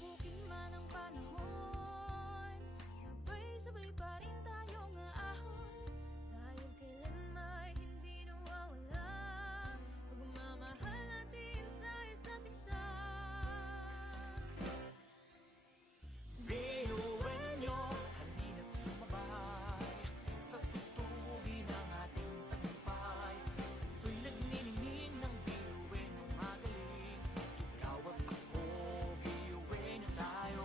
Subukin man ang panahon, sabay-sabay pa rin tayong aahon. Dahil kailan may hindi nawawala pagmamahal natin sa isa't isa. Binuenyo, halina't sumabay sa tutugin ng ating tagumpay. Puso'y nagniningning ng binuenyong magaling. Ikaw at ako, binuenyo tayo.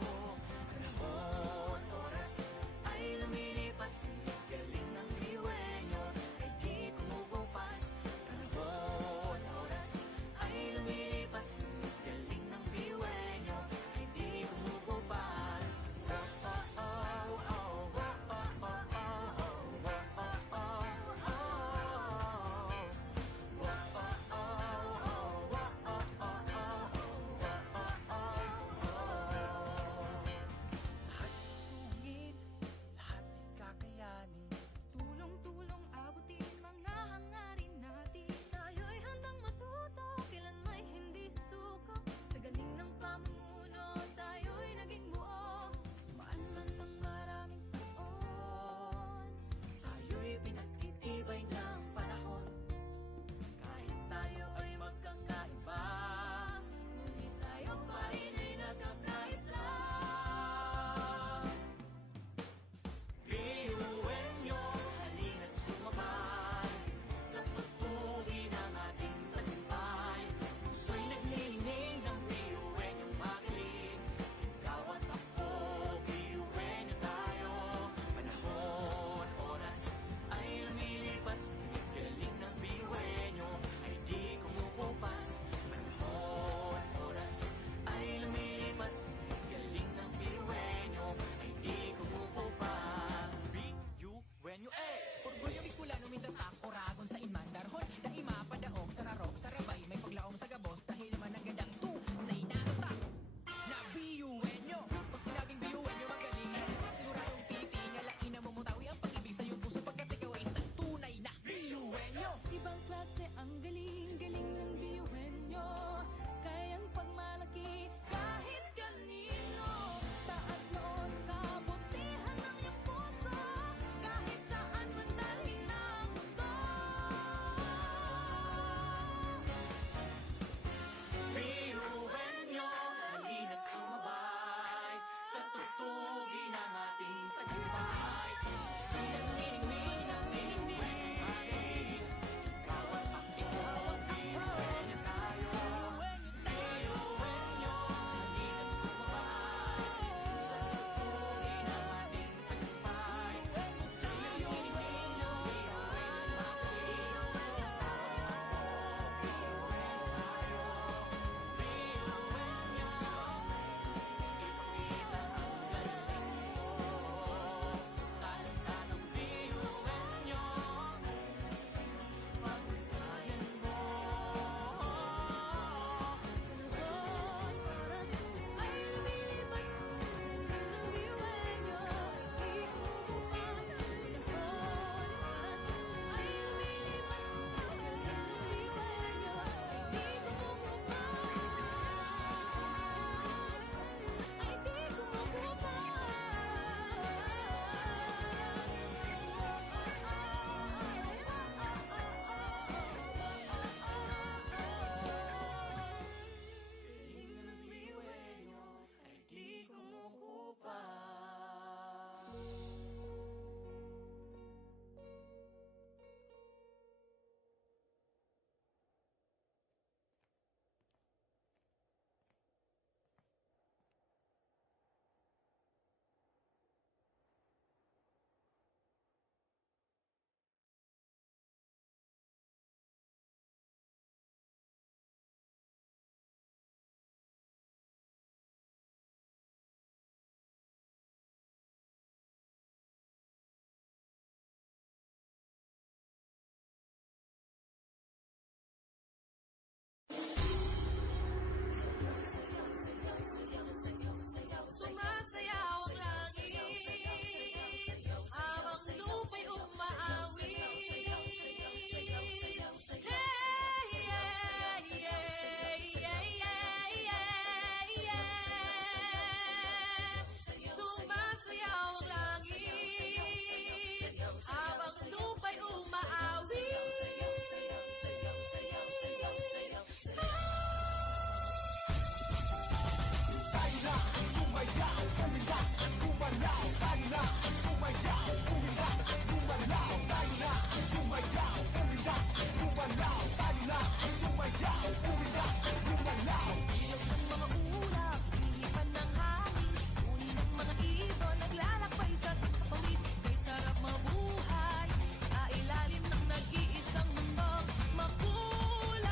Mga ulap, inipan ng hangin, uni ng mga ibon, naglalakbay sa kapawid. Kay sarap mabuhay, sa ilalim ng nag-iisang mundong makulay.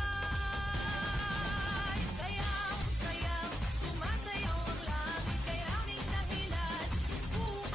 Sayaw, sayaw, sumasayaw ang langit, kay aming dahilan. Buhay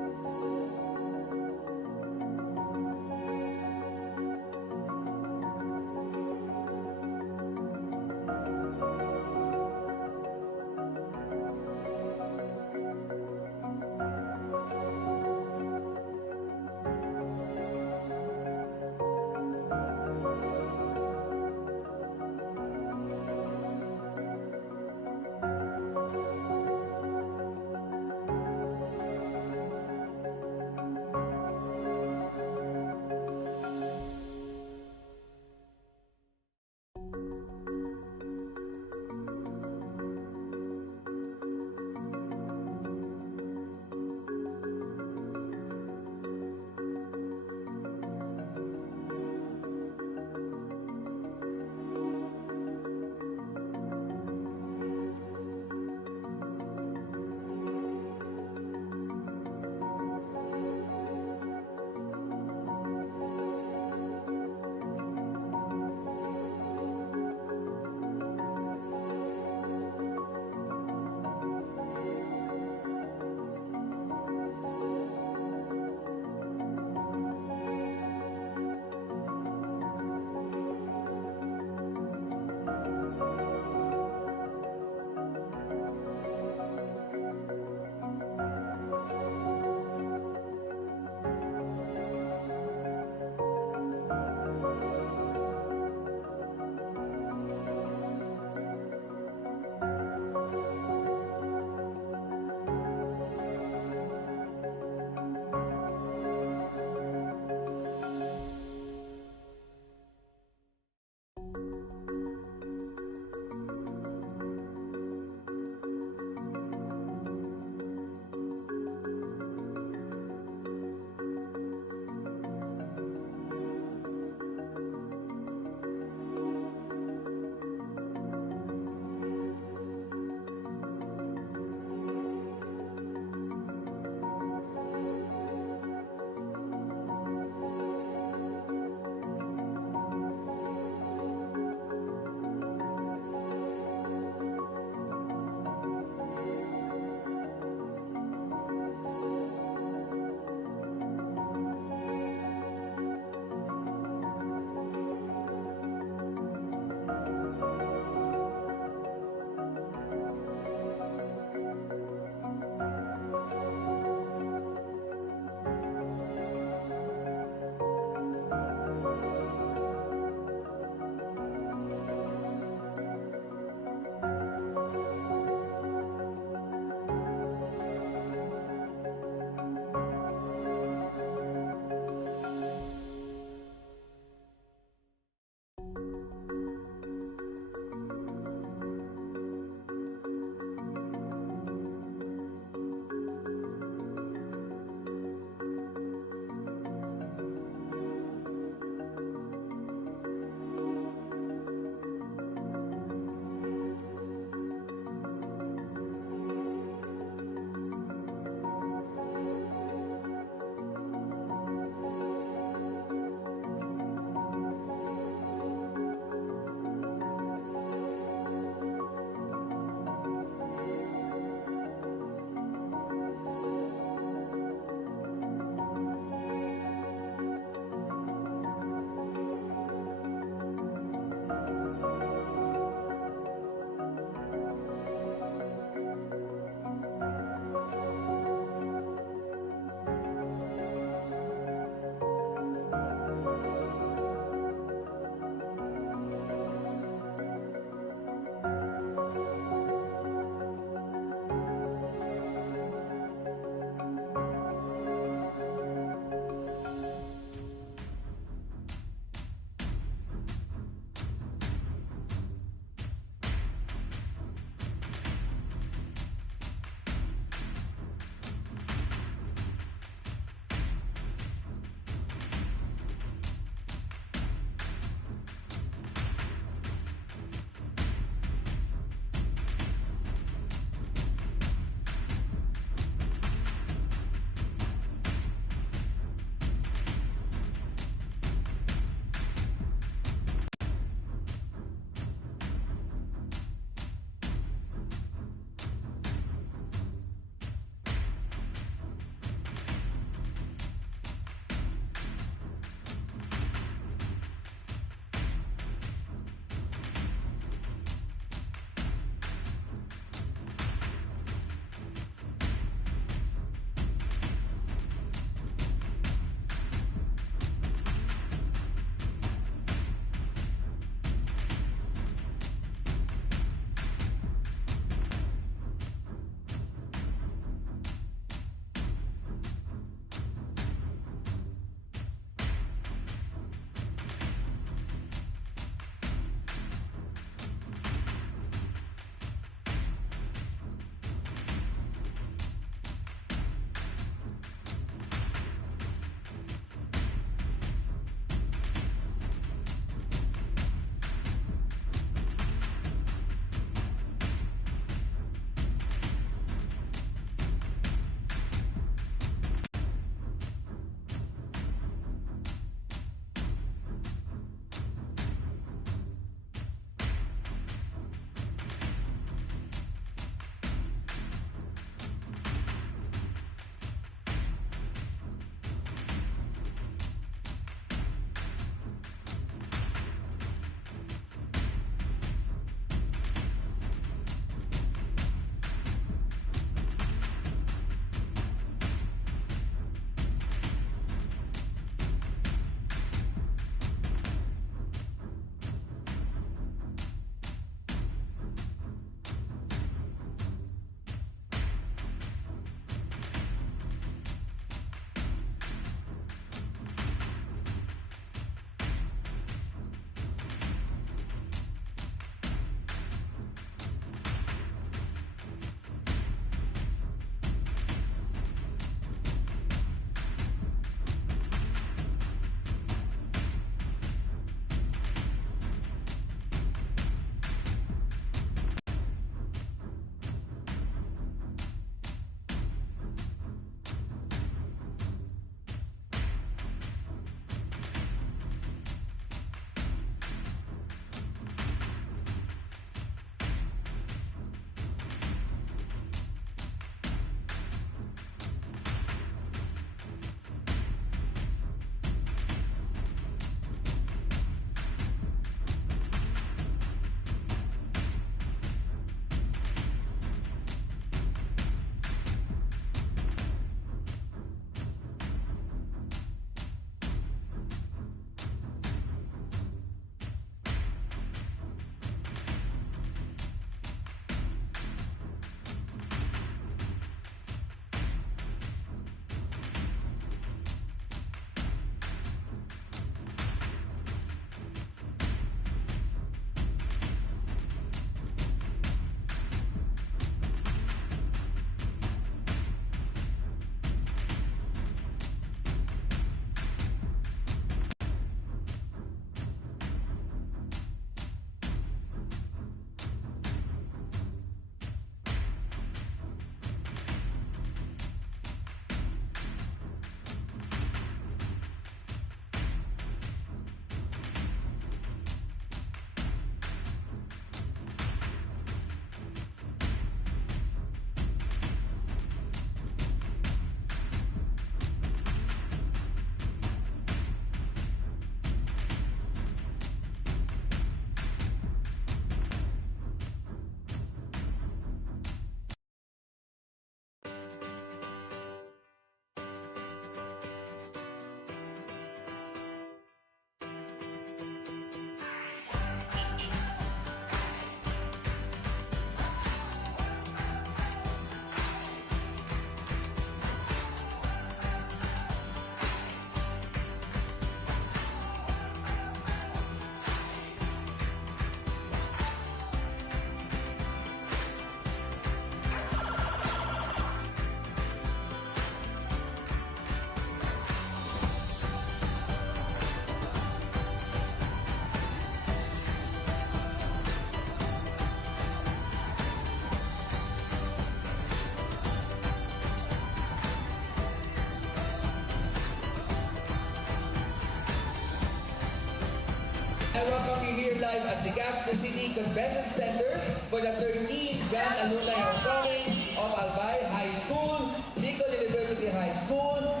I welcome you here live at the Gaston City Convention Center for the 13th Grand Alumni Homecoming of Albay High School, Bicol University High School,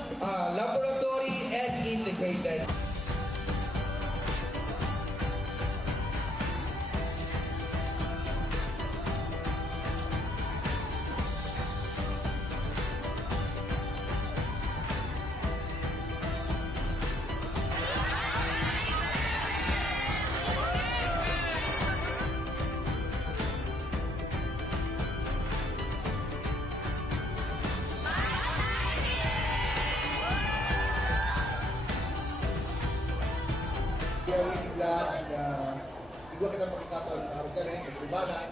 Laboratory, and Integrated. Kaya glad na bigla kita pakikataon na araw ka rin, mag-ibanan,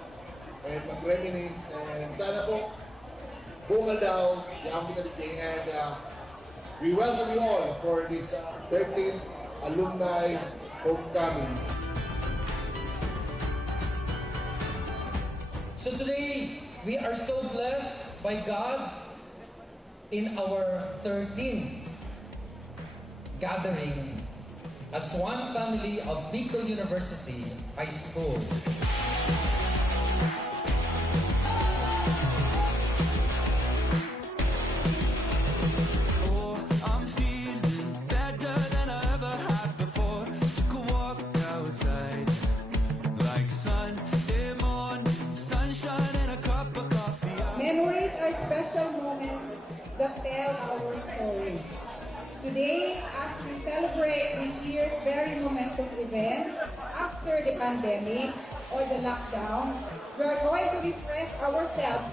and mag-reminisce, and sana po, bungal daw, yung kinaliking, and we welcome you all for this 13th Alumni Homecoming. So today, we are so blessed by God in our 13th gathering as one family of Bicol University High School. Oh, I'm feeling better than I ever had before. Took a walk outside, like Sunday morning, sunshine and a cup of coffee. Memories are special moments that tell our story. Today, as we celebrate this year's very momentous event after the pandemic or the lockdown, we are going to refresh ourselves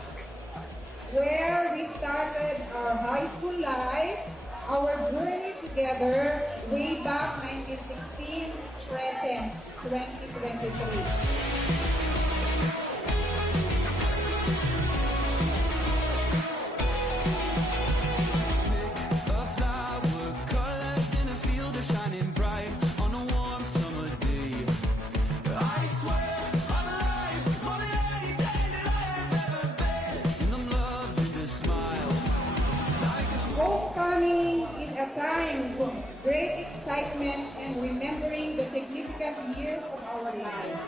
where we started our high school life, our journey together way back 1916, present 2023. A flower, colors in a field are shining bright on a warm summer day. I swear I'm alive, more than any day that I have ever been. And I'm loving the smile. Homecoming is a time of great excitement and remembering the significant years of our lives.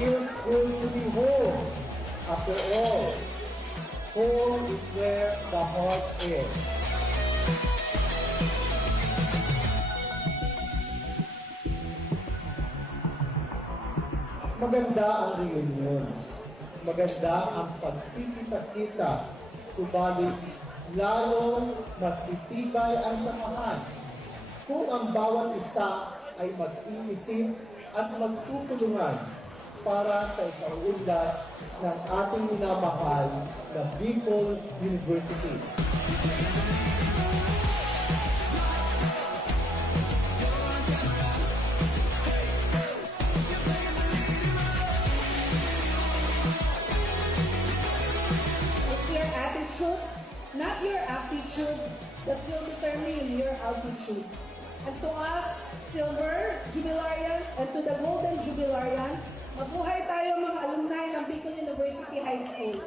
Feels good to be home. After all, home is where the heart is. Maganda ang reunions. Maganda ang pagkikita-kita. Subalit, lalong mas itibay ang samahan kung ang bawat isa ay mag-iisip at magtutulungan para sa ikaunlad ng ating minamahal na Bicol University. It's your attitude, not your aptitude, that will determine your altitude. And to us, silver jubilarians, and to the golden jubilarians, mabuhay tayo mga alumni ng Bicol University High School.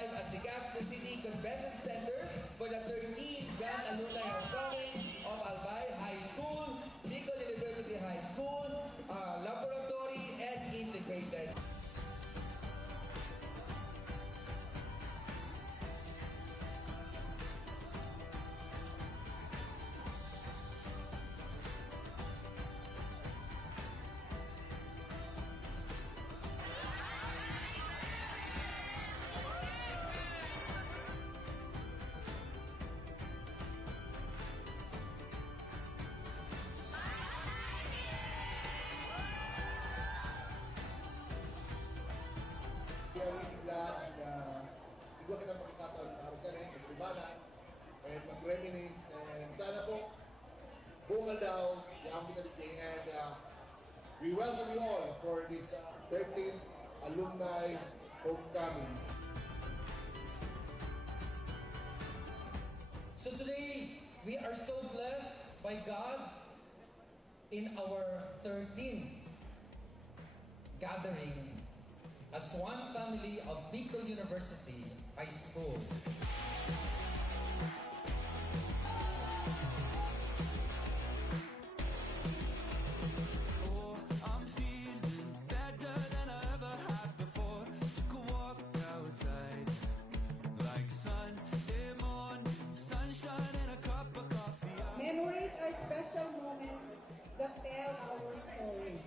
live at the Gaston City Convention Center for the 13th Grand Alumni Homecoming of Albay High School, Bicol University High School, Laboratory, and Integrated. Kaya bigla na bigla kita pakisataon ng araw ka rin, maglibanan, and mag-reminisce, and sana po, bungal daw, yung kita dito, and we welcome you all for this 13th Alumni Homecoming. So today, we are so blessed by God in our 13th gathering as one family of Bicol University High School. Oh, I'm feeling better than I ever had before. Took a walk outside, like Sunday morning, sunshine and a cup of coffee. Memories are special moments that tell our story.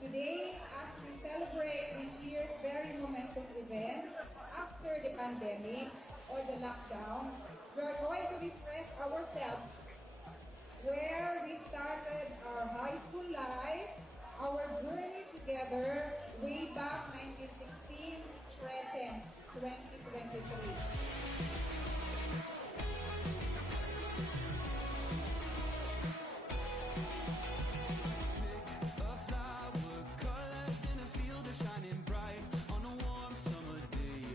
Today, as we celebrate this year's very momentous event after the pandemic or the lockdown, we are going to refresh ourselves where we started our high school life, our journey together way back 1916, present 2023. A flower, colors in a field are shining bright on a warm summer day.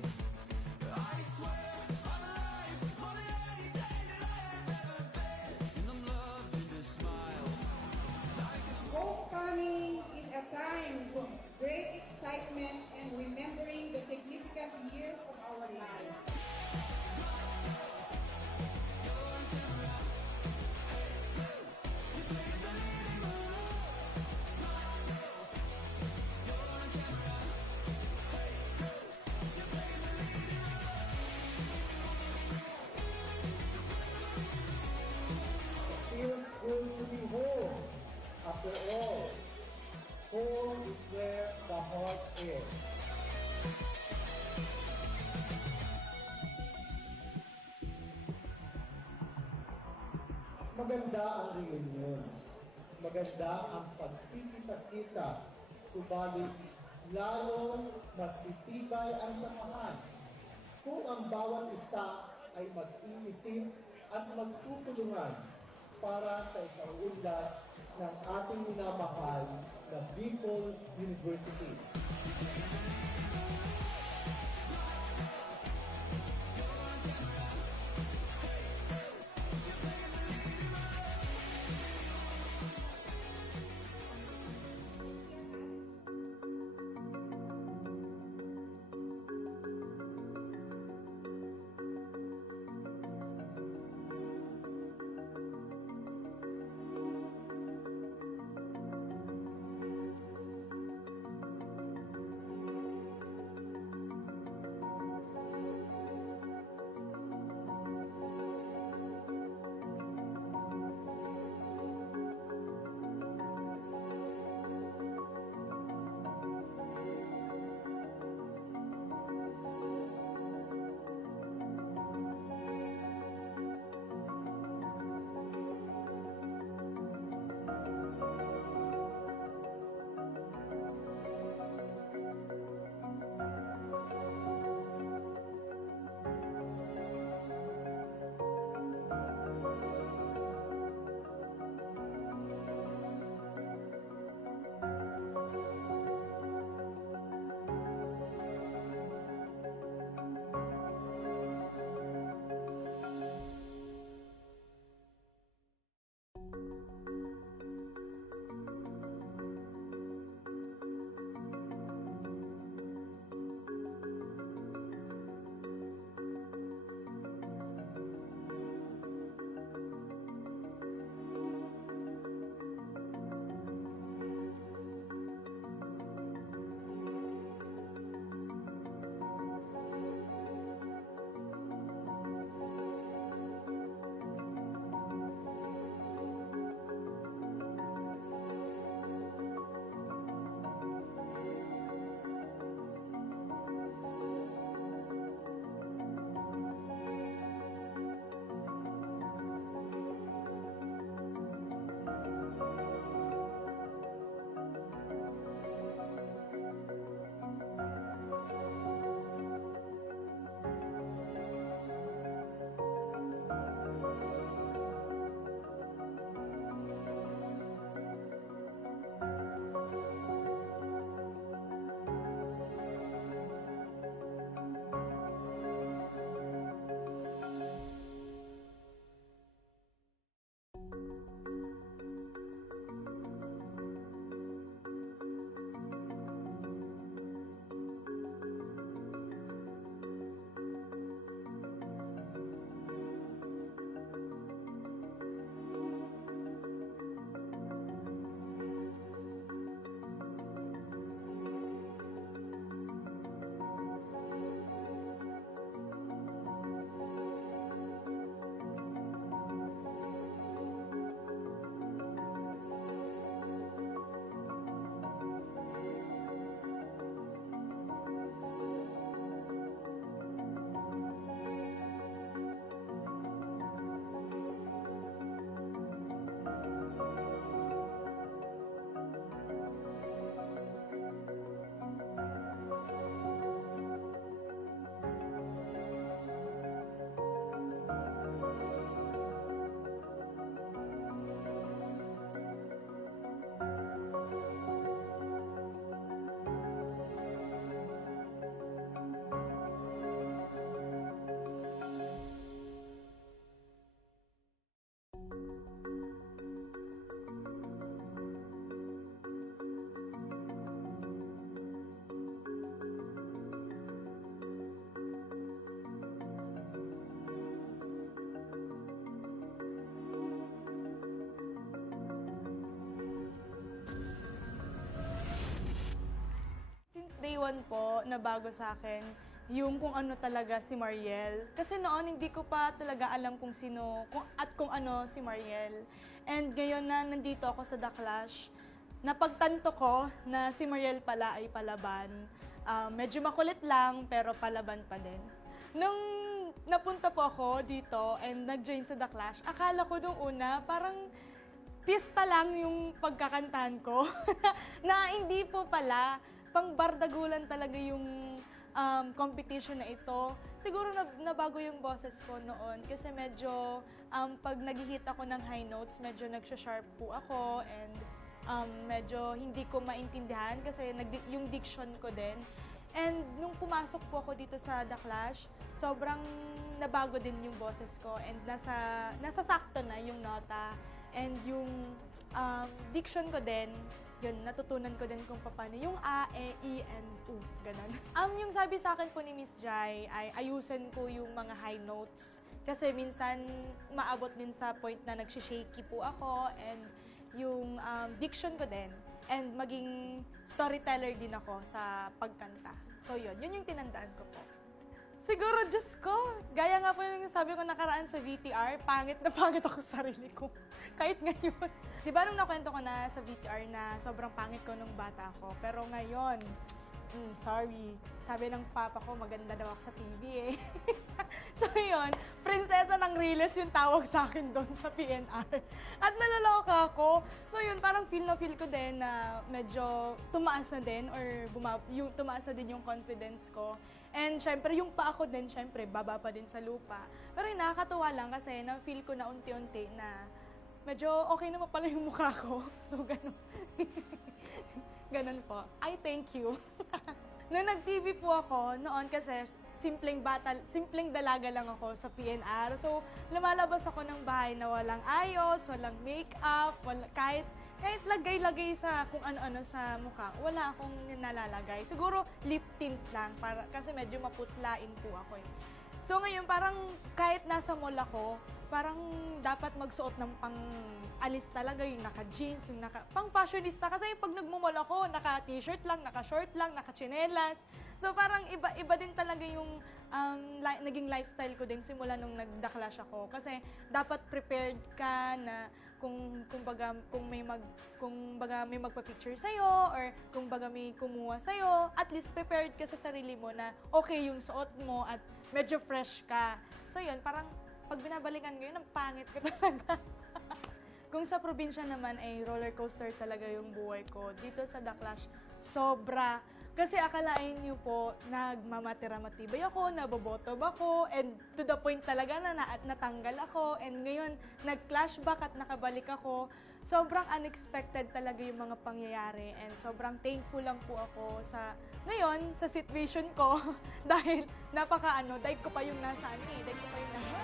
I swear I'm alive, more than any day that I have ever been. And I'm loving the smile. Homecoming is a time of great excitement and remembering the significant years of our lives. Feels good to be home. After all, home is where the heart is. Maganda ang reunions. Maganda ang pagkikita-kita. Subalit, lalong mas titibay ang samahan kung ang bawat isa ay mag-iisip at magtutulungan para sa ikaunlad ng ating minamahal na Bicol University. 1 po na bago sa akin, yung kung ano talaga si Mariel. Kasi noon hindi ko pa talaga alam kung sino kung ano si Mariel. And ngayon na nandito ako sa The Clash, napagtanto ko na si Mariel pala ay palaban. Medyo makulit lang pero palaban pa din. Nung napunta po ako dito and nag-join sa The Clash, akala ko nung una parang pista lang yung pagkakantahan ko. Na hindi po pala, pangbardagulan talaga yung competition na ito. Siguro nabago yung boses ko noon kasi medyo pag nag-hit ako ng high notes, medyo nagsha-sharp po ako and medyo hindi ko maintindihan kasi yung diction ko din. And nung pumasok po ako dito sa The Clash, sobrang nabago din yung boses ko and nasa sakto na yung nota and yung diction ko din, yun, natutunan ko din kung paano yung A, E, I, and U, ganun. Yung sabi sa akin po ni Miss Jai ay ayusin ko yung mga high notes kasi minsan maabot din sa point na nagsishaky po ako and yung diction ko din and maging storyteller din ako sa pagkanta. So yun yung tinandaan ko po. Siguro, Diyos ko, gaya nga po yung sabi ko nakaraan sa VTR, pangit na pangit ako sa sarili ko. Kahit ngayon. Di ba nung nakwento ko na sa VTR na sobrang pangit ko nung bata ako, pero ngayon, sorry, sabi ng papa ko maganda daw ako sa TV eh. So yun, prinsesa ng Riles yung tawag sa akin doon sa PNR. At nalaloka ako. So yun, parang feel ko din na medyo tumaas na din or tumaas na din yung confidence ko. And syempre, yung pa ako din, syempre, baba pa din sa lupa. Pero yung nakakatuwa lang kasi na-feel ko na unti-unti na medyo okay naman pala yung mukha ko. So ganun. Ganun po. I thank you. Nung nag-TV po ako, noon kasi simpleng dalaga lang ako sa PNR. So, lumalabas ako ng bahay na walang ayos, walang makeup, kahit lagay-lagay sa kung ano-ano sa mukha, wala akong nalalagay. Siguro lip tint lang, kasi medyo maputlain po ako eh. So ngayon, parang kahit nasa mall ako, parang dapat magsuot ng pang-alis talaga, yung naka-jeans, yung pang-fashionista. Kasi pag nagmumall ako, naka-t-shirt lang, naka-short lang, naka-chinelas. So parang iba din talaga yung naging lifestyle ko din simula nung nag-The Clash ako. Kasi dapat prepared ka na kung baga may magpa-picture sa'yo or kung baga may kumuha sa'yo, at least prepared ka sa sarili mo na okay yung suot mo at medyo fresh ka. So yun, parang pag binabalikan ko yun, ang pangit ko talaga. Kung sa probinsya naman ay roller coaster talaga yung buhay ko. Dito sa The Clash, sobra. Kasi akalain niyo po, nagmamatira-matibay ako, nabobotob ako, and to the point talaga na natanggal ako. And ngayon, nag-flashback at nakabalik ako. Sobrang unexpected talaga yung mga pangyayari. And sobrang thankful lang po ako ngayon, sa situation ko. Dahil daig ko pa yung nasa daig ko pa yung nasa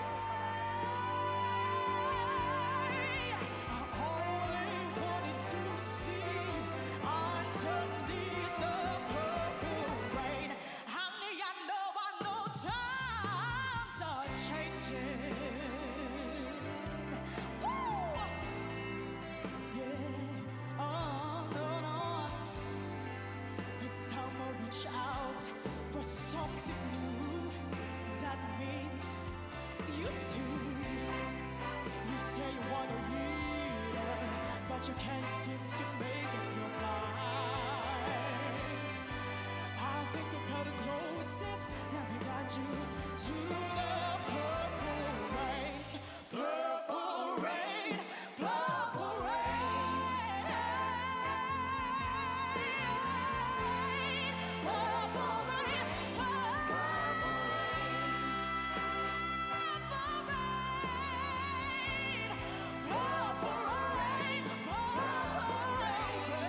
but you can't seem to make up your mind. I think I better close it. Let me guide you to the purple rain. Purple rain, purple rain. Purple rain, purple rain. Purple rain, purple rain.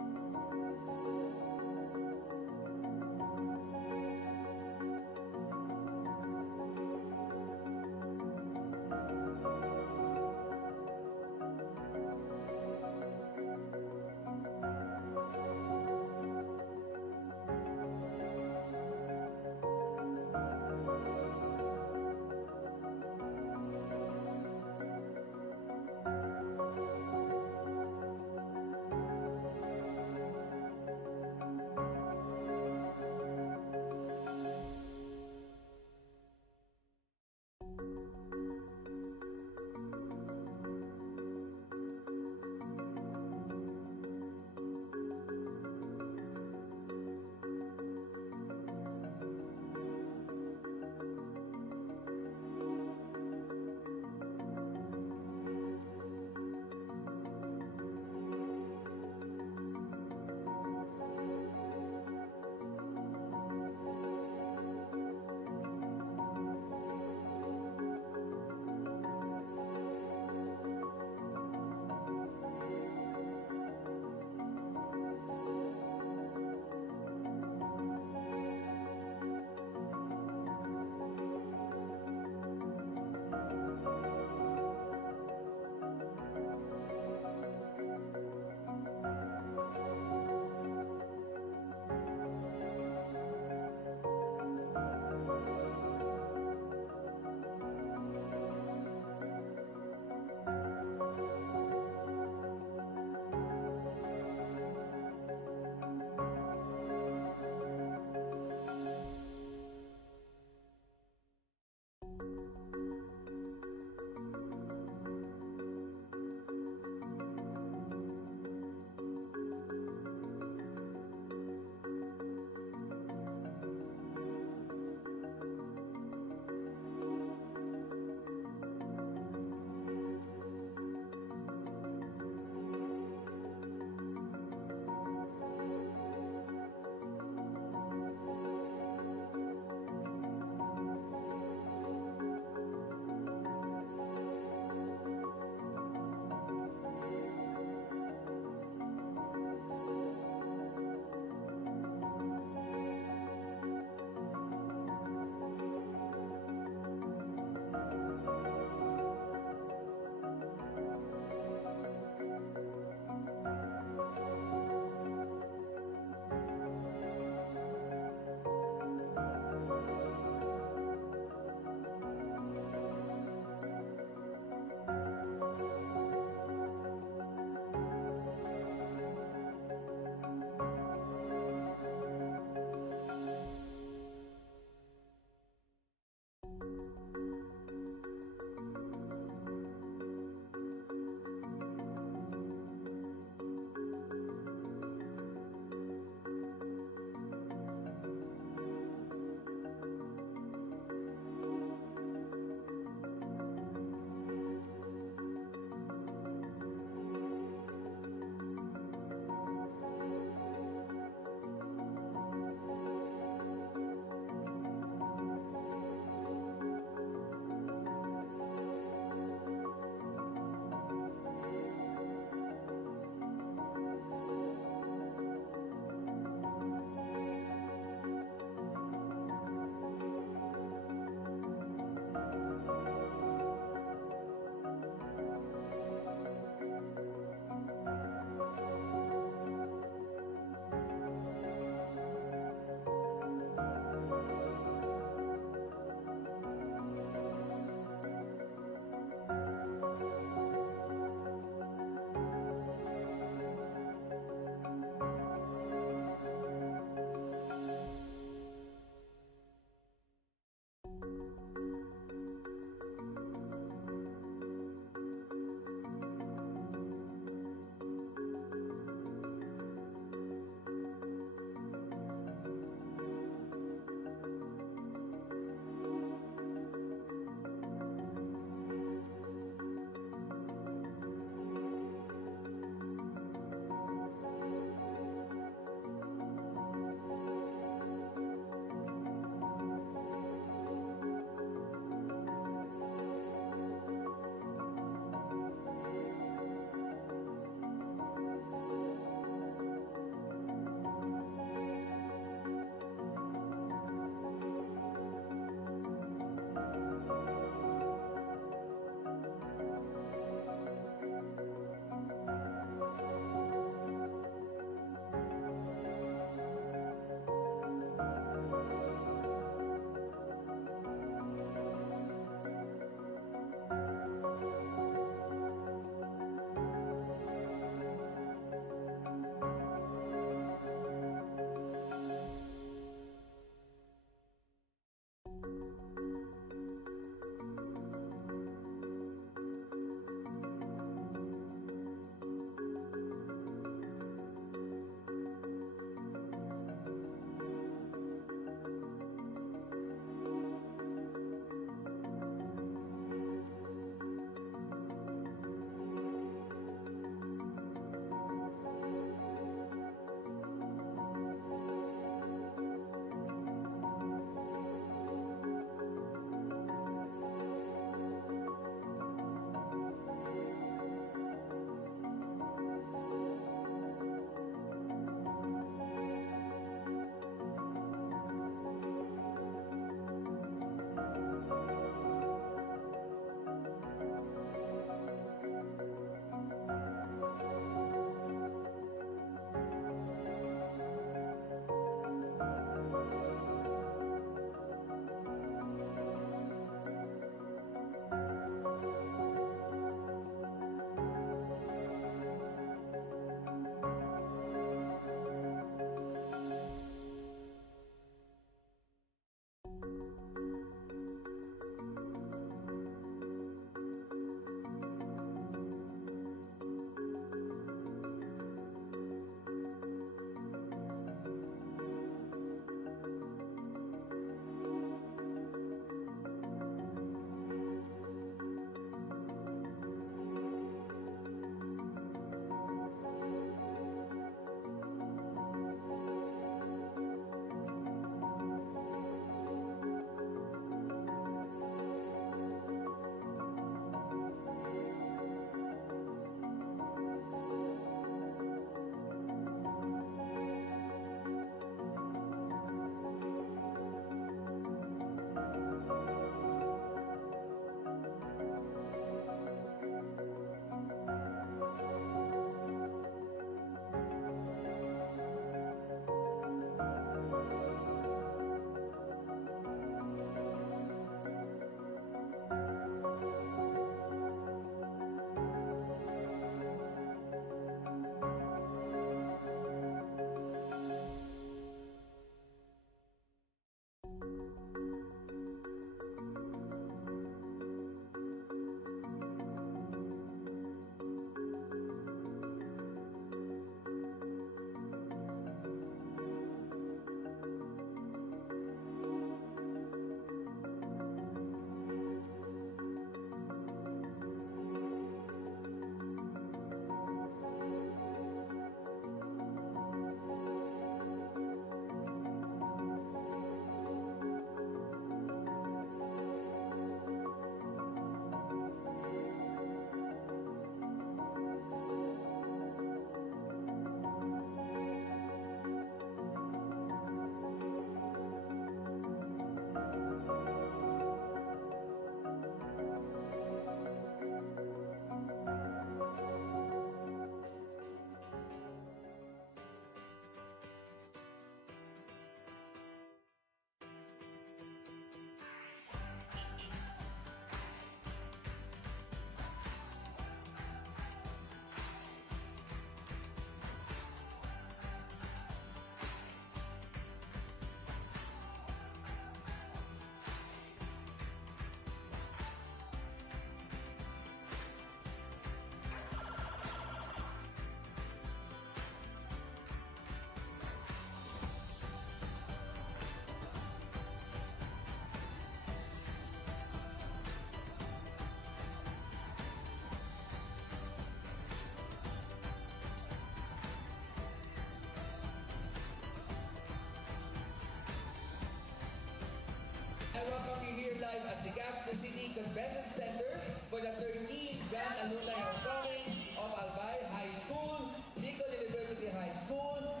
Legazpi City Convention Center for the 13th Grand Alumni Homecoming of Albay High School, Bicol University High School,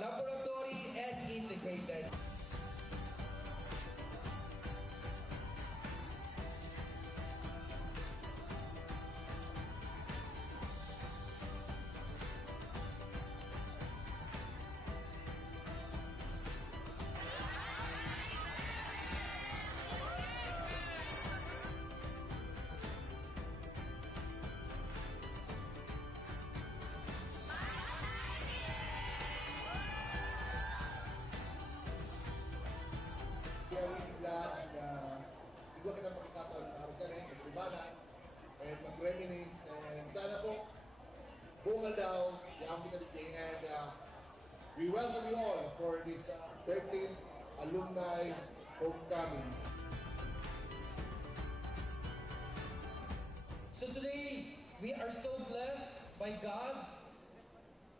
Laboratory, and Integrated. Kaya glad na bigyan kita pakikataon ng araw ka rin, maglibanan, and mag-reminisce, and sana po, bungal daw, yung kita dito, and we welcome you all for this 13th Alumni Homecoming. So today, we are so blessed by God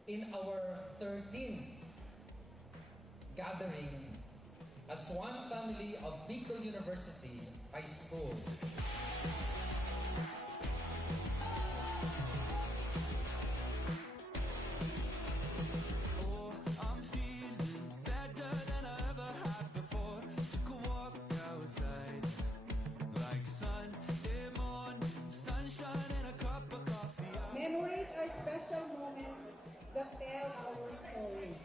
in our 13th gathering as one family of Bicol University High School. Oh, I'm feeling better than I ever had before. Took a walk outside, like Sunday morning, sunshine and a cup of coffee. Memories are special moments that tell our story.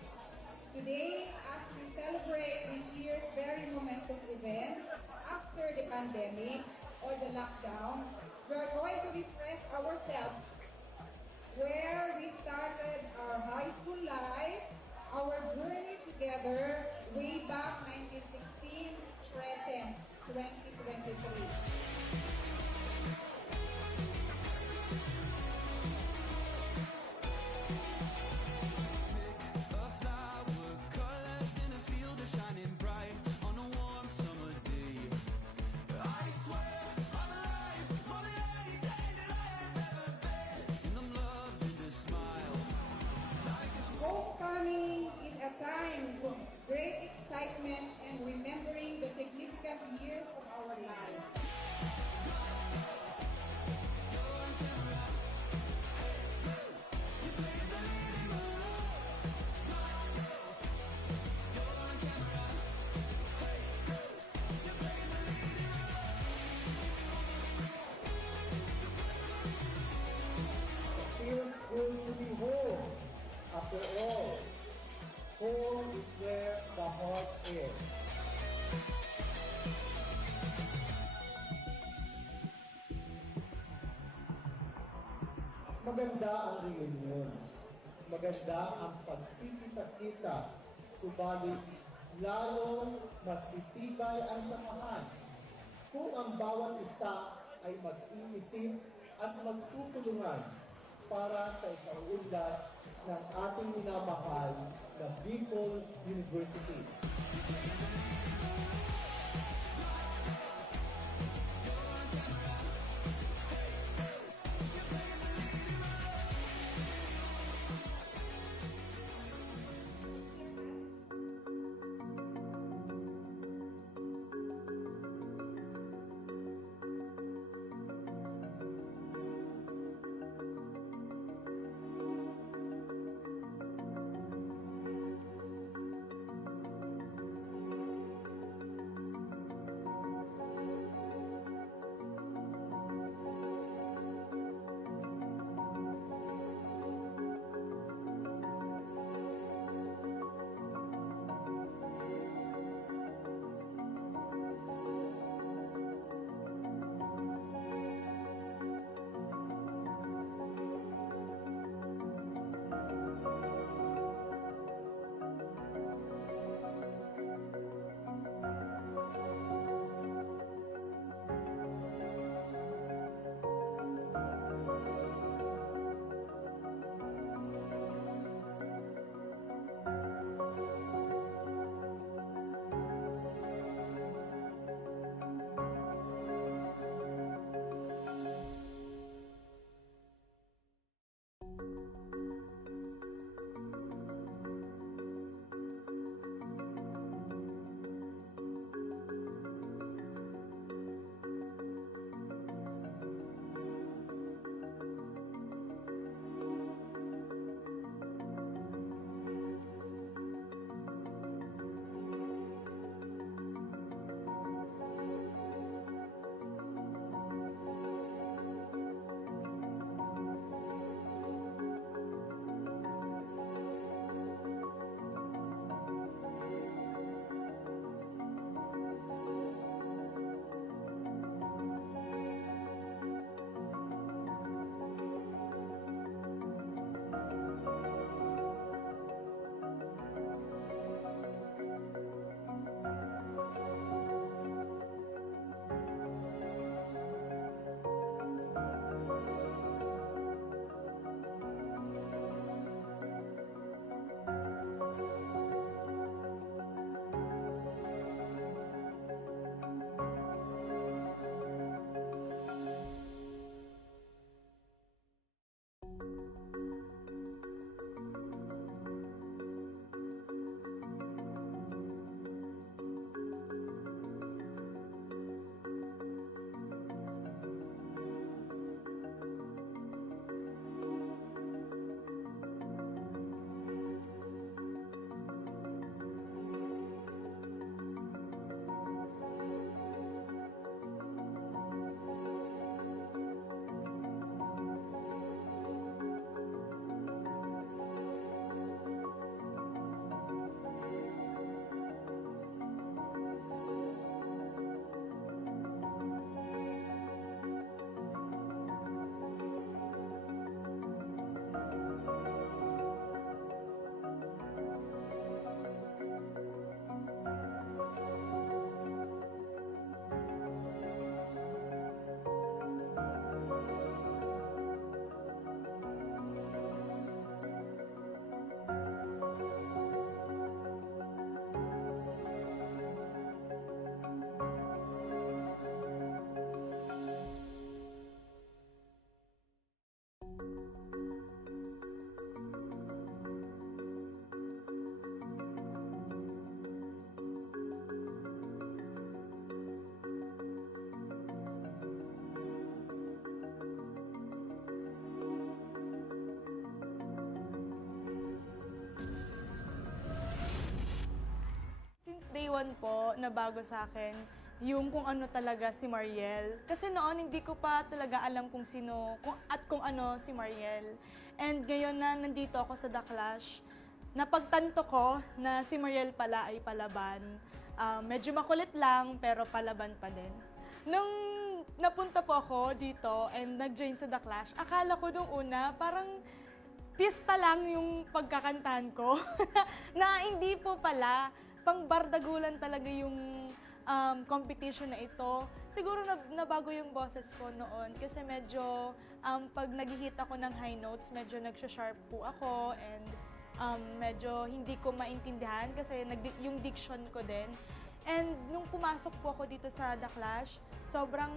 Today, as we celebrate this year's very momentous event after the pandemic or the lockdown, we are going to refresh ourselves where we started our high school life, our journey together way back 1916, present 2023. A flower, colors in a field are shining bright on a warm summer day. I swear I'm alive, more than any day that I have ever been. And I'm loving the smile. Homecoming is a time of great excitement and remembering the significant years of our lives. Feels good to be home. After all, home is where the heart is. Maganda ang reunions. Maganda ang pagkikita-kita. Subalit, lalong mas itibay ang samahan kung ang bawat isa ay mag-iisip at magtutulungan para sa ikaunlad ng ating minamahal na Bicol University. karaniwan po na bago sa akin, yung kung ano talaga si Mariel. Kasi noon hindi ko pa talaga alam kung sino kung ano si Mariel. And ngayon na nandito ako sa The Clash, napagtanto ko na si Mariel pala ay palaban. Medyo makulit lang pero palaban pa din. Nung napunta po ako dito and nag-join sa The Clash, akala ko nung una parang pista lang yung pagkakantahan ko. Na hindi po pala, pang bardagulan talaga yung competition na ito. Siguro nabago yung boses ko noon kasi medyo pag nag-hit ako ng high notes, medyo nagsha-sharp po ako and medyo hindi ko maintindihan kasi yung diction ko din. And nung pumasok po ako dito sa The Clash, sobrang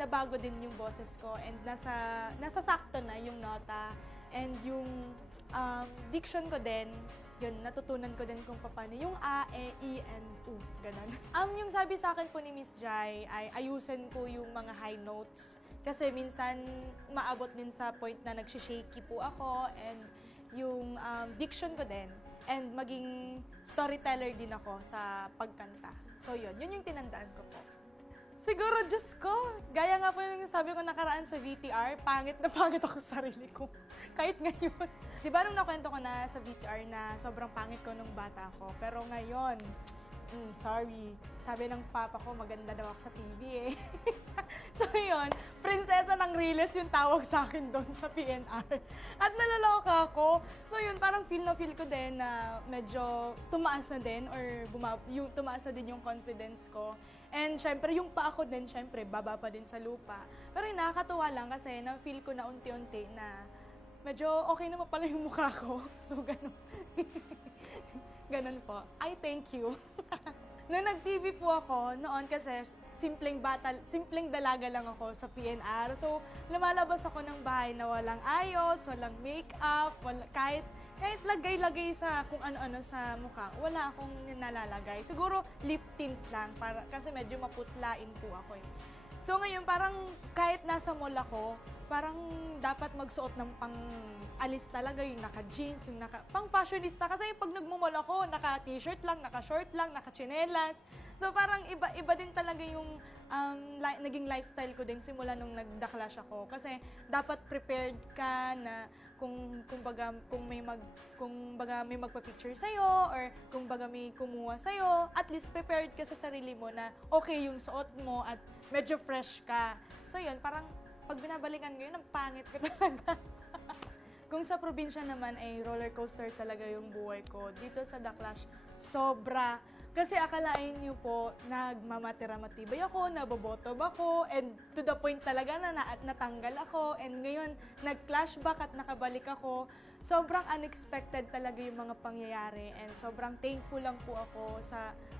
nabago din yung boses ko and nasa sakto na yung nota and yung diction ko din. Yun, natutunan ko din kung paano yung A, E, I, and U, ganun. Yung sabi sa akin po ni Miss Jai ay ayusin ko yung mga high notes. Kasi minsan, maabot din sa point na nagsishaky po ako and yung diction ko din. And maging storyteller din ako sa pagkanta. So yun yung tinandaan ko po. Siguro, Diyos ko, gaya nga po yung sabi ko nakaraan sa VTR, pangit na pangit ako sa sarili ko. Kahit ngayon. Di ba nung nakwento ko na sa VTR na sobrang pangit ko nung bata ko, pero ngayon, sorry. Sabi ng papa ko, maganda daw ako sa TV eh. So yun, prinsesa ng Riles yung tawag sa akin doon sa PNR. At nalaloka ako. So yun, parang feel ko din na medyo tumaas na din or tumaas na din yung confidence ko. And syempre, yung pa ako din, syempre, baba pa din sa lupa. Pero yung nakakatuwa lang kasi na-feel ko na unti-unti na medyo okay naman pala yung mukha ko. So, ganun. Ganun po. I thank you. Nung nag-TV po ako, noon kasi simpleng dalaga lang ako sa PNR. So, lumalabas ako ng bahay na walang ayos, walang makeup, kahit lagay-lagay sa kung ano-ano sa mukha, wala akong nalalagay. Siguro lip tint lang, kasi medyo maputlain po ako eh. So ngayon, parang kahit nasa mall ako, parang dapat magsuot ng pang-alis talaga, yung naka-jeans, yung pang-fashionista. Kasi pag nagmumall ako, naka-t-shirt lang, naka-short lang, naka-chinelas. So parang iba din talaga yung naging lifestyle ko din simula nung nag-The Clash ako. Kasi dapat prepared ka na kung may magpa-picture sa'yo or kung baga may kumuha sa'yo, at least prepared ka sa sarili mo na okay yung suot mo at medyo fresh ka. So yun, parang pag binabalikan ko yun, ang pangit ko talaga. Kung sa probinsya naman ay roller coaster talaga yung buhay ko. Dito sa The Clash, sobra. Kasi akalain niyo po, nagmamatira-matibay ako, nabobotob ako, and to the point talaga na natanggal ako, and ngayon, nag-flashback at nakabalik ako. Sobrang unexpected talaga yung mga pangyayari, and sobrang thankful lang po ako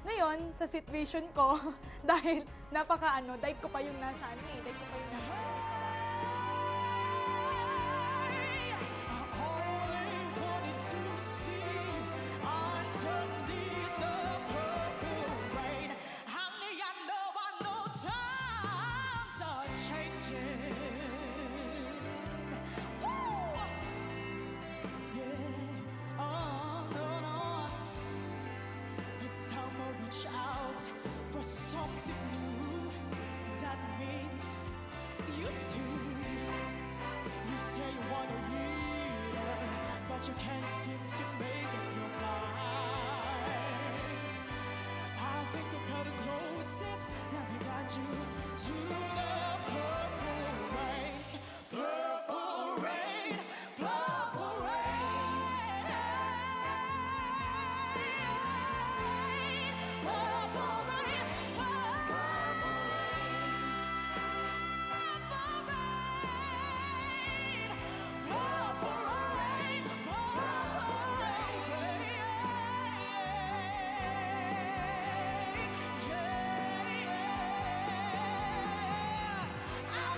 ngayon, sa situation ko, dahil dahil ko pa yung nasa dahil ko pa yung nasa you can't seem to make up your mind. I think I better close it. Let me guide you to the purple rain. Purple rain, purple rain. Purple rain, purple rain. Purple rain. I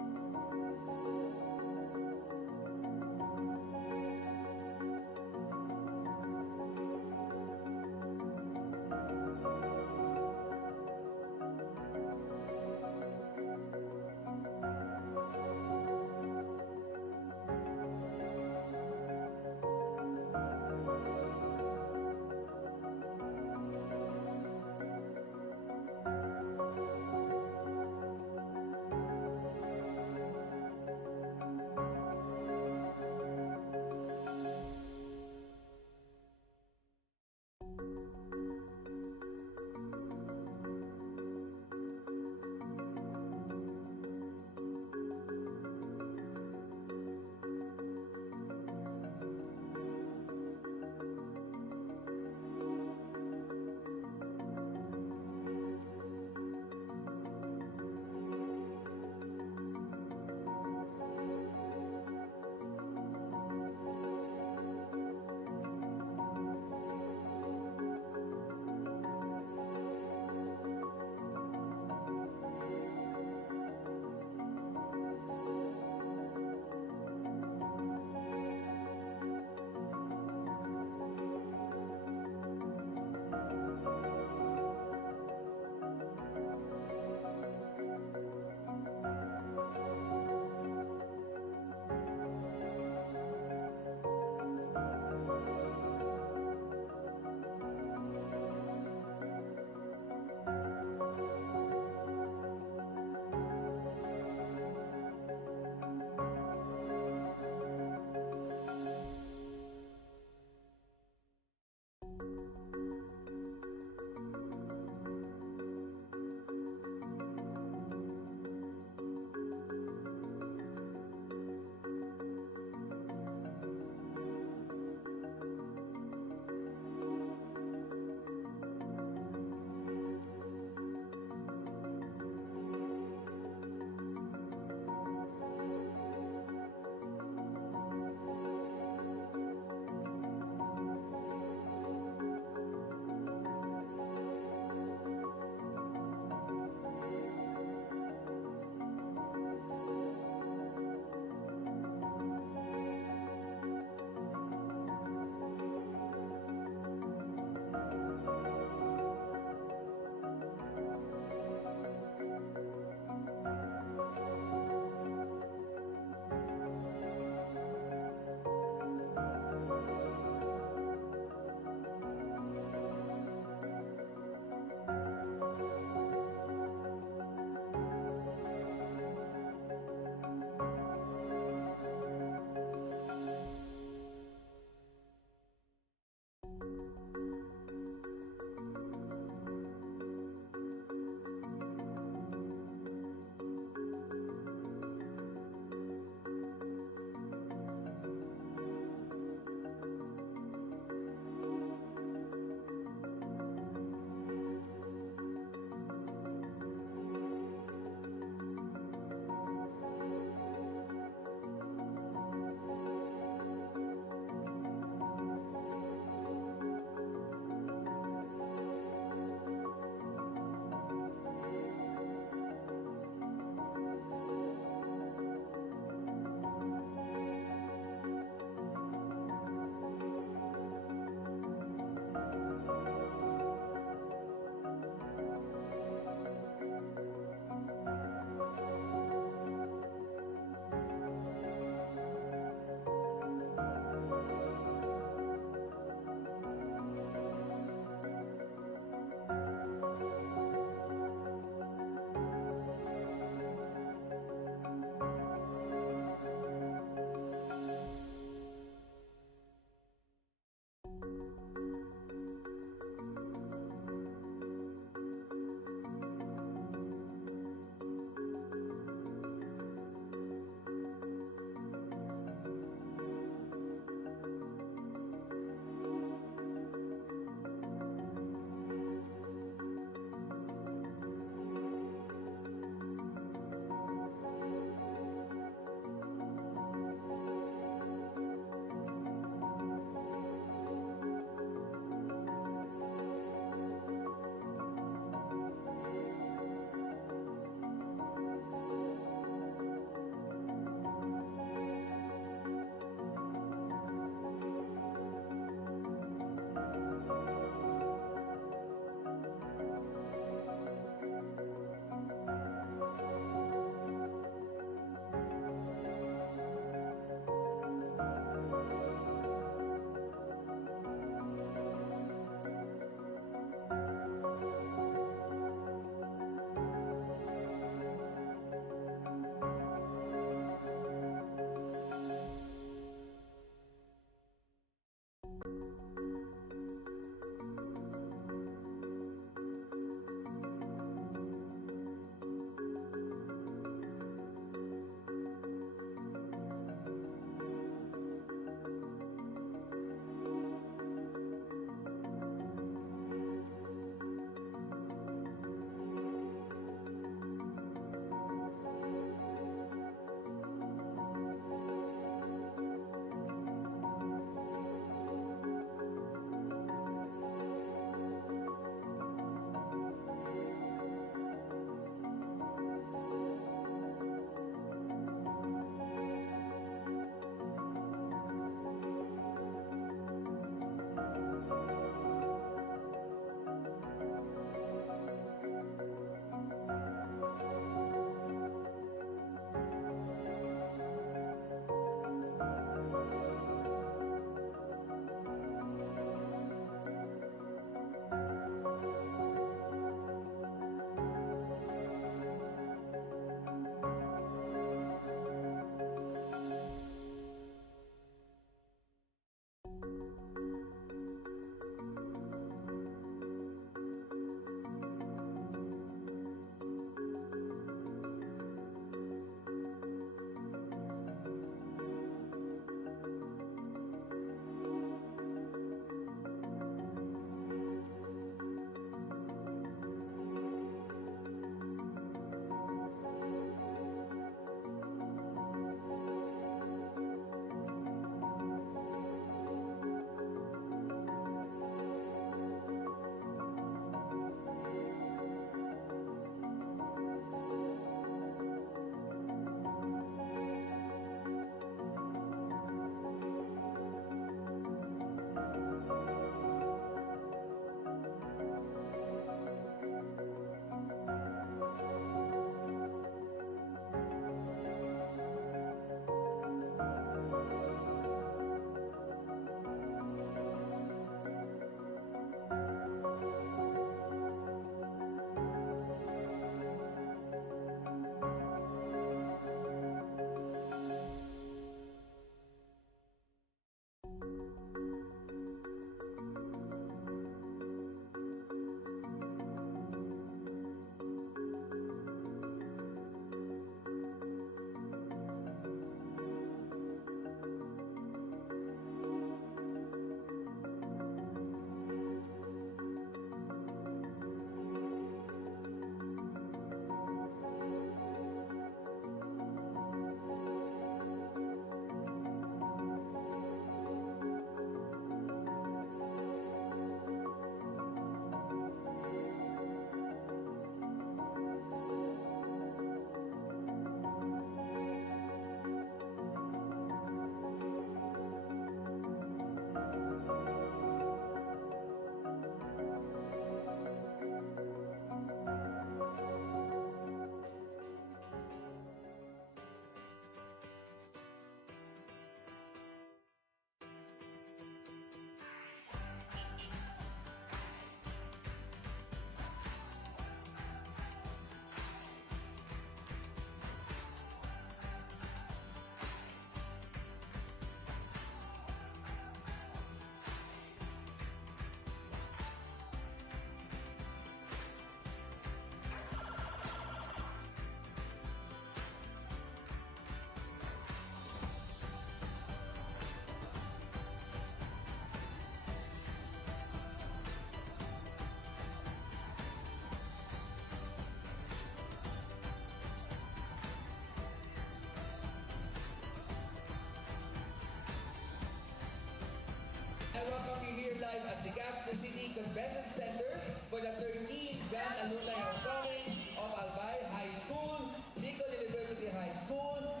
live at the Gaston City Convention Center for the 13th Grand Alumni Homecoming of Albay High School, Bicol University High School,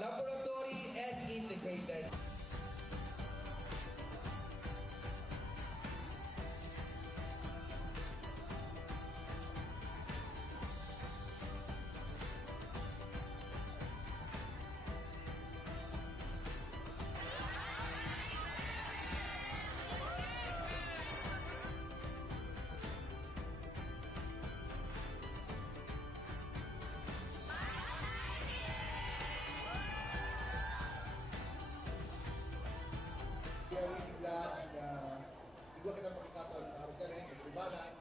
Laboratory, and Integrated. Kaya bigla na bigla kita pakisataon ng araw ka rin, maglibanan,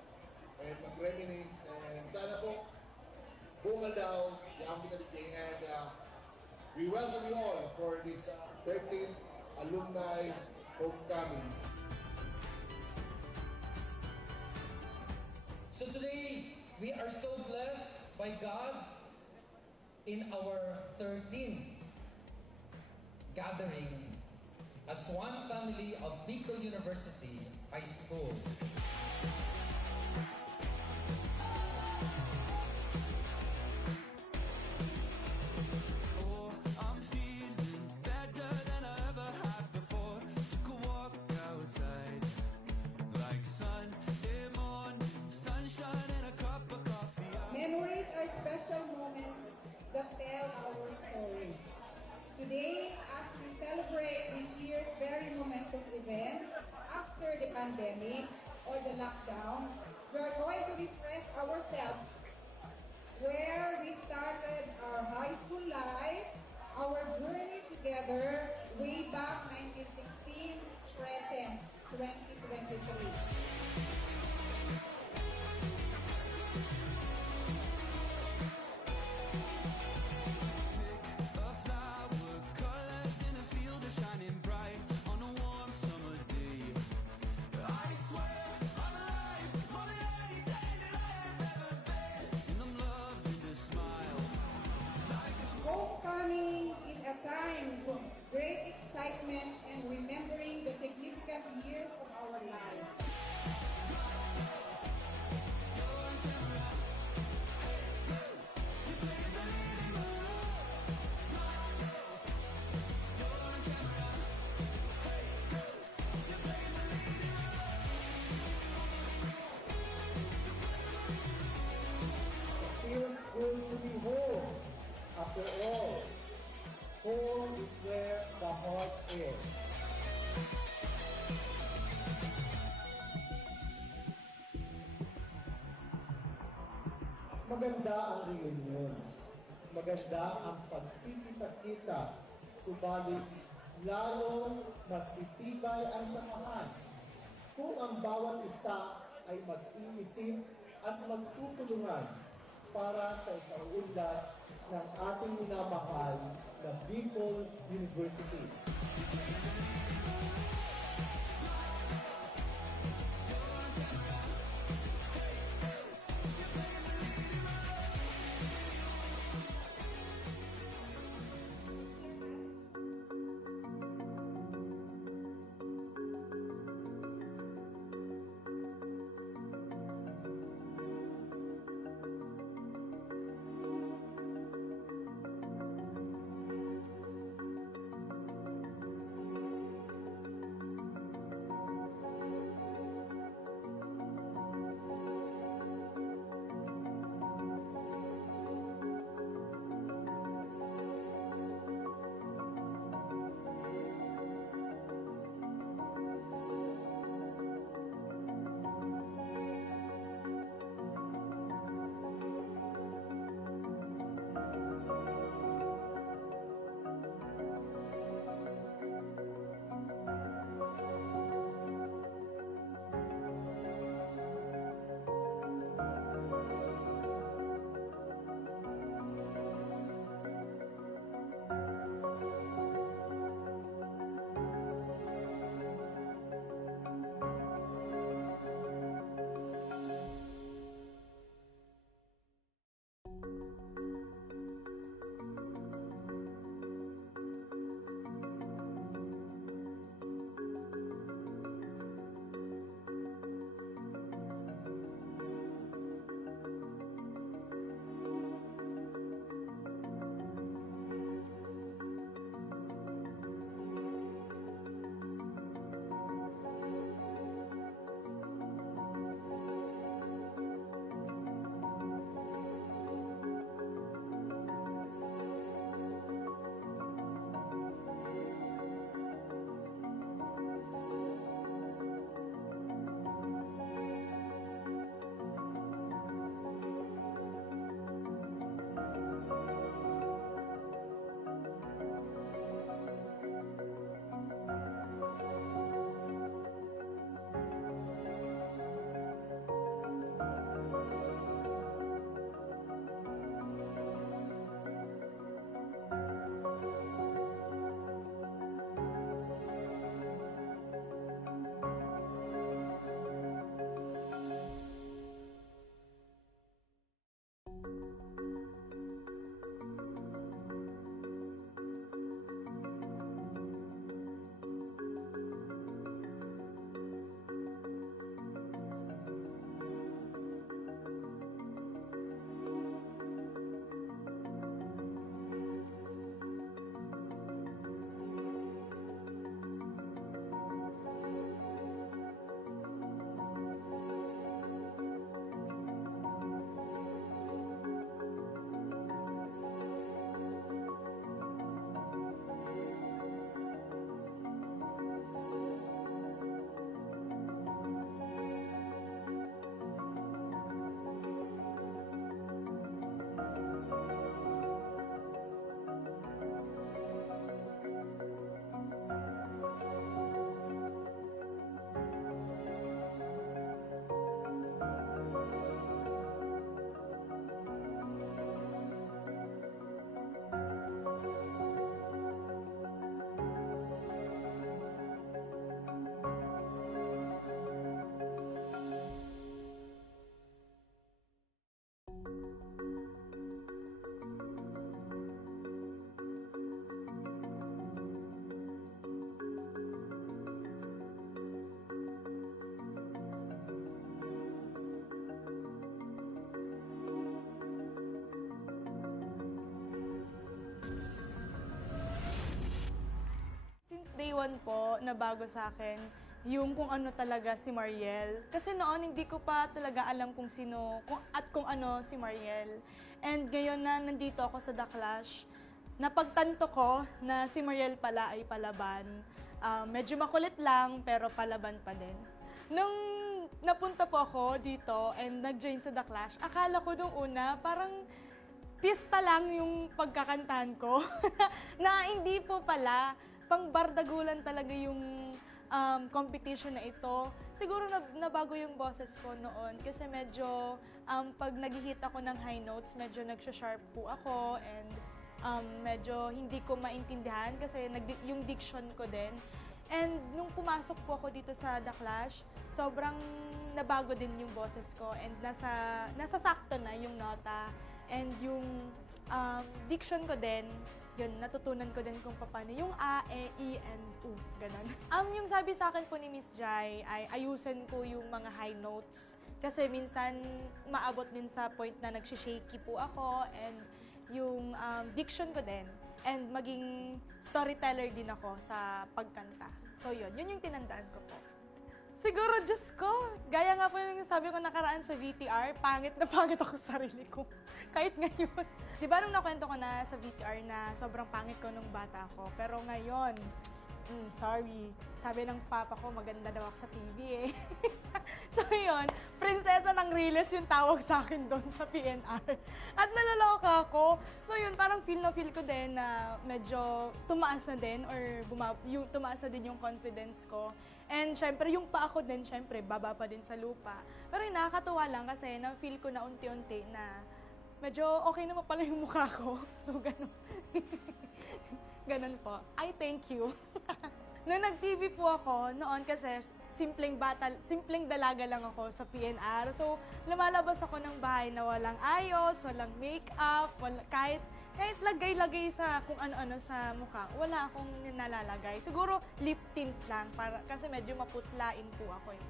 and mag-reminisce, and sana po, bungal daw, yung kita di and we welcome you all for this 13th Alumni Homecoming. So today, we are so blessed by God in our 13th gathering as one family of Bicol University High School. Oh, I'm feeling better than I ever had before. Took a walk outside, like Sunday morning, sunshine and a cup of coffee. Memories are special moments that tell our story. Today, as we celebrate this year's very momentous event after the pandemic or the lockdown, we are going to refresh ourselves where we started our high school life, our journey together way back 1916, present 2023. A flower, colors in a field are shining bright on a warm summer day. I swear I'm alive, more than any day that I have ever been. And I'm loving the smile. Homecoming is a time of great excitement and remembering the significant years of our lives. Feels good to be home. After all, home is where the heart is. Maganda ang reunions. Maganda ang pagkikita-kita. Subalit, lalong mas titibay ang samahan kung ang bawat isa ay mag-iisip at magtutulungan para sa ikaunlad ng ating minamahal na Bicol University. day one po na bago sa akin, yung kung ano talaga si Mariel. Kasi noon, hindi ko pa talaga alam kung sino, kung ano si Mariel. And ngayon na nandito ako sa The Clash, napagtanto ko na si Mariel pala ay palaban. Medyo makulit lang, pero palaban pa din. Nung napunta po ako dito and nag-join sa The Clash, akala ko nung una parang pista lang yung pagkakantahan ko. Na hindi po pala, pang bardagulan talaga yung competition na ito. Siguro nabago yung boses ko noon kasi medyo pag nag-hit ako ng high notes, medyo nagsha-sharp po ako and medyo hindi ko maintindihan kasi yung diction ko din. And nung pumasok po ako dito sa The Clash, sobrang nabago din yung boses ko and nasa sakto na yung nota and yung diction ko din. Yun, natutunan ko din kung paano yung A, E, I, and U, ganun. Yung sabi sa akin po ni Miss Jai ay ayusin ko yung mga high notes. Kasi minsan, maabot din sa point na nagsishaky po ako and yung diction ko din. And maging storyteller din ako sa pagkanta. So yun yung tinandaan ko po. Siguro, Diyos ko, gaya nga po yung sabi ko nakaraan sa VTR, pangit na pangit ako sa sarili ko. Kahit ngayon. Di ba nung nakwento ko na sa VTR na sobrang pangit ko nung bata ako, pero ngayon, sorry. Sabi ng papa ko, maganda daw ako sa TV eh. So yun, prinsesa ng Riles yung tawag sa akin doon sa PNR. At nalaloka ako. So yun, parang feel ko din na medyo tumaas na din or tumaas na din yung confidence ko. And syempre, yung pa ako din, syempre, baba pa din sa lupa. Pero yun, nakakatuwa lang kasi na-feel ko na unti-unti na medyo okay naman pala yung mukha ko. So, ganun. Ganun po. I thank you. Nung nag-TV po ako, noon kasi simpleng dalaga lang ako sa PNR. So, lumalabas ako ng bahay na walang ayos, walang makeup, kahit lagay-lagay sa kung ano-ano sa mukha, wala akong nalalagay. Siguro lip tint lang, kasi medyo maputlain po ako eh.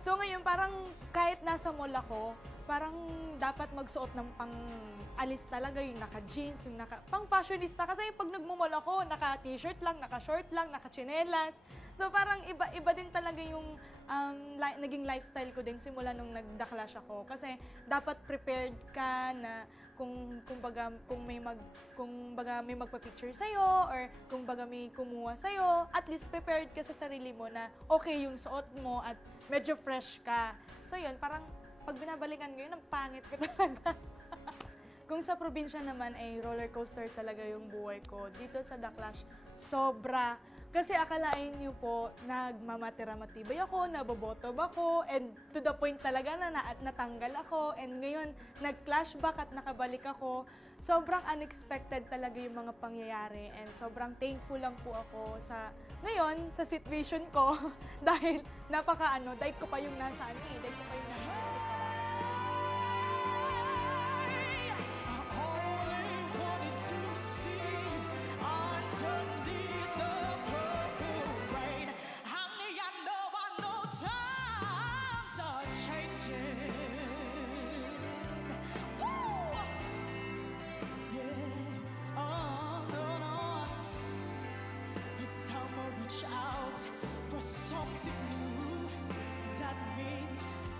So ngayon, parang kahit nasa mall ako, parang dapat magsuot ng pang-alis talaga, yung naka-jeans, yung pang-fashionista. Kasi pag nagmumall ako, naka-t-shirt lang, naka-short lang, naka-chinelas. So parang iba din talaga yung naging lifestyle ko din simula nung nag-The Clash ako. Kasi dapat prepared ka na kung may magpa-picture sa'yo or kung baga may kumuha sa'yo, at least prepared ka sa sarili mo na okay yung suot mo at medyo fresh ka. So yun, parang pag binabalikan ko yun, ang pangit ko talaga. Kung sa probinsya naman ay roller coaster talaga yung buhay ko. Dito sa The Clash, sobra. Kasi akalain niyo po, nagmamatira-matibay ako, nabobotob ako, and to the point talaga na natanggal ako. And ngayon, nag-flashback at nakabalik ako. Sobrang unexpected talaga yung mga pangyayari. And sobrang thankful lang po ako ngayon, sa situation ko. Dahil dahil ko pa yung nasa dahil ko pa yung nasa Reach out for something new that makes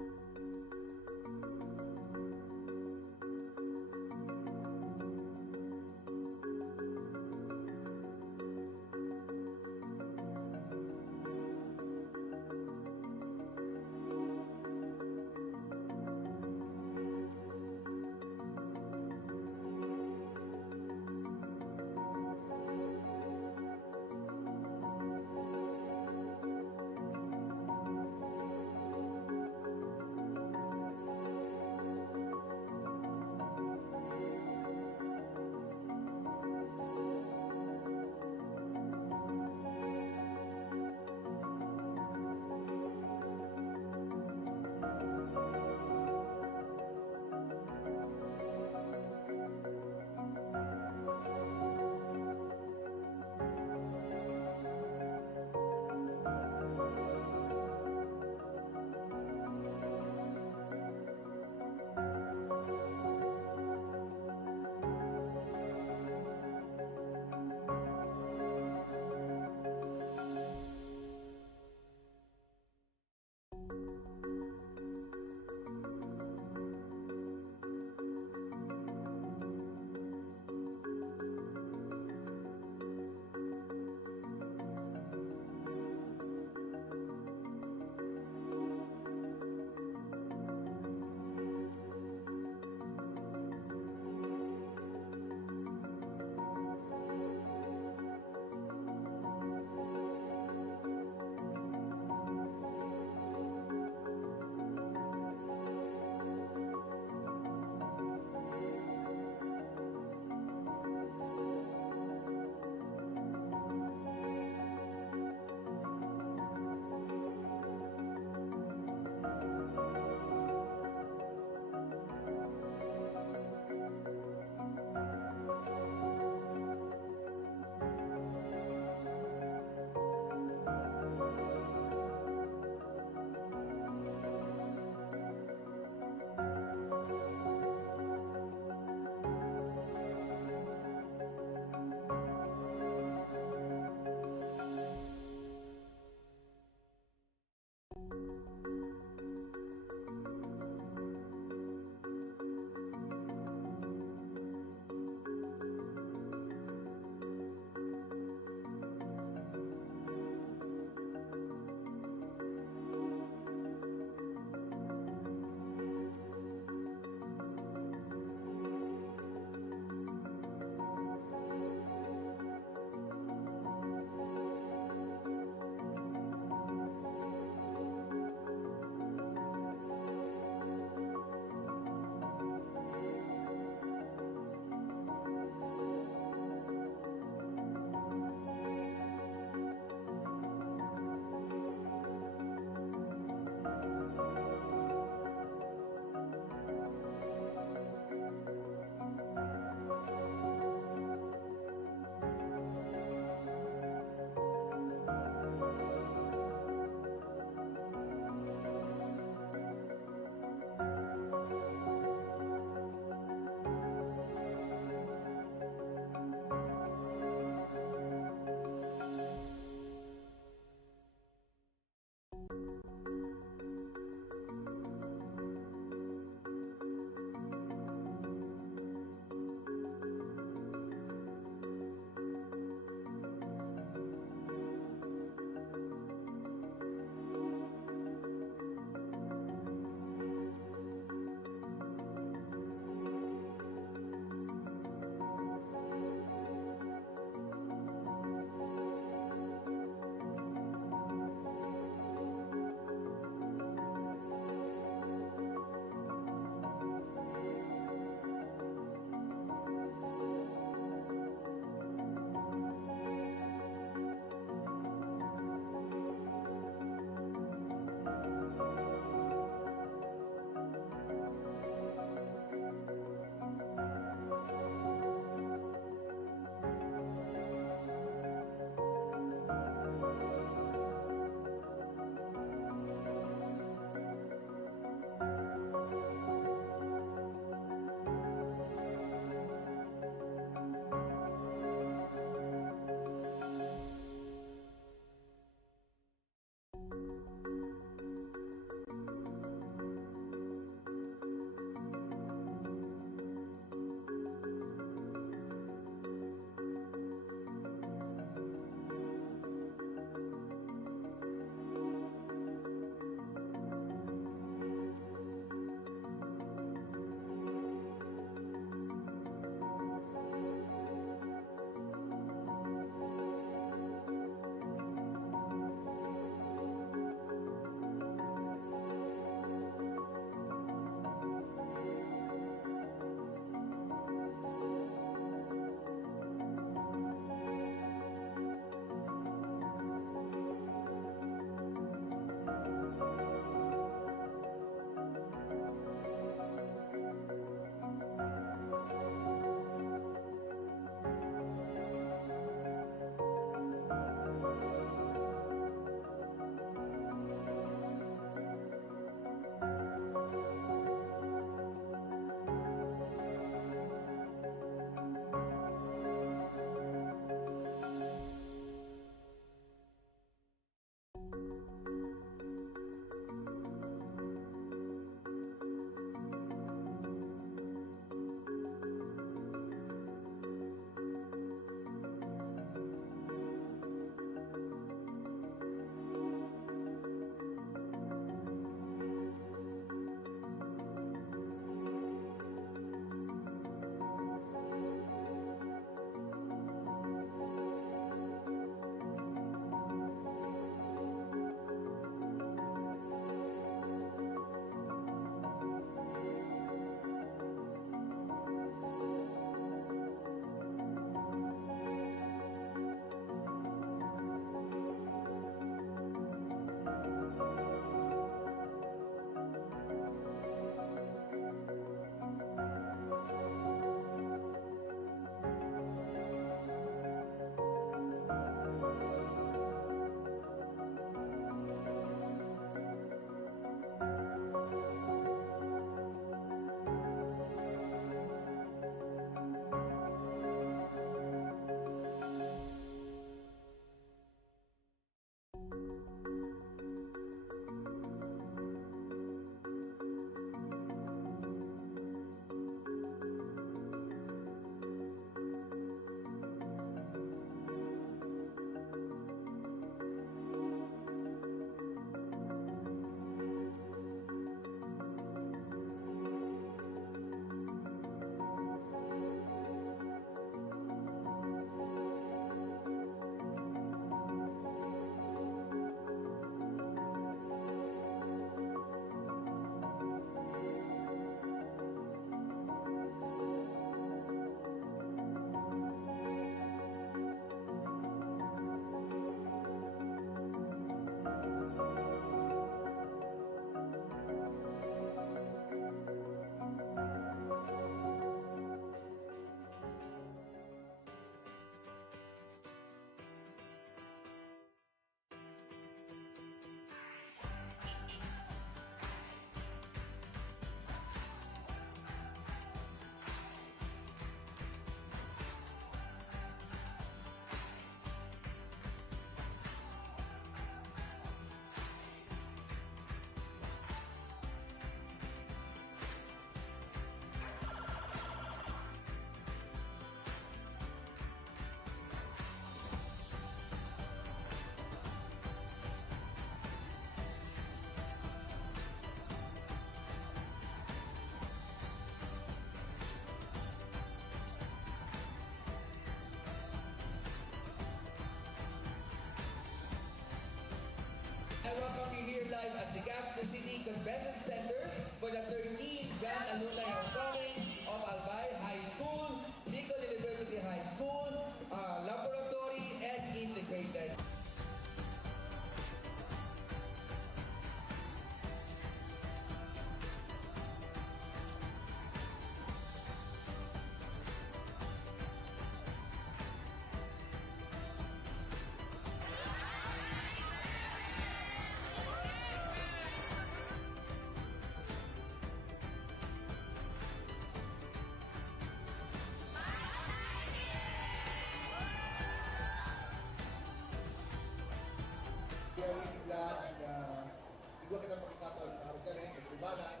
bigyan kita pakisataon ng araw ka rin, maglibanan,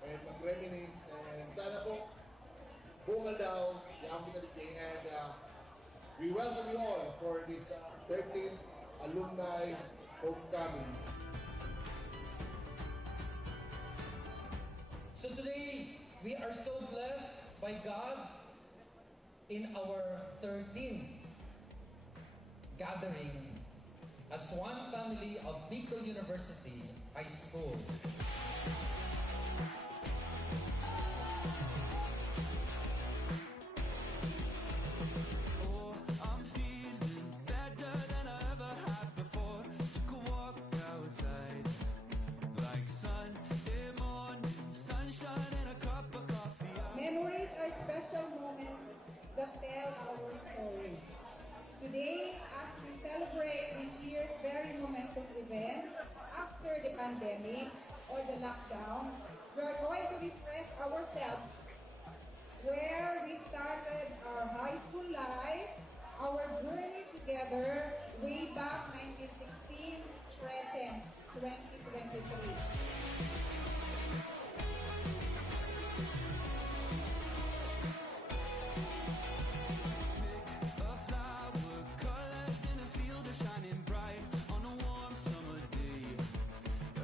and mag-reminisce, and sana po, buong aldaw, yaong kita dito, and we welcome you all for this 13th Alumni Homecoming. So today, we are so blessed by God in our 13th gathering as one family of Bicol University High School. Oh, I'm feeling better than I ever had before. Took a walk outside, like Sunday morning, sunshine and a cup of coffee. Memories are special moments that tell our story. Today, as we celebrate this year's very momentous event after the pandemic or the lockdown, we are going to refresh ourselves where we started our high school life, our journey together way back 1916, present 2023. A flower, colors in a field are shining bright on a warm summer day.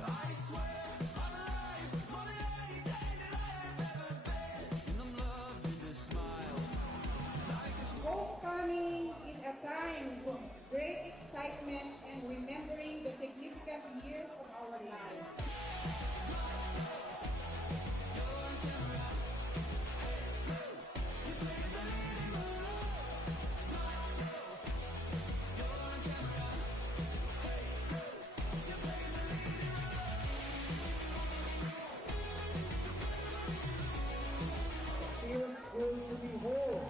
I swear I'm alive more than any day that I have ever been, and I'm loving the smile. Homecoming is a time of great excitement and remembering the significant years of our lives. Feels good to be home.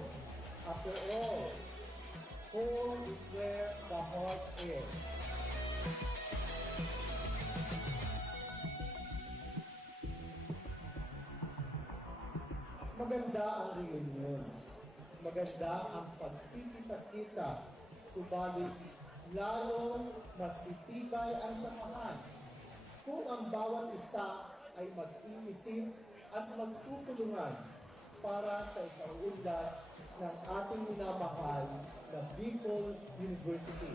After all, home is where the heart is. Maganda ang reunions. Maganda ang pagkikita-kita. Subalit, lalong mas itibay ang samahan kung ang bawat isa ay mag-iisip at magtutulungan para sa ikaunlad ng ating minamahal na Bicol University.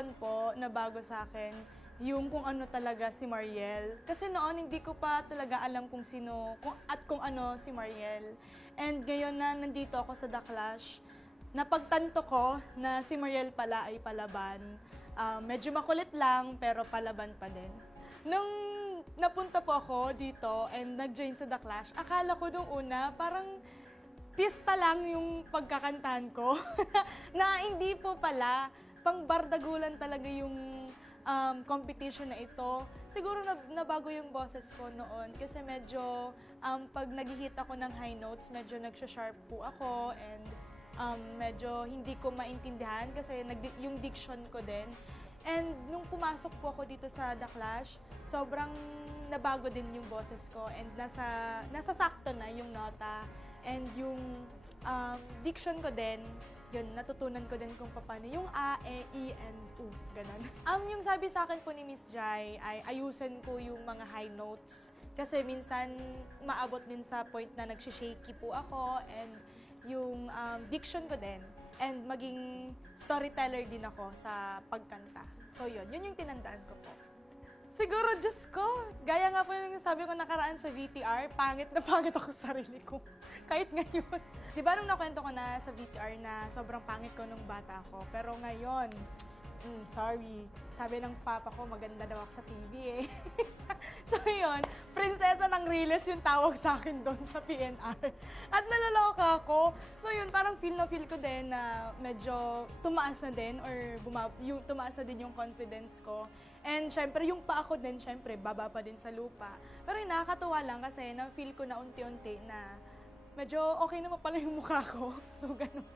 doon po na bago sa akin, yung kung ano talaga si Mariel. Kasi noon hindi ko pa talaga alam kung sino kung ano si Mariel. And ngayon na nandito ako sa The Clash, napagtanto ko na si Mariel pala ay palaban. Medyo makulit lang pero palaban pa din. Nung napunta po ako dito and nag-join sa The Clash, akala ko nung una parang pista lang yung pagkakantahan ko. Na hindi po pala, pang bardagulan talaga yung competition na ito. Siguro nabago yung boses ko noon kasi medyo pag nag-hit ako ng high notes, medyo nagsha-sharp po ako and medyo hindi ko maintindihan kasi yung diction ko din. And nung pumasok po ako dito sa The Clash, sobrang nabago din yung boses ko and nasa sakto na yung nota and yung diction ko din. Yun, natutunan ko din kung paano yung A, E, I, and U, ganun. Yung sabi sa akin po ni Miss Jai ay ayusin ko yung mga high notes. Kasi minsan, maabot din sa point na nagsishaky po ako and yung diction ko din. And maging storyteller din ako sa pagkanta. So yun yung tinandaan ko po. Siguro, Diyos ko, gaya nga po yung sabi ko nakaraan sa VTR, pangit na pangit ako sa sarili ko. Kahit ngayon. Di ba nung nakwento ko na sa VTR na sobrang pangit ko nung bata ako, pero ngayon, sorry. Sabi ng papa ko, maganda daw ako sa TV eh. So yun, prinsesa ng Riles yung tawag sa akin doon sa PNR. At nalaloka ako. So yun, parang feel ko din na medyo tumaas na din or tumaas na din yung confidence ko. And syempre, yung pa ako din, syempre, baba pa din sa lupa. Pero yung nakakatuwa lang kasi na-feel ko na unti-unti na medyo okay naman pala yung mukha ko. So, ganun.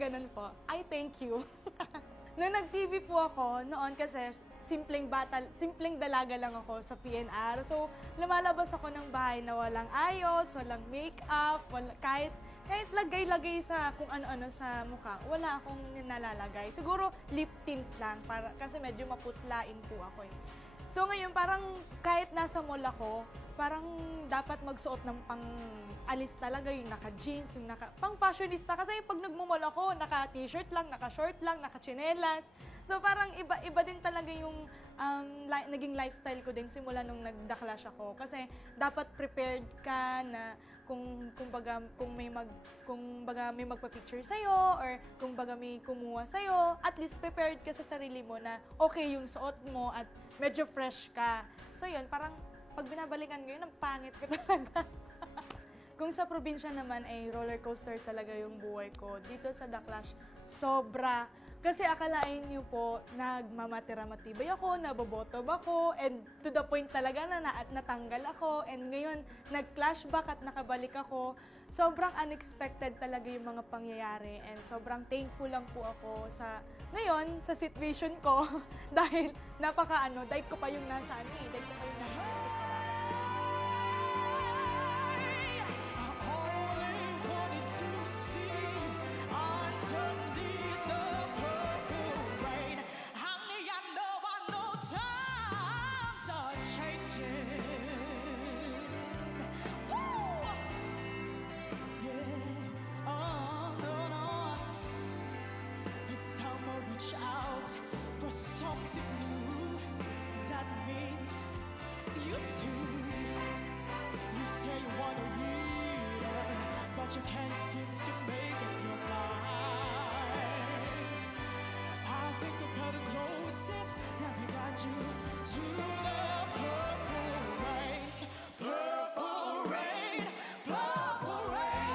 Ganun po. I thank you. Nung nag-TV po ako, noon kasi simpleng dalaga lang ako sa PNR. So, lumalabas ako ng bahay na walang ayos, walang makeup, kahit lagay-lagay sa kung ano-ano sa mukha, wala akong nalalagay. Siguro lip tint lang, kasi medyo maputlain po ako eh. So ngayon, parang kahit nasa mall ako, parang dapat magsuot ng pang-alis talaga, yung naka-jeans, yung pang-fashionista. Kasi pag nagmumall ako, naka-t-shirt lang, naka-short lang, naka-chinelas. So parang iba din talaga yung naging lifestyle ko din simula nung nag-The Clash ako. Kasi dapat prepared ka na kung may magpa-picture sa'yo or kung baga may kumuha sa'yo, at least prepared ka sa sarili mo na okay yung suot mo at medyo fresh ka. So yun, parang pag binabalikan ko yun, ang pangit ko talaga. Kung sa probinsya naman ay roller coaster talaga yung buhay ko. Dito sa The Clash, sobra. Kasi akalain niyo po, nagmamatira-matibay ako, nabobotob ako, and to the point talaga na natanggal ako. And ngayon, nag-flashback at nakabalik ako. Sobrang unexpected talaga yung mga pangyayari. And sobrang thankful lang po ako ngayon, sa situation ko. Dahil dahil ko pa yung nasa dahil ko pa yung nasa reach out for something new that means you too. You say you want a reader, but you can't seem to make up your mind. I think I better close it. Let me guide you to the purple rain. Purple rain, purple rain.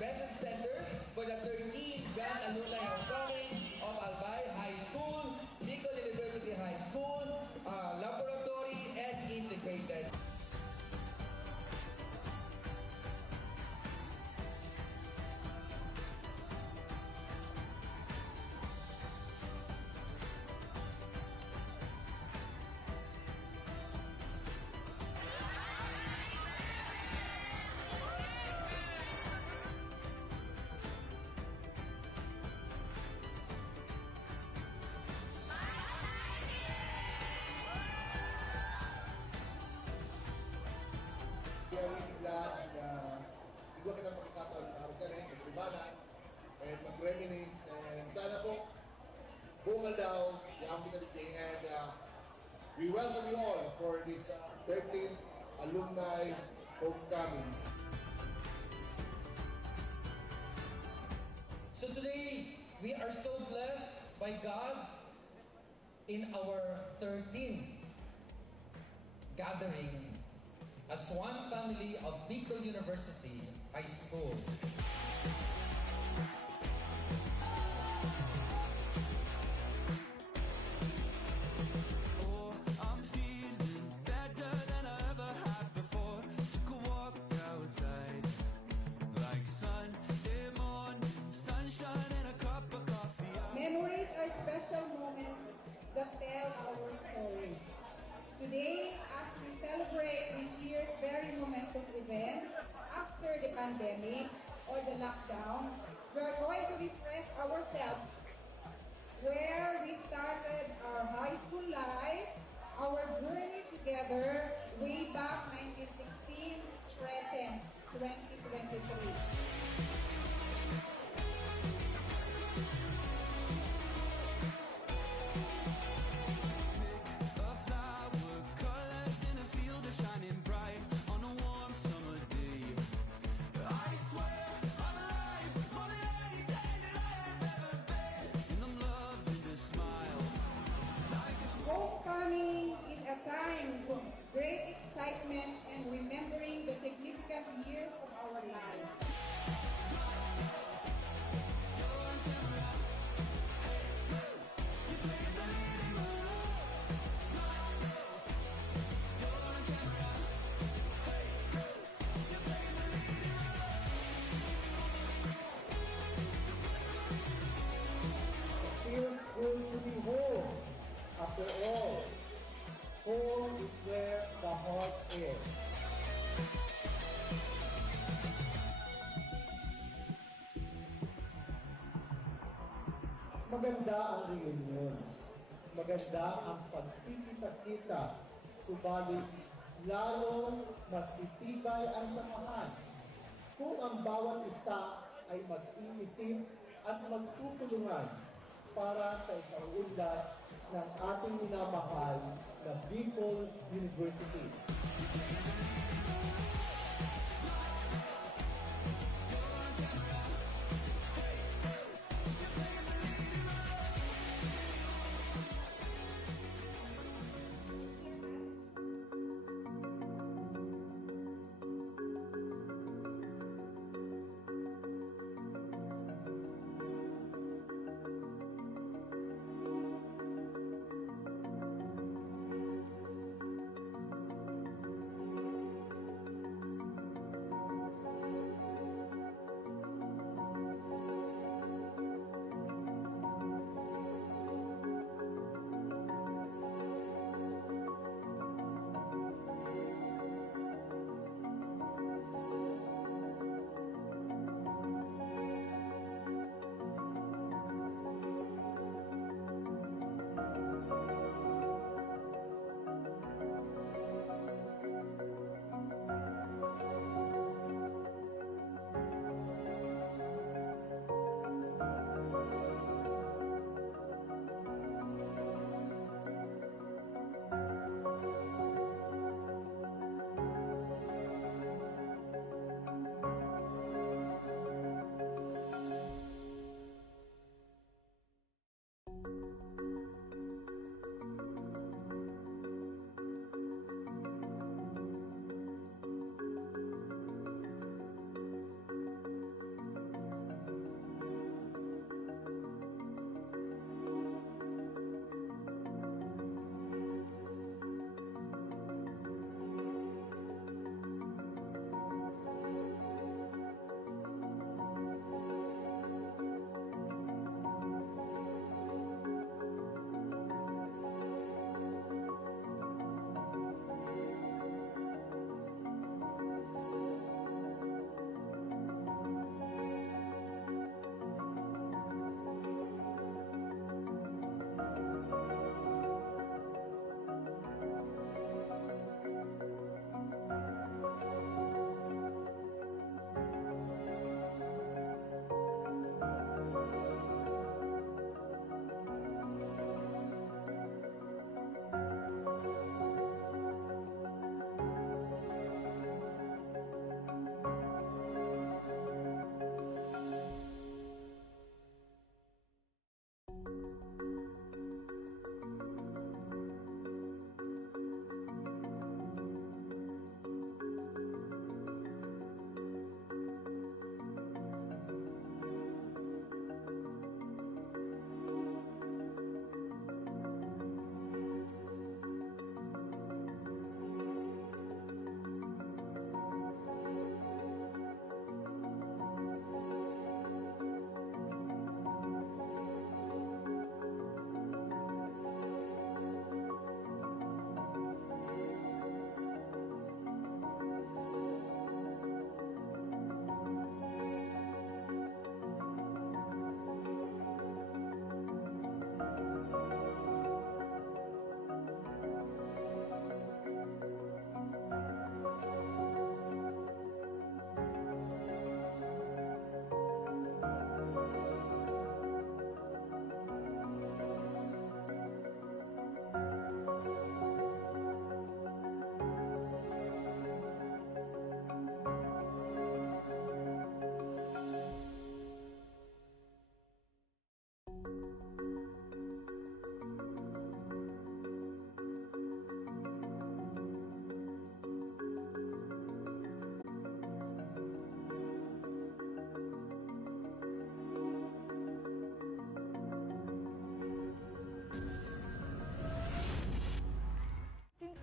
Convention Center for the 13th Grand Alumni Homecoming of Albay High School, Bicol University High School, Laboratory, and Integrated. Kaya bigla bigla kita pagkakataon na araw ka rin, maglibanan, and mag-reminisce, and sana po, bungal daw, yung kita and we welcome you all for this 13th Alumni Homecoming. So today, we are so blessed by God in our 13th gathering as one family of Bicol University High School. Oh, I'm feeling better than I ever had before. Took a walk outside, like Sunday morning, sunshine and a cup of coffee. Memories are special moments that tell our story. Today, as we celebrate this year's very momentous event after the pandemic or the lockdown, we are going to refresh ourselves where we started our high school life, our journey together way back 1916, present 2023. A flower, colors in a field are shining bright on a warm summer day. I swear I'm alive, more than any day that I have ever been. And I'm loving the smile. Homecoming is a time of great excitement and remembering the significant years of our lives. Feels good to be home. After all, home is where the heart is. Maganda ang reunions. Maganda ang pagkikita-kita. Subalit, lalong mas titibay ang samahan kung ang bawat isa ay mag-iisip at magtutulungan para sa ikaunlad ng ating minamahal na Bicol University.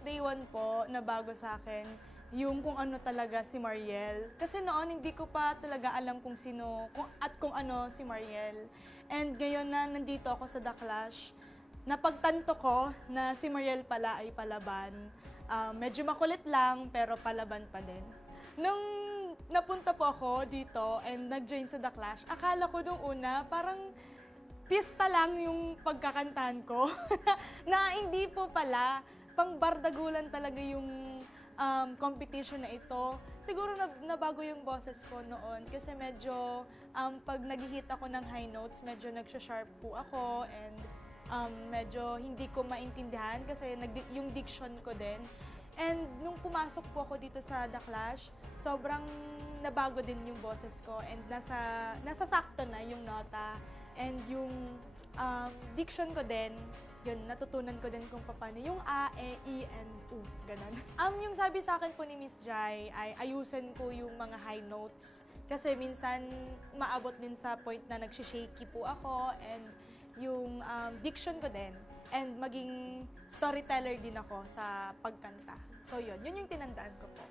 day one po na bago sa akin, yung kung ano talaga si Mariel. Kasi noon hindi ko pa talaga alam kung sino at kung ano si Mariel. And ngayon na nandito ako sa The Clash, napagtanto ko na si Mariel pala ay palaban. Medyo makulit lang pero palaban pa din. Nung napunta po ako dito and nag-join sa The Clash, akala ko nung una parang pista lang yung pagkakantahan ko. Na hindi po pala, pang bardagulan talaga yung competition na ito. Siguro nabago yung boses ko noon kasi medyo pag nag-hit ako ng high notes, medyo nagsha-sharp po ako and medyo hindi ko maintindihan kasi yung diction ko din. And nung pumasok po ako dito sa The Clash, sobrang nabago din yung boses ko and nasa sakto na yung nota. And yung diction ko din, yun, natutunan ko din kung paano yung A, E, I, and U, ganun. Yung sabi sa akin po ni Miss Jai ay ayusin ko yung mga high notes. Kasi minsan, maabot din sa point na nagsishaky po ako and yung diction ko din. And maging storyteller din ako sa pagkanta. So yun yung tinandaan ko po.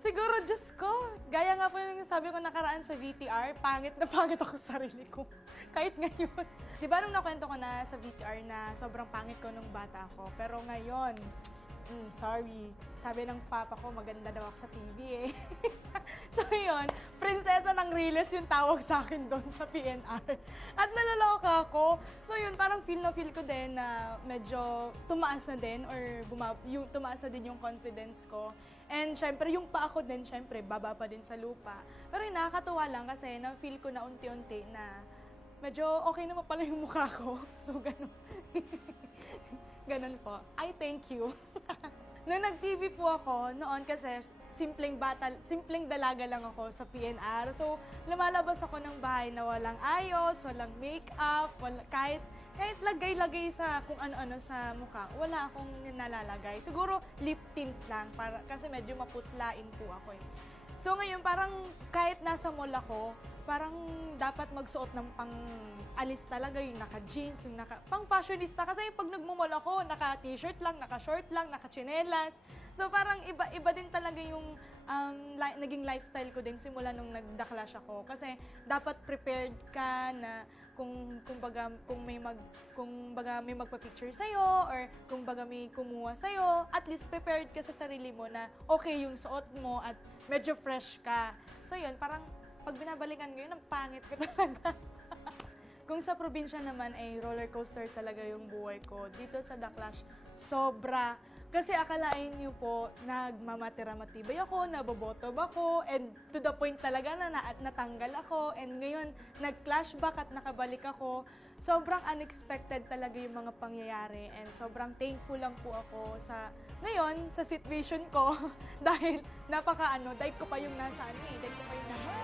Siguro, Diyos ko, gaya nga po yung sabi ko nakaraan sa VTR, pangit na pangit ako sa sarili ko. Kahit ngayon. Di ba nung nakwento ko na sa VTR na sobrang pangit ko nung bata ako, pero ngayon, sorry, sabi ng papa ko maganda daw ako sa TV eh. So yun, prinsesa ng Riles yung tawag sa akin doon sa PNR. At nalaloka ako. So yun, parang feel ko din na medyo tumaas na din or tumaas na din yung confidence ko. And syempre, yung pa ako din, syempre, baba pa din sa lupa. Pero yung nakakatuwa lang kasi na-feel ko na unti-unti na medyo okay naman pala yung mukha ko. So, ganun. Ganun po. I thank you. Nung nag-TV po ako, noon kasi simpleng dalaga lang ako sa PNR. So, lumalabas ako ng bahay na walang ayos, walang makeup, kahit lagay-lagay sa kung ano-ano sa mukha, wala akong nalalagay. Siguro lip tint lang, kasi medyo maputlain po ako eh. So ngayon, parang kahit nasa mall ako, parang dapat magsuot ng pang-alis talaga, yung naka-jeans, yung pang-fashionista. Kasi pag nagmumall ako, naka-t-shirt lang, naka-short lang, naka-chinelas. So parang iba din talaga yung naging lifestyle ko din simula nung nag-The Clash ako. Kasi dapat prepared ka na kung baga may magpa-picture sa'yo or kung baga may kumuha sa'yo, at least prepared ka sa sarili mo na okay yung suot mo at medyo fresh ka. So yun, parang pag binabalikan ko yun, ang pangit ko talaga. Kung sa probinsya naman ay roller coaster talaga yung buhay ko. Dito sa The Clash, sobra. Kasi akalain niyo po, nagmamatira-matibay ako, nabobotob ako, and to the point talaga na natanggal ako, and ngayon, nag-flashback at nakabalik ako. Sobrang unexpected talaga yung mga pangyayari, and sobrang thankful lang po ako ngayon, sa situation ko, dahil dahil ko pa yung nasa dahil ko pa yung nasa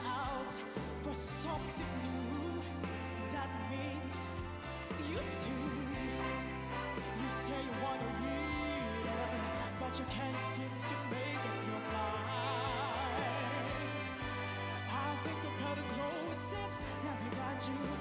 out for something new that makes you too. You say you want a leader, but you can't seem to make up your mind. I think I better close it. Now we got you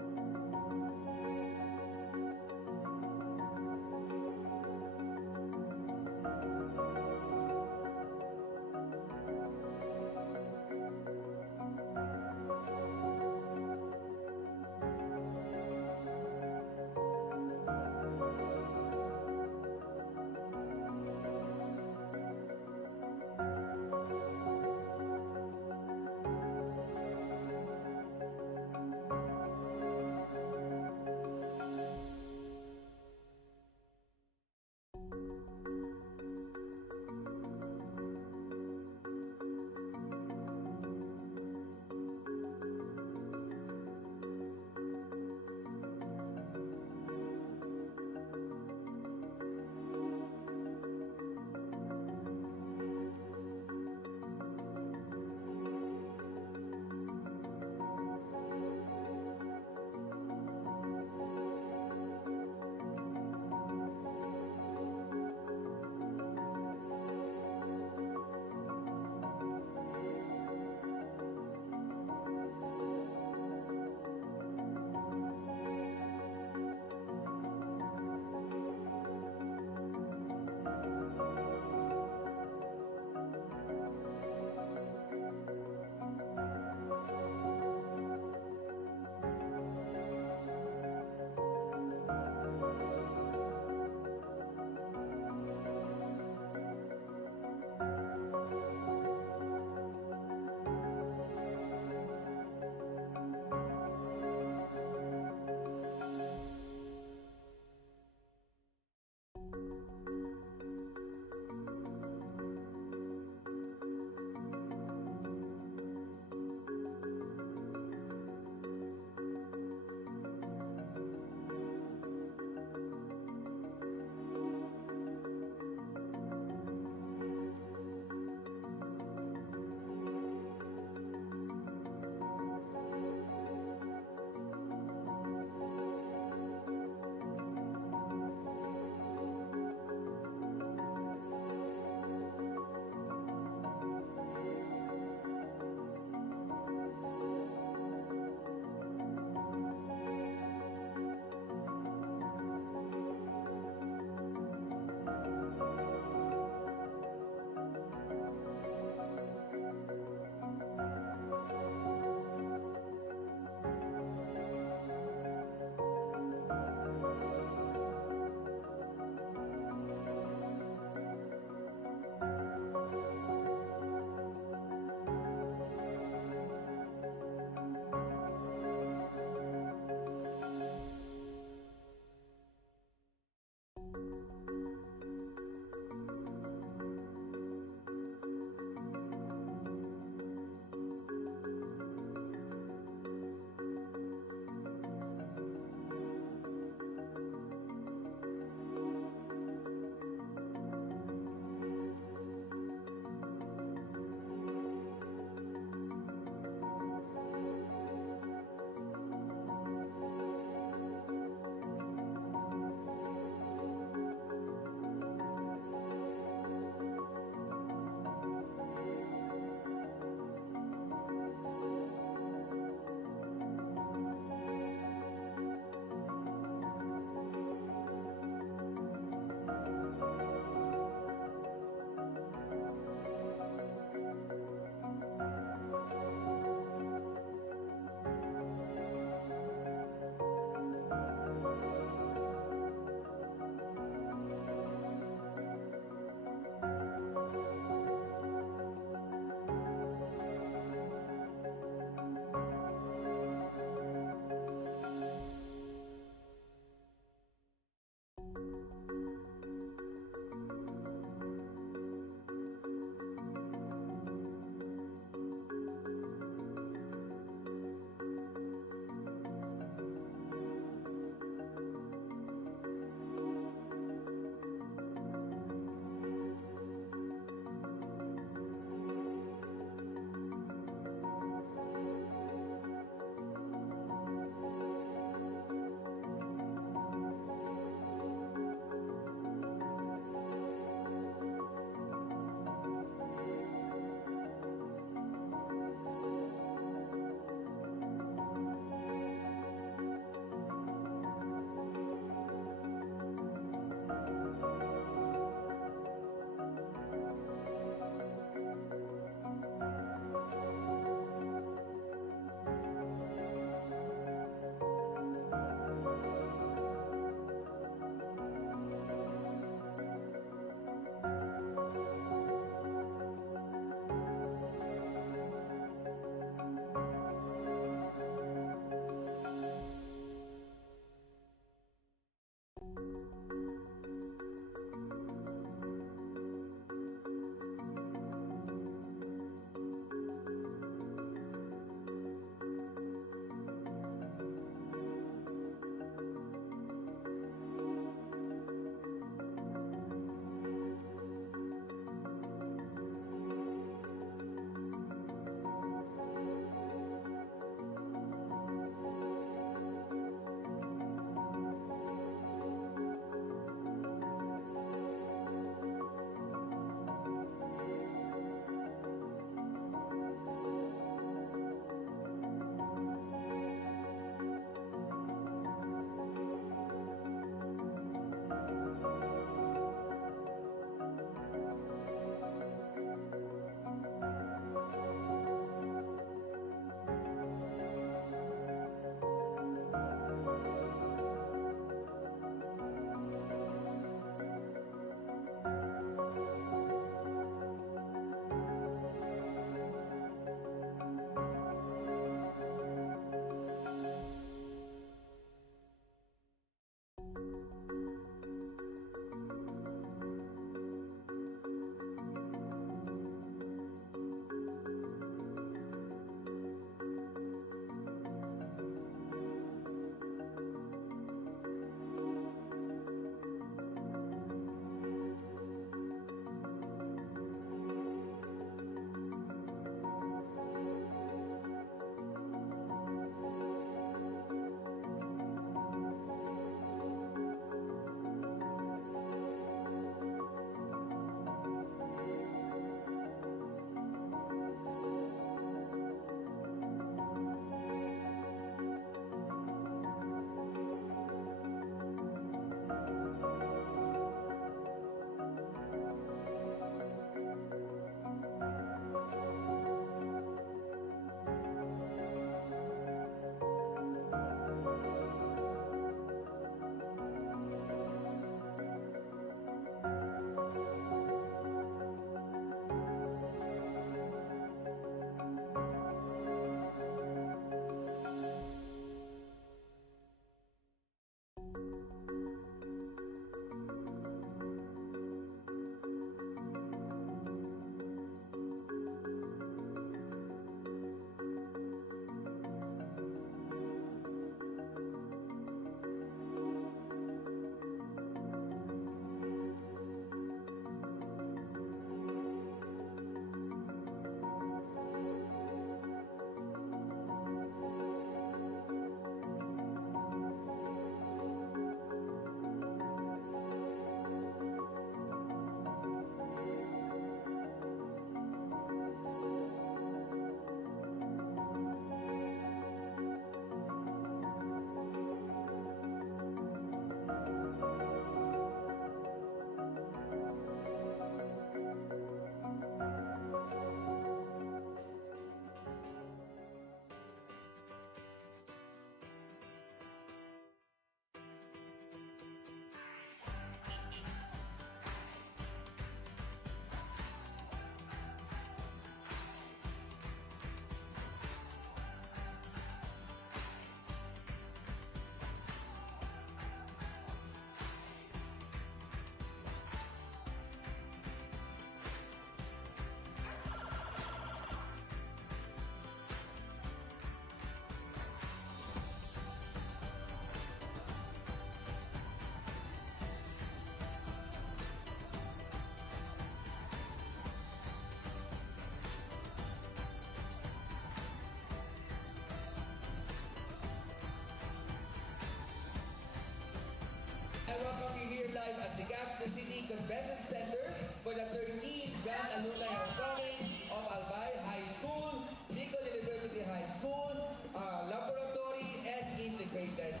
welcome you here live at the Legazpi City Convention Center for the 13th Grand Alumni Homecoming of Albay High School, Bicol University High School, Laboratory, and Integrated.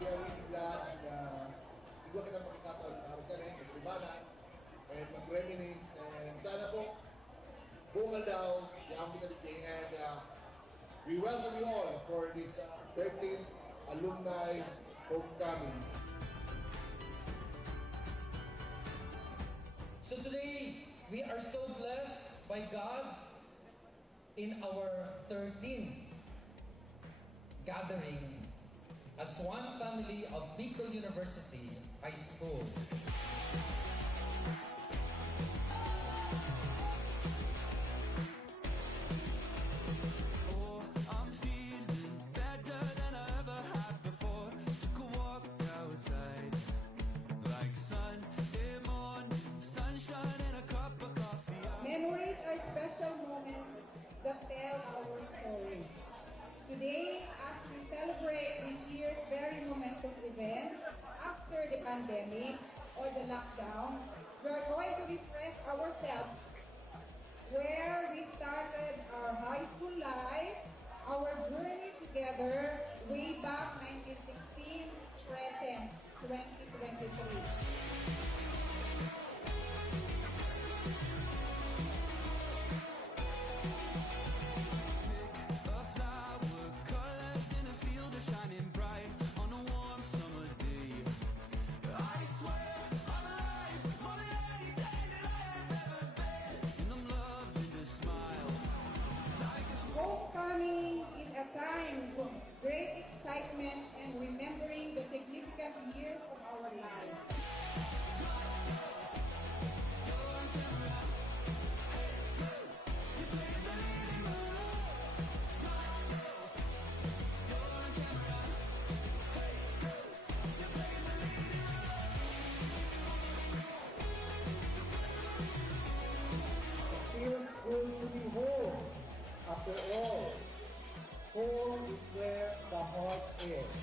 Kaya bigla bigla kita pakisataon ng araw ka rin, maglibanan, and mag-reminisce, and sana po, buong aldaw, yung kinaligay, and we welcome you all for this 13th Alumni Homecoming. So today, we are so blessed by God in our 13th gathering as one family of Bicol University High School. Oh, I'm feeling better than I ever had before. Took a walk outside, like Sunday morning, sunshine and a cup of coffee. Memories are special moments that tell our story. Today, as we celebrate this year's very momentous event after the pandemic or the lockdown, we are going to refresh ourselves where we started our high school life, our journey together way back 1916, present 2023. A flower, colors in a field are shining bright on a warm summer day. I swear I'm alive, more than any day that I have ever been. And I'm loving the smile. Homecoming is a time of great excitement and remembering the significant years of our lives. Feels good to be home. After all, home is where the heart is.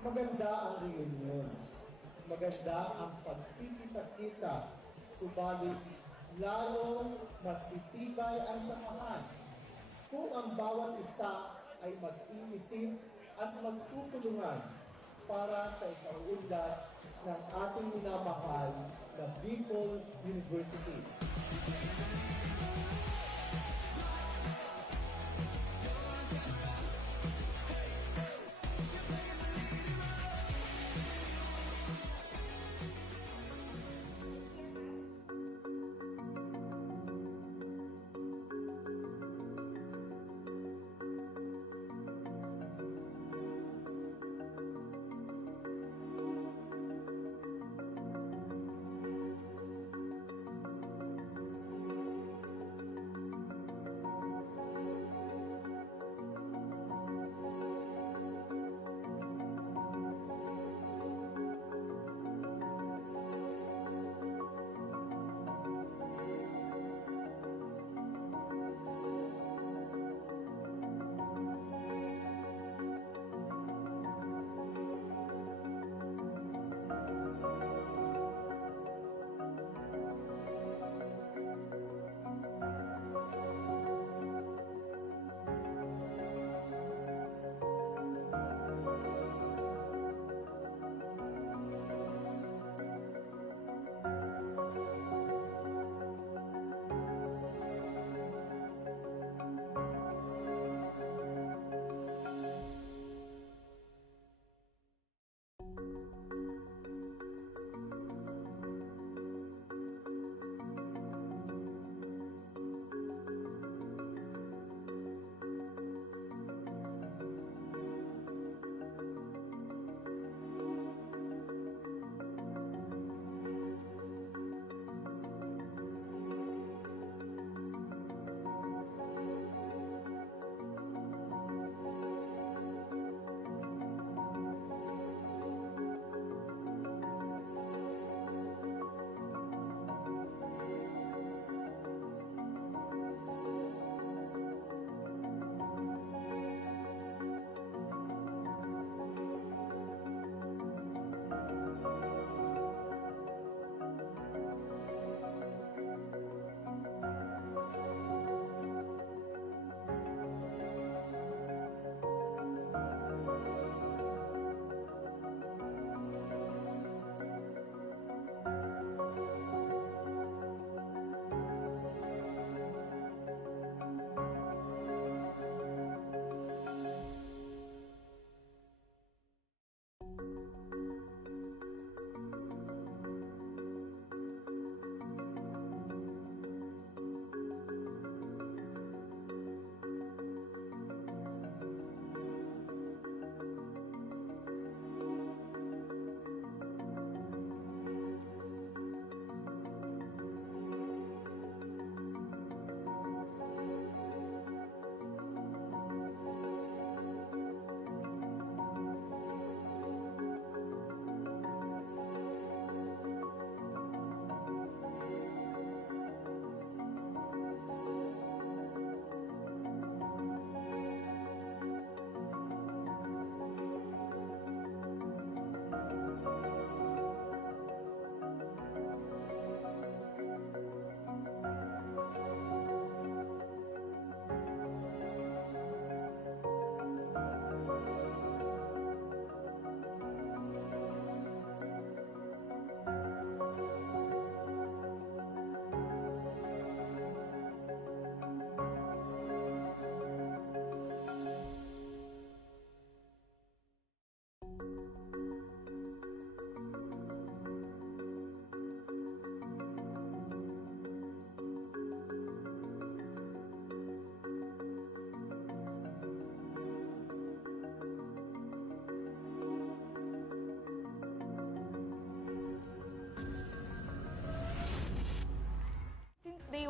Maganda ang reunions. Maganda ang pagkikita-kita. Subalit, lalong mas titibay ang samahan kung ang bawat isa ay mag-iisip at magtutulungan para sa ikauunlad ng ating minamahal na Bicol University.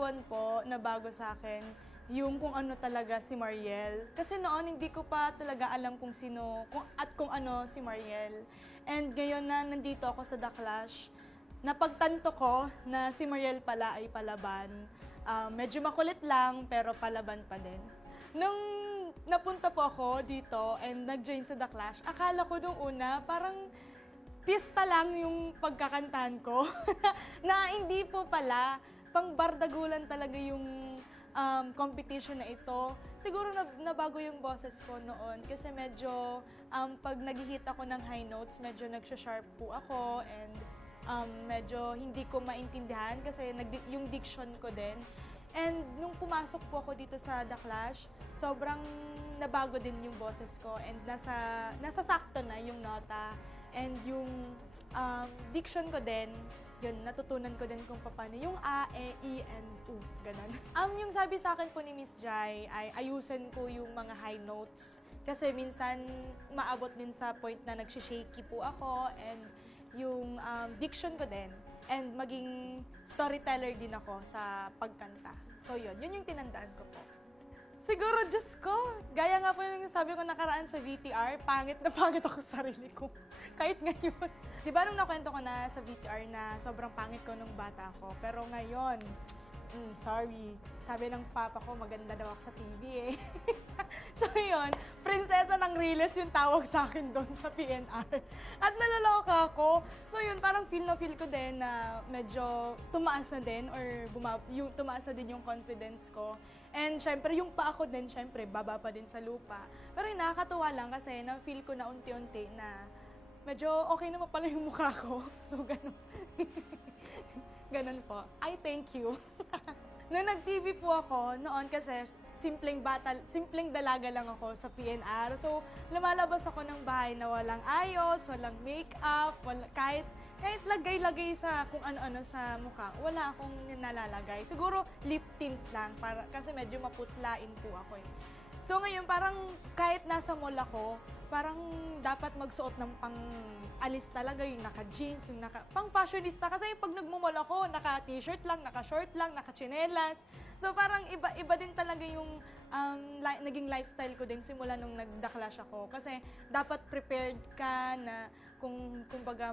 buwan po na bago sa akin, yung kung ano talaga si Mariel. Kasi noon hindi ko pa talaga alam kung sino at kung ano si Mariel. And ngayon na nandito ako sa The Clash, napagtanto ko na si Mariel pala ay palaban. Medyo makulit lang pero palaban pa din. Nung napunta po ako dito and nag-join sa The Clash, akala ko nung una parang pista lang yung pagkakantahan ko. Na hindi po pala, pang bardagulan talaga yung competition na ito. Siguro nabago yung boses ko noon kasi medyo pag nag-hit ako ng high notes, medyo nagsha-sharp po ako and medyo hindi ko maintindihan kasi yung diction ko din. And nung pumasok po ako dito sa The Clash, sobrang nabago din yung boses ko and nasa sakto na yung nota. And yung diction ko din, yun, natutunan ko din kung paano yung A, E, I, and U, ganun. Yung sabi sa akin po ni Miss Jai ay ayusin ko yung mga high notes. Kasi minsan, maabot din sa point na nagsishaky po ako and yung diction ko din. And maging storyteller din ako sa pagkanta. So yun yung tinandaan ko po. Siguro, Diyos ko, gaya nga po yung sabi ko nakaraan sa VTR, pangit na pangit ako sa sarili ko. Kahit ngayon. Di ba nung nakwento ko na sa VTR na sobrang pangit ko nung bata ako, pero ngayon, sorry, sabi ng papa ko maganda daw ako sa TV eh. So yun, prinsesa ng Riles yung tawag sa akin doon sa PNR. At nalaloka ako. So yun, parang feel ko din na medyo tumaas na din or tumaas na din yung confidence ko. And syempre, yung pa ako din, syempre, baba pa din sa lupa. Pero yung nakakatuwa lang kasi na-feel ko na unti-unti na medyo okay naman pala yung mukha ko. So, ganun. Ganun po. I thank you. Nung nag-TV po ako, noon kasi simpleng dalaga lang ako sa PNR. So, lumalabas ako ng bahay na walang ayos, walang makeup, kahit lagay-lagay sa kung ano-ano sa mukha, wala akong nalalagay. Siguro lip tint lang, kasi medyo maputlain po ako eh. So ngayon, parang kahit nasa mall ako, parang dapat magsuot ng pang-alis talaga, yung naka-jeans, yung pang-fashionista. Kasi pag nagmumall ako, naka-t-shirt lang, naka-short lang, naka-chinelas. So parang iba din talaga yung naging lifestyle ko din simula nung nag-The Clash ako. Kasi dapat prepared ka na kung baga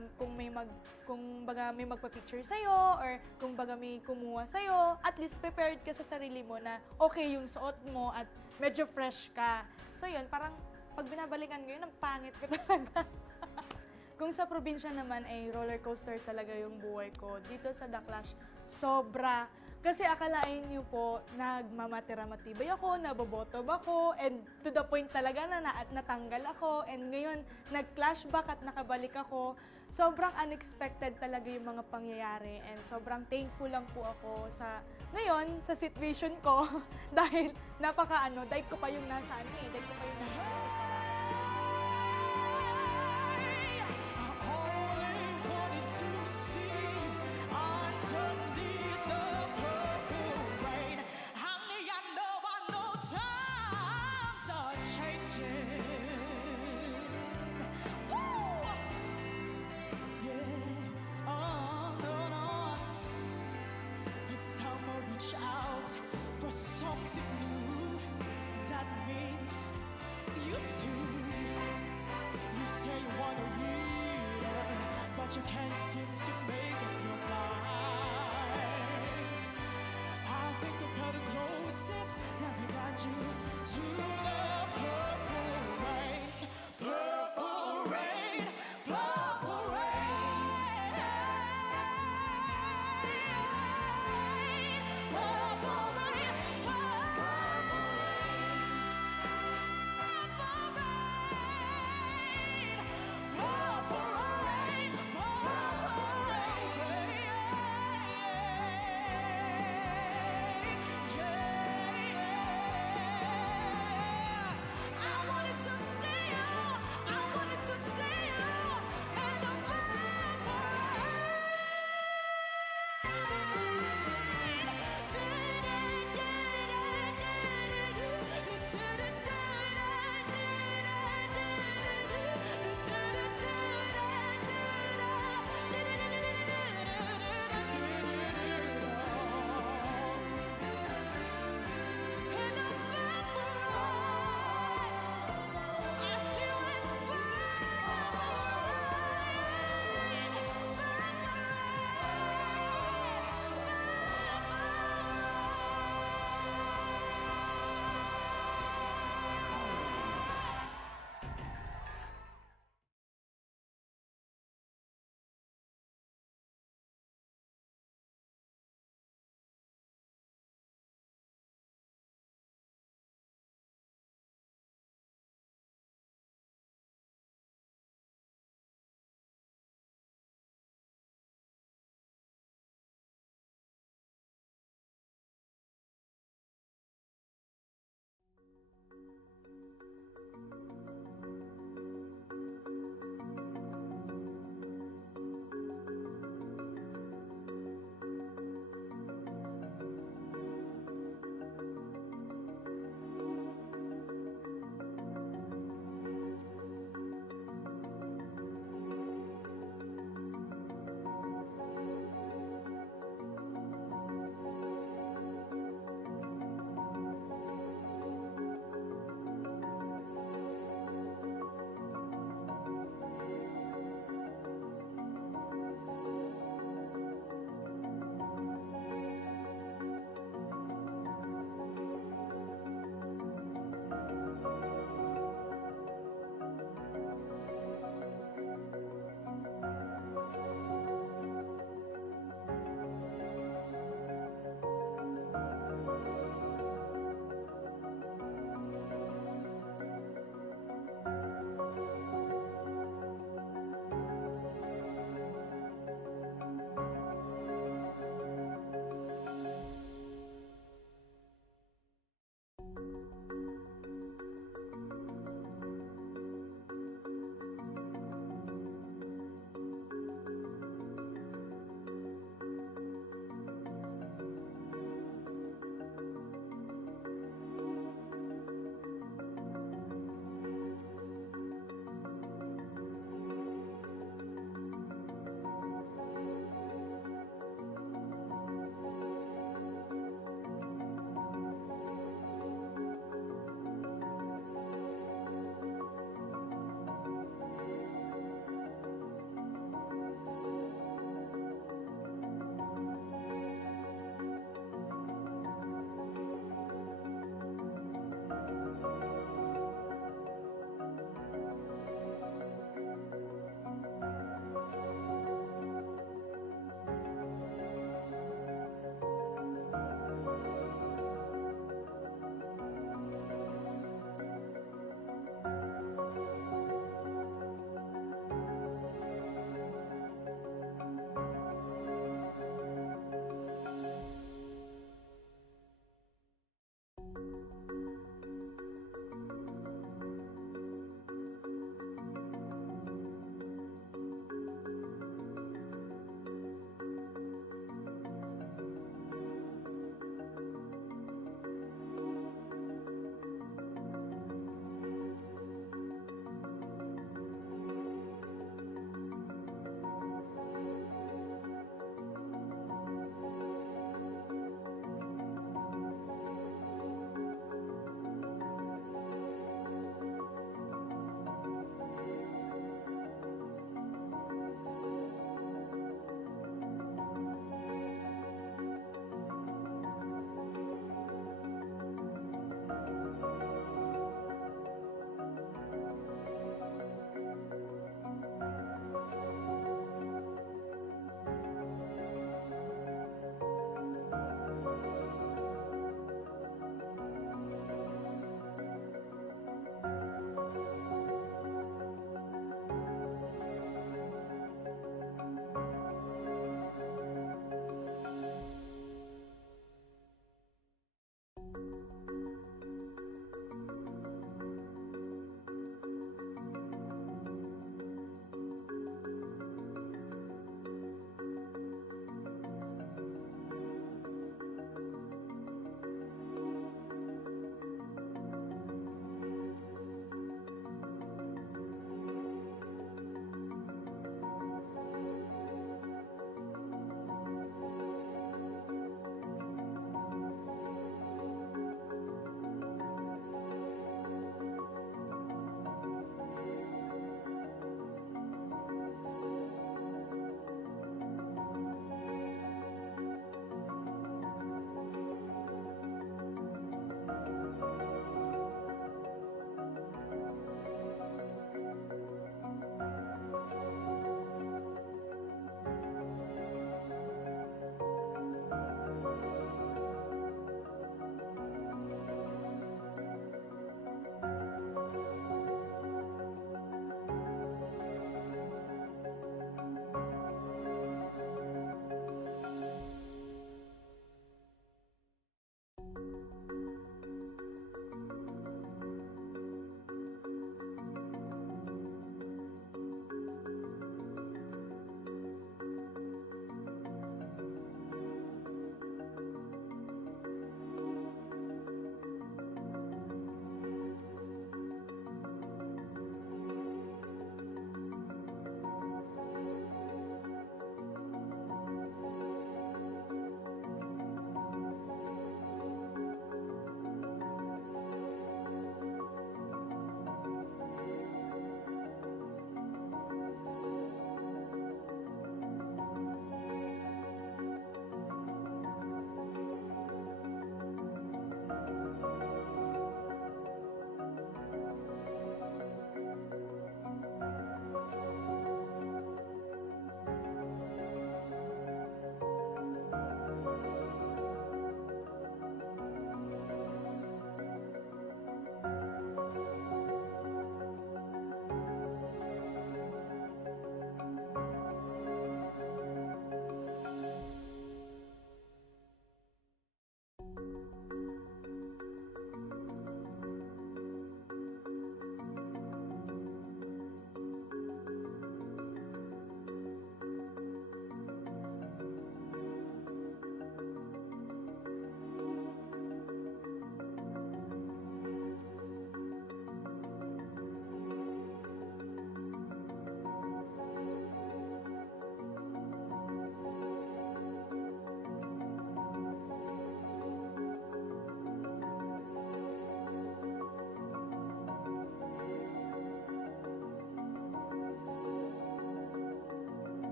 may magpa-picture sa'yo or kung baga may kumuha sa'yo, at least prepared ka sa sarili mo na okay yung suot mo at medyo fresh ka. So yun, parang pag binabalikan ko yun, ang pangit ko talaga. Kung sa probinsya naman ay roller coaster talaga yung buhay ko. Dito sa The Clash, sobra. Kasi akalain niyo po, nagmamatira-matibay ako, nabobotob ako, and to the point talaga na natanggal ako, and ngayon, nag-flashback at nakabalik ako. Sobrang unexpected talaga yung mga pangyayari, and sobrang thankful lang po ako ngayon, sa situation ko, dahil daig ko pa yung nasa daig ko pa yung nasa you can't seem to make up your mind. I think I better close it. Let me guide you to the purple rain. Purple rain, purple rain. Purple rain, purple rain. Purple rain.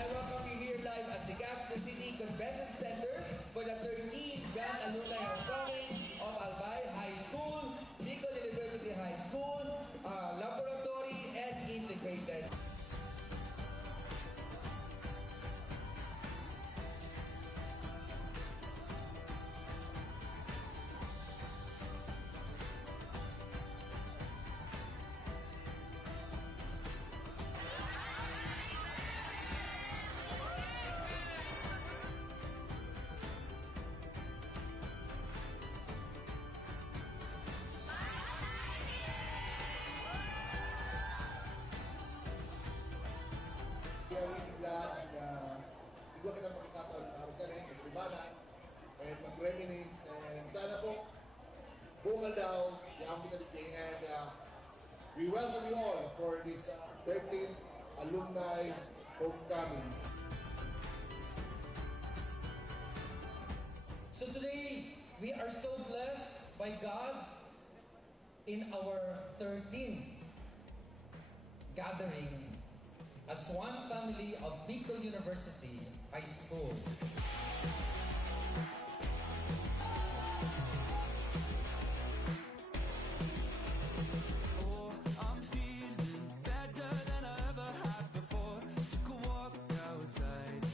I welcome you here live at the Gaston City Convention Center for the 13th Grand Alumni Homecoming of Albay High School, Bicol University High School, Laboratory, and Integrated. Kaya bigla bigla kita pakisataon araw ka rin, maglibanan, and mag-reminisce, and sana po, buong aldaw, yung pinaliking, and we welcome you all for this 13th Alumni Homecoming. So today, we are so blessed by God in our 13th gathering as one family of Bicol University High School. Oh, I'm feeling better than I ever had before. Took a walk outside,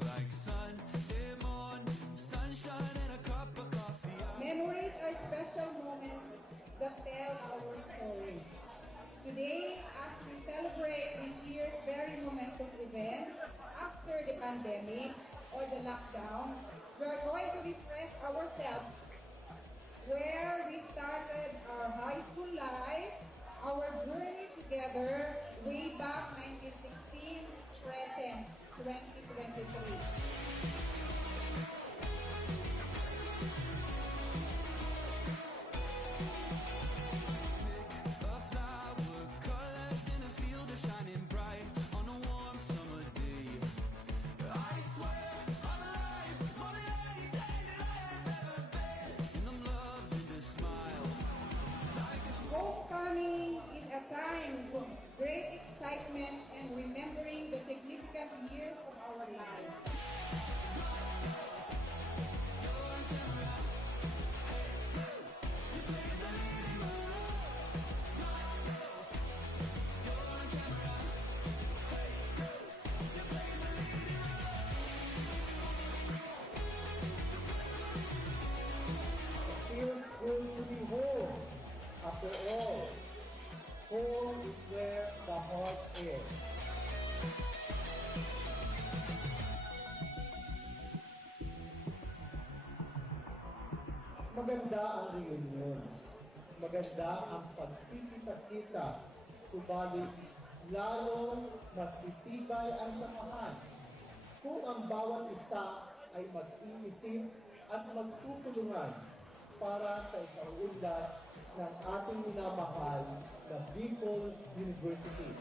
like Sunday morning, sunshine and a cup of coffee. Memories are special moments that tell our story. Today, as we celebrate this year's very momentous event after the pandemic or the lockdown, Maganda ang reunions. Maganda ang pagkikita-kita. Subalit, lalong mas titibay ang samahan kung ang bawat isa ay mag-iisip at magtutulungan para sa ikauunlad ng ating minamahal na Bicol University.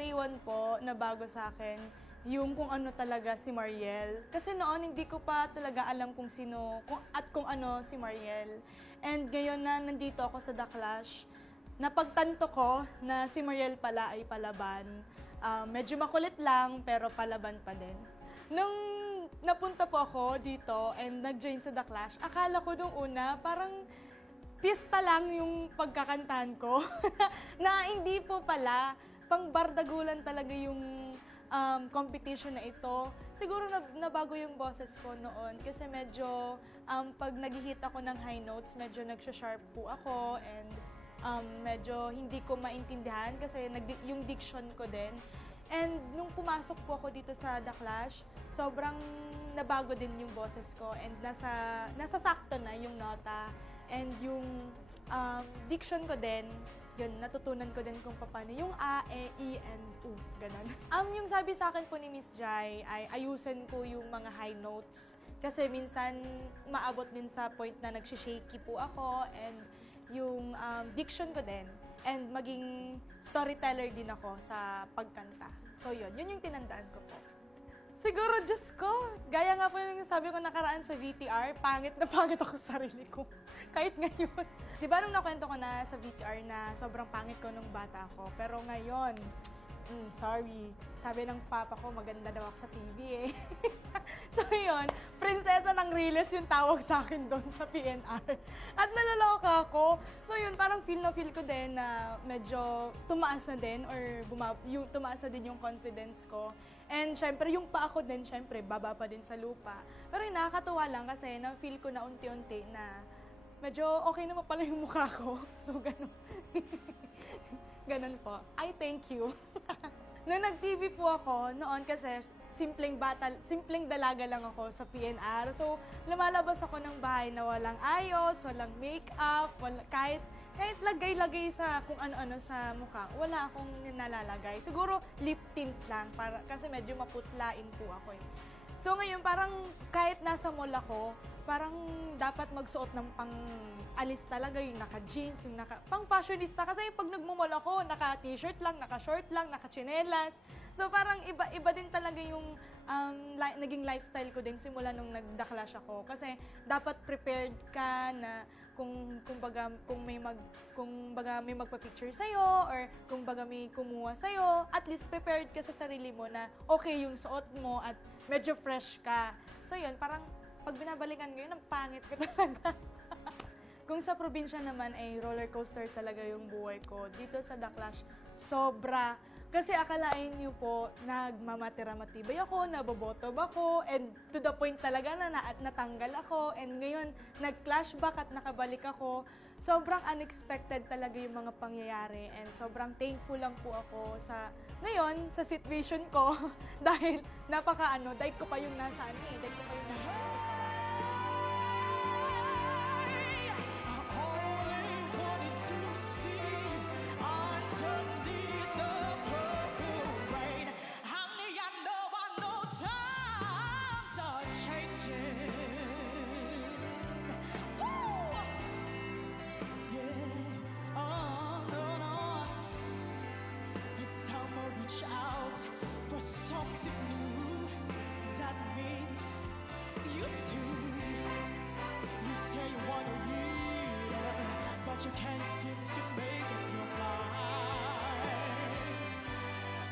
Day one po na bago sa akin yung kung ano talaga si Mariel. Kasi noon hindi ko pa talaga alam kung sino kung ano si Mariel. And ngayon na nandito ako sa The Clash, napagtanto ko na si Mariel pala ay palaban. Medyo makulit lang pero palaban pa din. Nung napunta po ako dito and nag-join sa The Clash, akala ko nung una parang pista lang yung pagkakantahan ko. Na hindi po pala, pang bardagulan talaga yung competition na ito. Siguro nabago yung boses ko noon kasi medyo pag nag-hit ako ng high notes, medyo nagsha-sharp po ako and medyo hindi ko maintindihan kasi yung diction ko din. And nung pumasok po ako dito sa The Clash, sobrang nabago din yung boses ko and nasa sakto na yung nota and yung diction ko din, yun, natutunan ko din kung paano yung A, E, I, and U, ganun. Yung sabi sa akin po ni Miss Jai ay ayusin ko yung mga high notes kasi minsan maabot din sa point na nagsishaky po ako and yung diction ko din and maging storyteller din ako sa pagkanta. So yun yung tinandaan ko po. Siguro, Diyos ko, gaya nga po yung sabi ko nakaraan sa VTR, pangit na pangit ako sa sarili ko. Kahit ngayon. Di ba nung nakwento ko na sa VTR na sobrang pangit ko nung bata ako, pero ngayon, sorry, sabi ng papa ko maganda daw ako sa TV eh. So yun, prinsesa ng Riles yung tawag sa akin doon sa PNR. At nalaloka ako. So yun, parang feel ko din na medyo tumaas na din or tumaas na din yung confidence ko. And syempre, yung pa ako din, syempre, baba pa din sa lupa. Pero yung nakakatuwa lang kasi na-feel ko na unti-unti na medyo okay naman pala yung mukha ko. So, ganun. Ganun po. I thank you. Nung nag-TV po ako, noon kasi simpleng dalaga lang ako sa PNR. So, lumalabas ako ng bahay na walang ayos, walang makeup, kahit lagay-lagay sa kung ano-ano sa mukha, wala akong nalalagay. Siguro lip tint lang, kasi medyo maputlain po ako eh. So ngayon, parang kahit nasa mall ako, parang dapat magsuot ng pang-alis talaga, yung naka-jeans, yung pang-fashionista. Kasi pag nagmumall ako, naka-t-shirt lang, naka-short lang, naka-chinelas. So parang iba din talaga yung naging lifestyle ko din simula nung nag-The-Clash ako. Kasi dapat prepared ka na kung baga may magpa-picture sa'yo or kung baga may kumuha sa'yo, at least prepared ka sa sarili mo na okay yung suot mo at medyo fresh ka. So yun, parang pag binabalikan ko yun, ang pangit ko talaga. Kung sa probinsya naman ay roller coaster talaga yung buhay ko. Dito sa The Clash, sobra. Kasi akalain niyo po, nagmamatira-matibay ako, nabobotob ako, and to the point talaga na natanggal ako, and ngayon, nag-flashback at nakabalik ako. Sobrang unexpected talaga yung mga pangyayari, and sobrang thankful lang po ako ngayon, sa situation ko, dahil daig ko pa yung nasa daig ko pa yung nasa out for something new that makes you do. You say you want a leader, but you can't seem to make up your mind.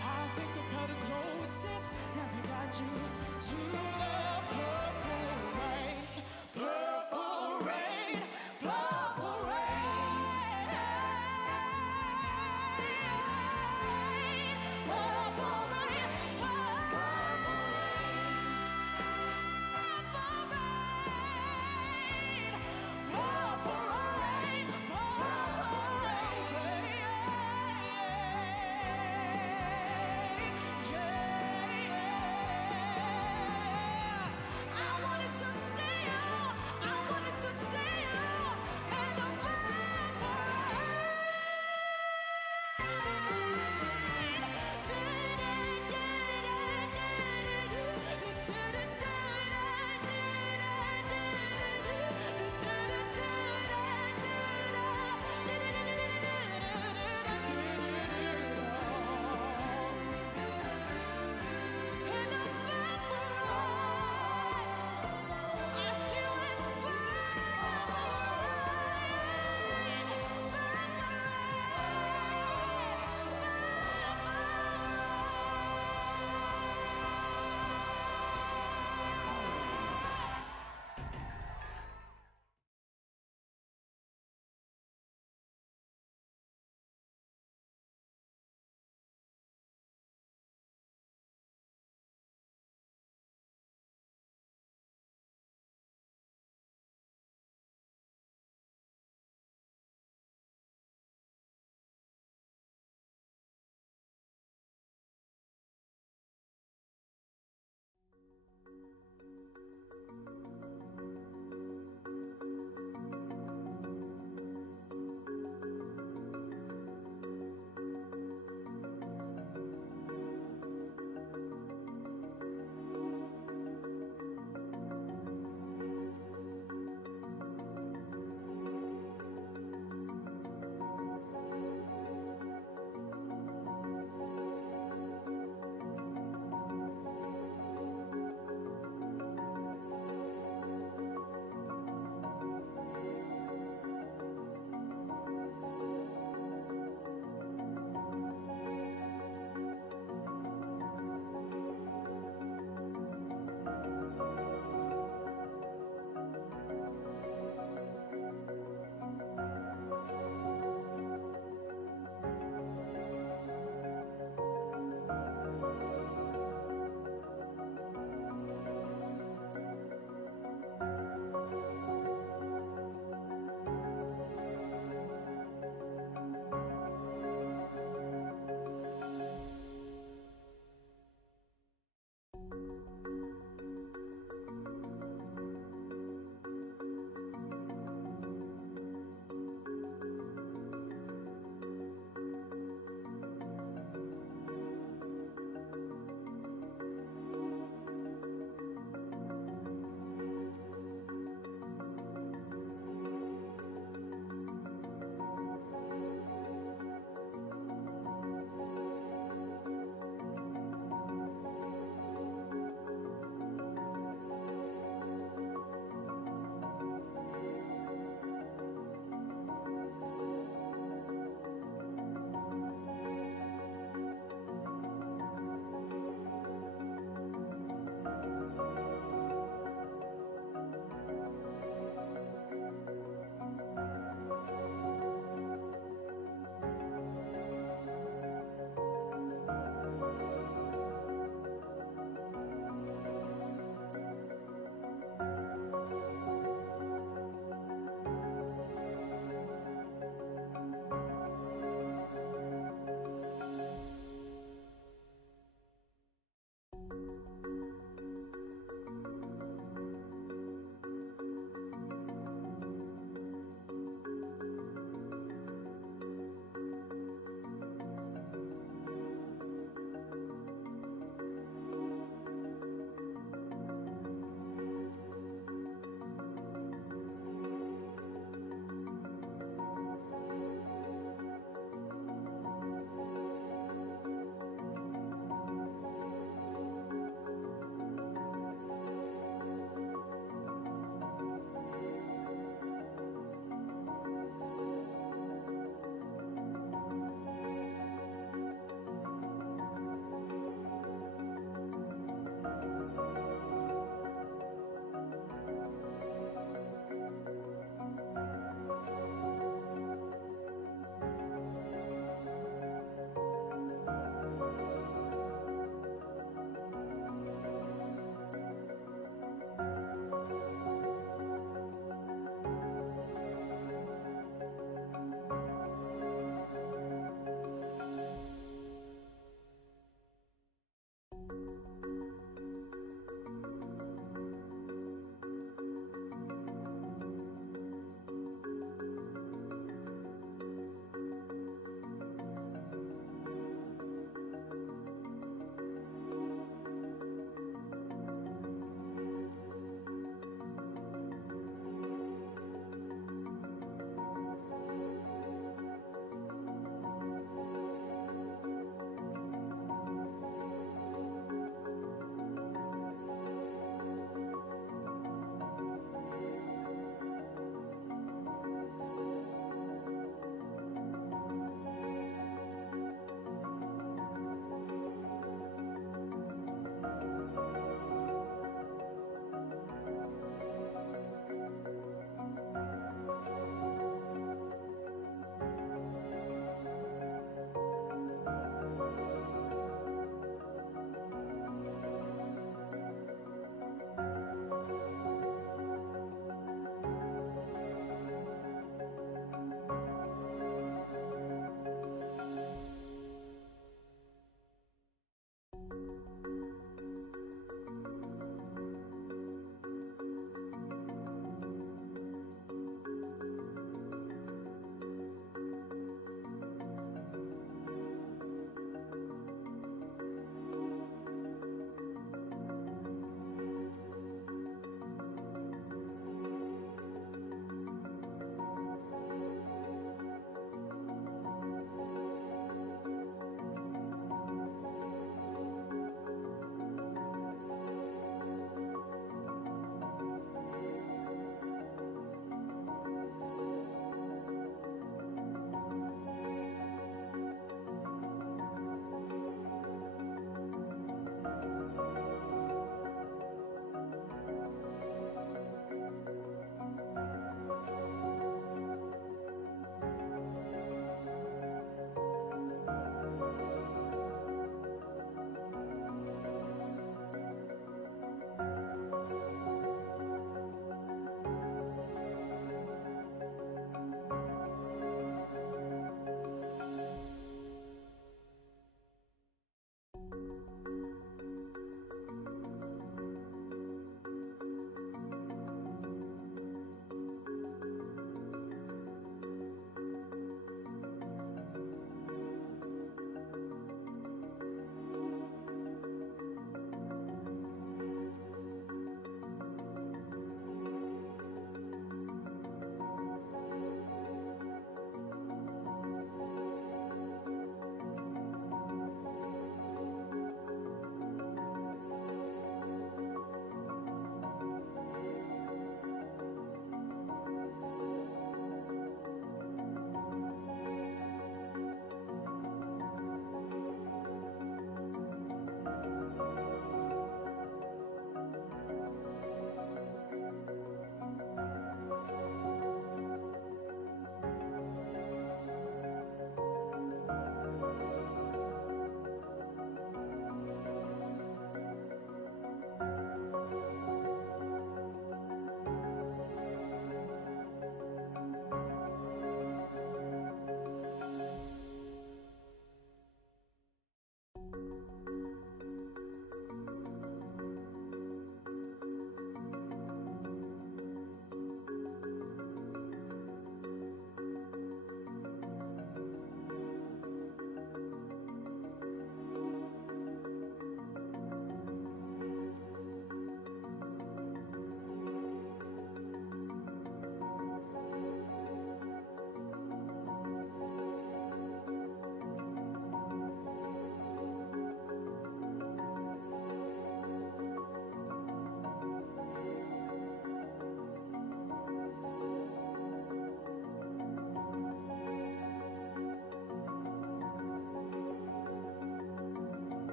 I think I better close it. Now we got you to the purple rain, purple rain, purple rain.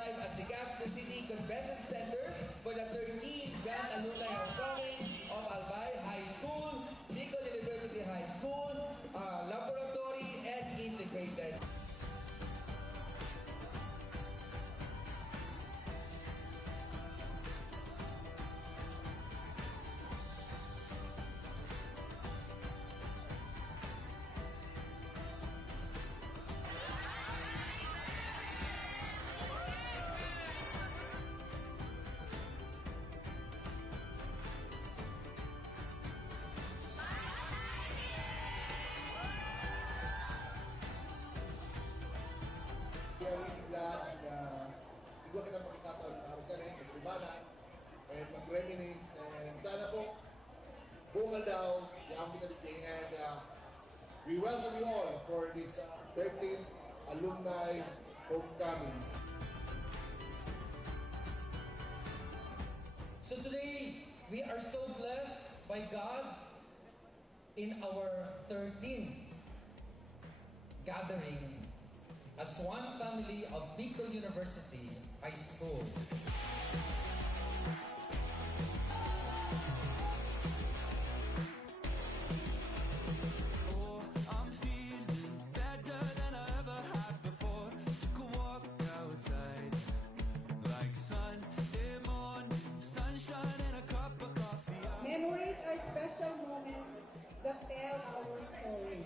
live at the Gaston City Convention Center for the 13th Grand Alumni Homecoming of Albay High School, Bicol University High School, Laboratory, and Integrated. Kaya bigla bigla kita pakisataon ng araw ka rin, maglibanan, and mag-reminisce, and sana po, buong aldaw, yung kinaligay, and we welcome you all for this 13th Alumni Homecoming. So today, we are so blessed by God in our 13th gathering as one family of Bicol University High School. Oh, I'm feeling better than I ever had before. Took a walk outside, like Sunday morning, sunshine and a cup of coffee. Memories are special moments that tell our story.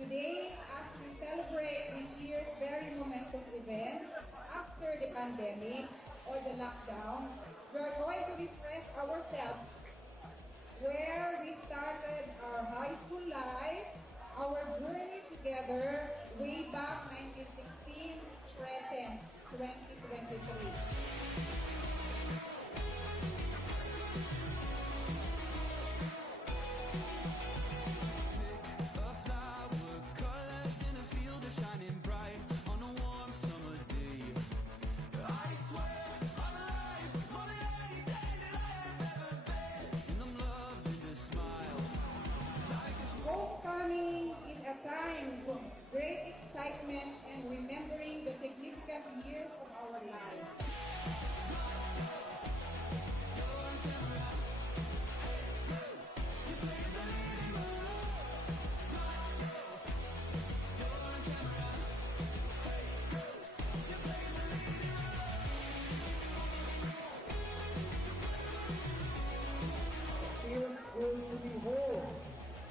Today, as we celebrate this year's very momentous event after the pandemic or the lockdown, we are going to refresh ourselves where we started our high school life, our journey together way back 1916, present 2023. A flower, colors in a field are shining bright on a warm summer day. I swear I'm alive, more than any day that I have ever been. And I'm loving the smile. Homecoming is a time of great excitement and remembering the significant years of our lives. Feels good to be home.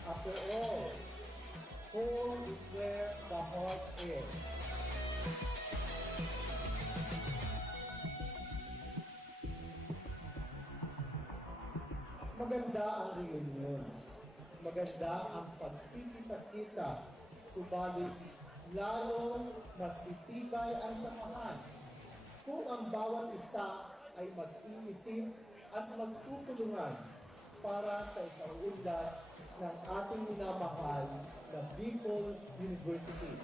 After all, home is where the heart is. Maganda ang reunions. Maganda ang pagkikita-kita. Subalit, lalong mas itibay ang samahan kung ang bawat isa ay mag-iisip at magtutulungan para sa ikaunlad ng ating minamahal na Bicol University.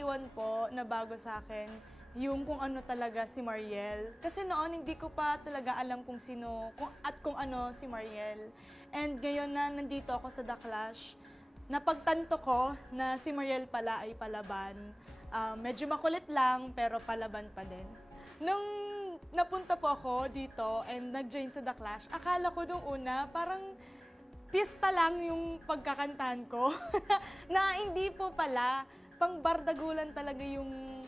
day one po na bago sa akin, yung kung ano talaga si Mariel. Kasi noon hindi ko pa talaga alam kung sino at kung ano si Mariel. And ngayon na nandito ako sa The Clash, napagtanto ko na si Mariel pala ay palaban. Medyo makulit lang pero palaban pa din. Nung napunta po ako dito and nag-join sa The Clash, akala ko nung una parang pista lang yung pagkakantahan ko. Na hindi po pala, pang bardagulan talaga yung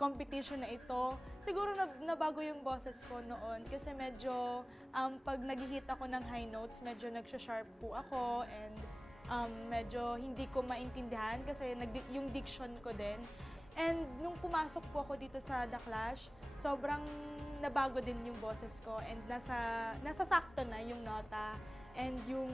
competition na ito. Siguro nabago yung boses ko noon kasi medyo pag nag-hit ako ng high notes, medyo nagsha-sharp po ako and medyo hindi ko maintindihan kasi yung diction ko din. And nung pumasok po ako dito sa The Clash, sobrang nabago din yung boses ko and nasa sakto na yung nota. And yung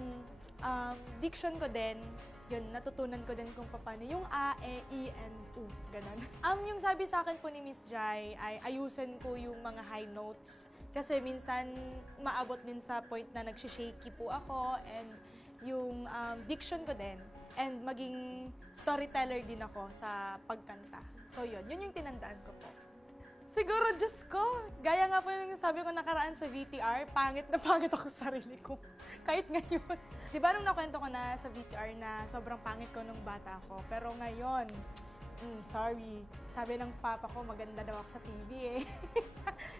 diction ko din, yun, natutunan ko din kung paano yung A, E, I, and U, ganun. Yung sabi sa akin po ni Miss Jai ay ayusin ko yung mga high notes. Kasi minsan, maabot din sa point na nagsishaky po ako and yung diction ko din. And maging storyteller din ako sa pagkanta. So yun yung tinandaan ko po. Siguro, Diyos ko, gaya nga po yung sabi ko nakaraan sa VTR, pangit na pangit ako sa sarili ko. Kahit ngayon. Di ba nung nakwento ko na sa VTR na sobrang pangit ko nung bata ako, pero ngayon, sorry, sabi ng papa ko maganda daw ako sa TV eh.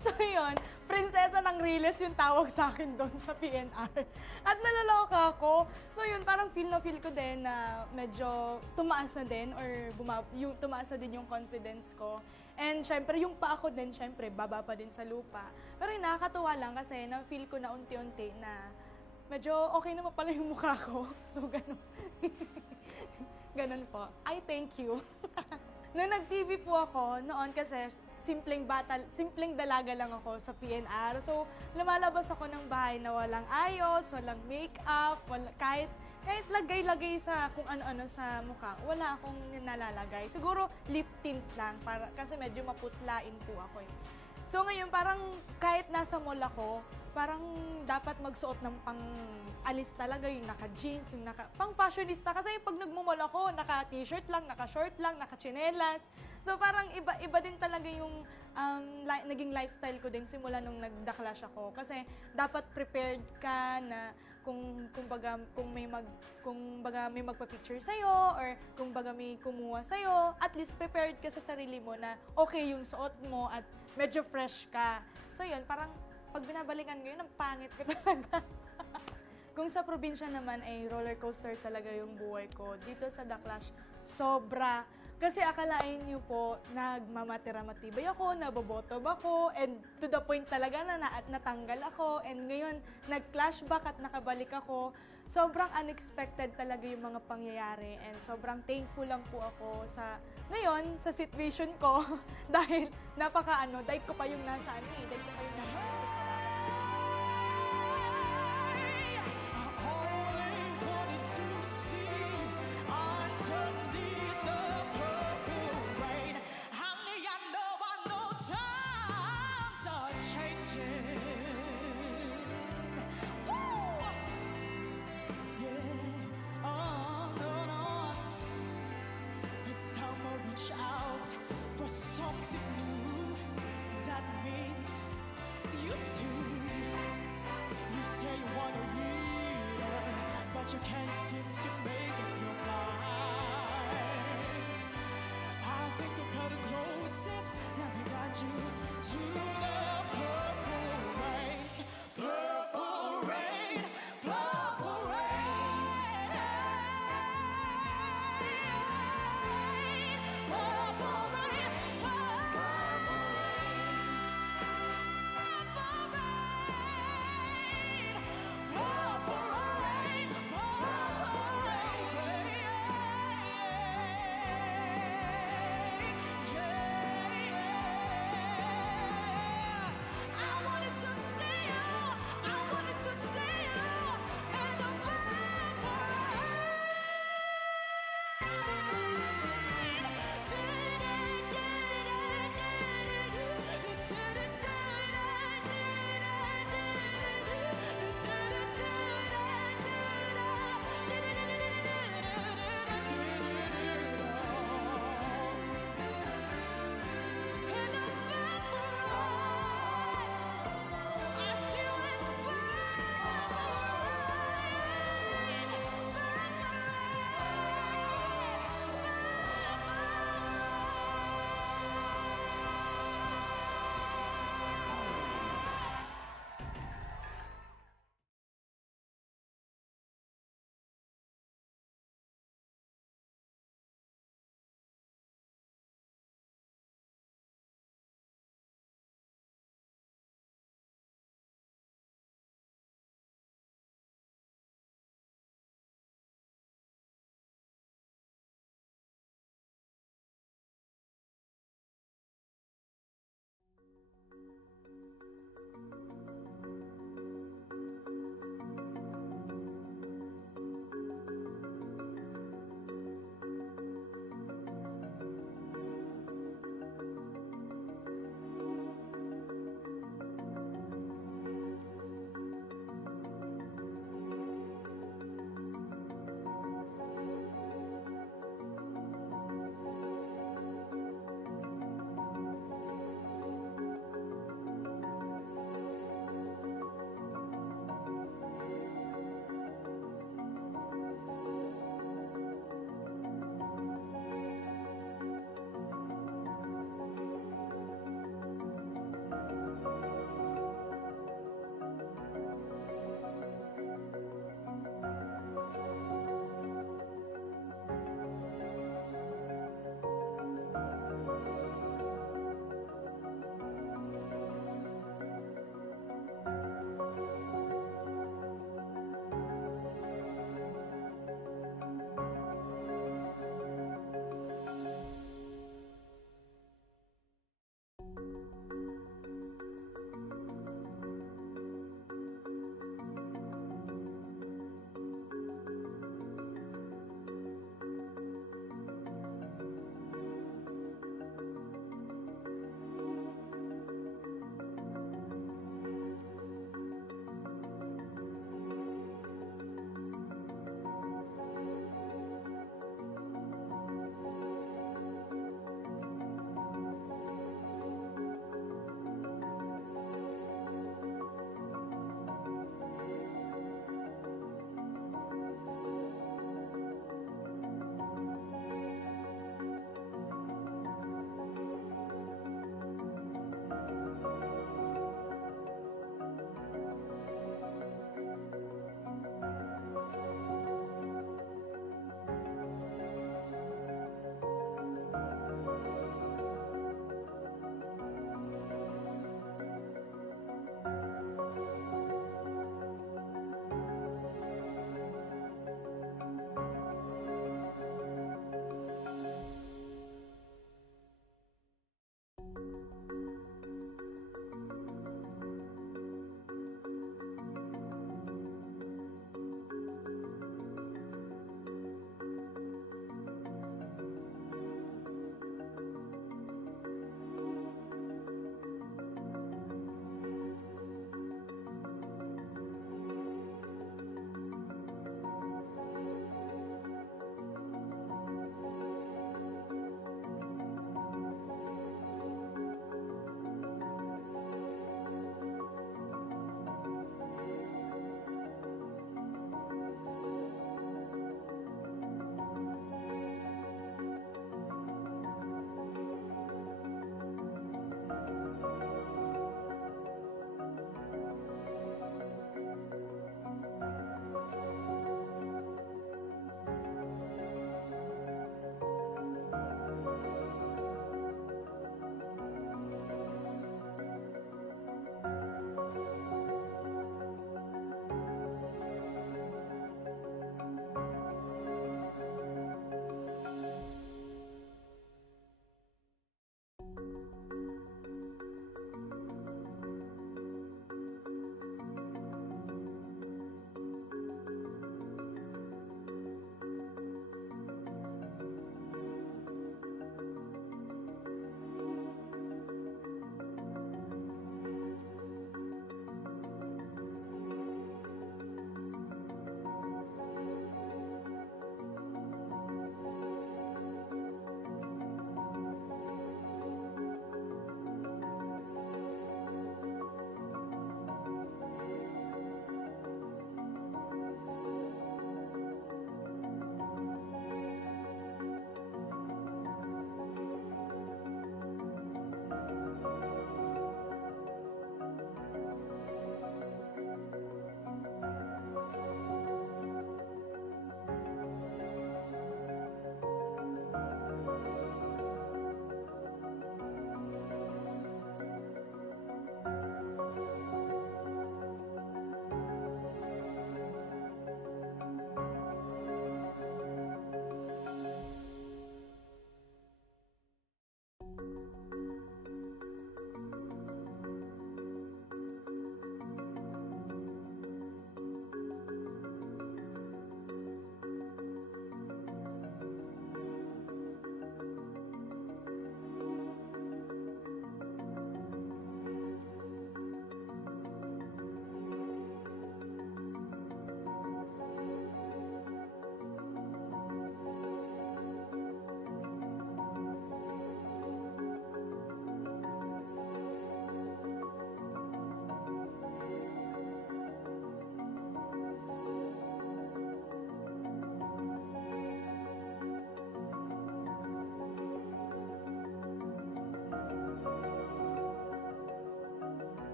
So yun, prinsesa ng Riles yung tawag sa akin doon sa PNR. At nalaloka ako. So yun, parang feel ko din na medyo tumaas na din or tumaas na din yung confidence ko. And syempre, yung pa ako din, syempre, baba pa din sa lupa. Pero yung nakakatuwa lang kasi na-feel ko na unti-unti na medyo okay naman pala yung mukha ko. So, ganun. Ganun po. I thank you. Nung nag-TV po ako, noon kasi simpleng dalaga lang ako sa PNR. So, lumalabas ako ng bahay na walang ayos, walang makeup, kahit lagay-lagay sa kung ano-ano sa mukha, wala akong nalalagay. Siguro lip tint lang, kasi medyo maputlain po ako eh. So ngayon, parang kahit nasa mall ako, parang dapat magsuot ng pang-alis talaga, yung naka-jeans, yung pang-fashionista. Kasi pag nagmumall ako, naka-t-shirt lang, naka-short lang, naka-chinelas. So parang iba din talaga yung naging lifestyle ko din simula nung nag-The Clash ako. Kasi dapat prepared ka na kung baga may magpa-picture sa'yo or kung baga may kumuha sa'yo, at least prepared ka sa sarili mo na okay yung suot mo at medyo fresh ka. So yun, parang pag binabalikan ko yun, ang pangit ko talaga. Kung sa probinsya naman ay roller coaster talaga yung buhay ko. Dito sa The Clash, sobra. Kasi akalain niyo po, nagmamatira-matibay ako, nabobotob ako, and to the point talaga na natanggal ako, and ngayon, nag-flashback at nakabalik ako. Sobrang unexpected talaga yung mga pangyayari, and sobrang thankful lang po ako ngayon, sa situation ko, dahil daig ko pa yung nasa daig ko pa yung nasa you can't seem to make up your mind. I think I better close it. Let me guide you to the purple rain. Purple rain, purple rain. Purple rain, purple rain. Purple rain.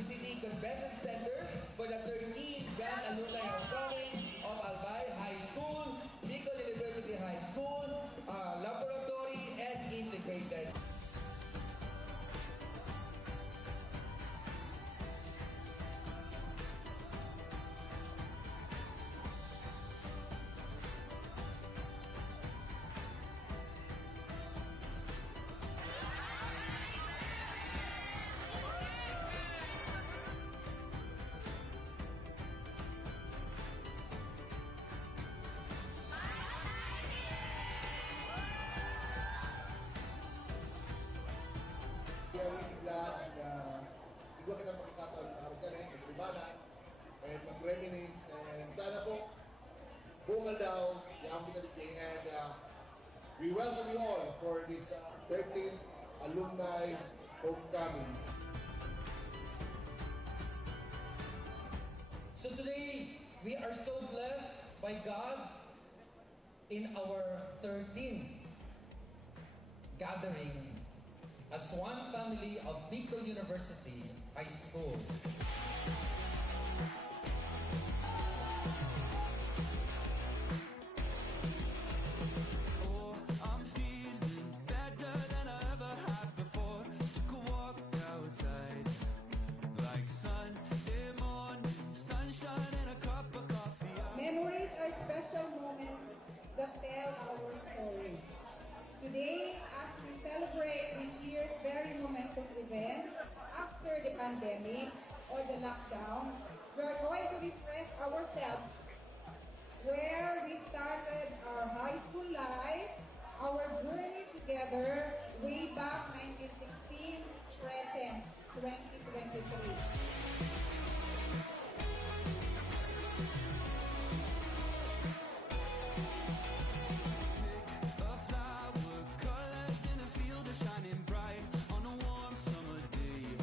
Legazpi City Convention Center for the 13th Grand Alumni Homecoming of Albay High School, Bicol University High School, Laboratory, and Integrated. Kaya bigla na bigla kita pakisataon ng araw ka rin, maglibanan, and mag-reminisce, and sana po, bungal daw, yung kita din, and we welcome you all for this 13th Alumni Homecoming. So today, we are so blessed by God in our 13th gathering as one family of Bicol University High School. Oh, I'm feeling better than I ever had before. Took a walk outside, like Sunday morning, sunshine and a cup of coffee. Memories are special moments that tell our story. Today, as we celebrate this year's very momentous event after the pandemic or the lockdown, we are going to refresh ourselves where we started our high school life, our journey together way back 1916, present 2023. A flower, colors in a field are shining bright on a warm summer day.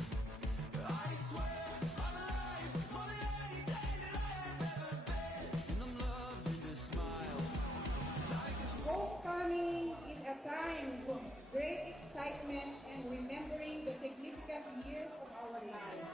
I swear I'm alive, more than any day that I have ever been. And I'm loving this smile. Homecoming is a time of great excitement and remembering the significant years of our lives.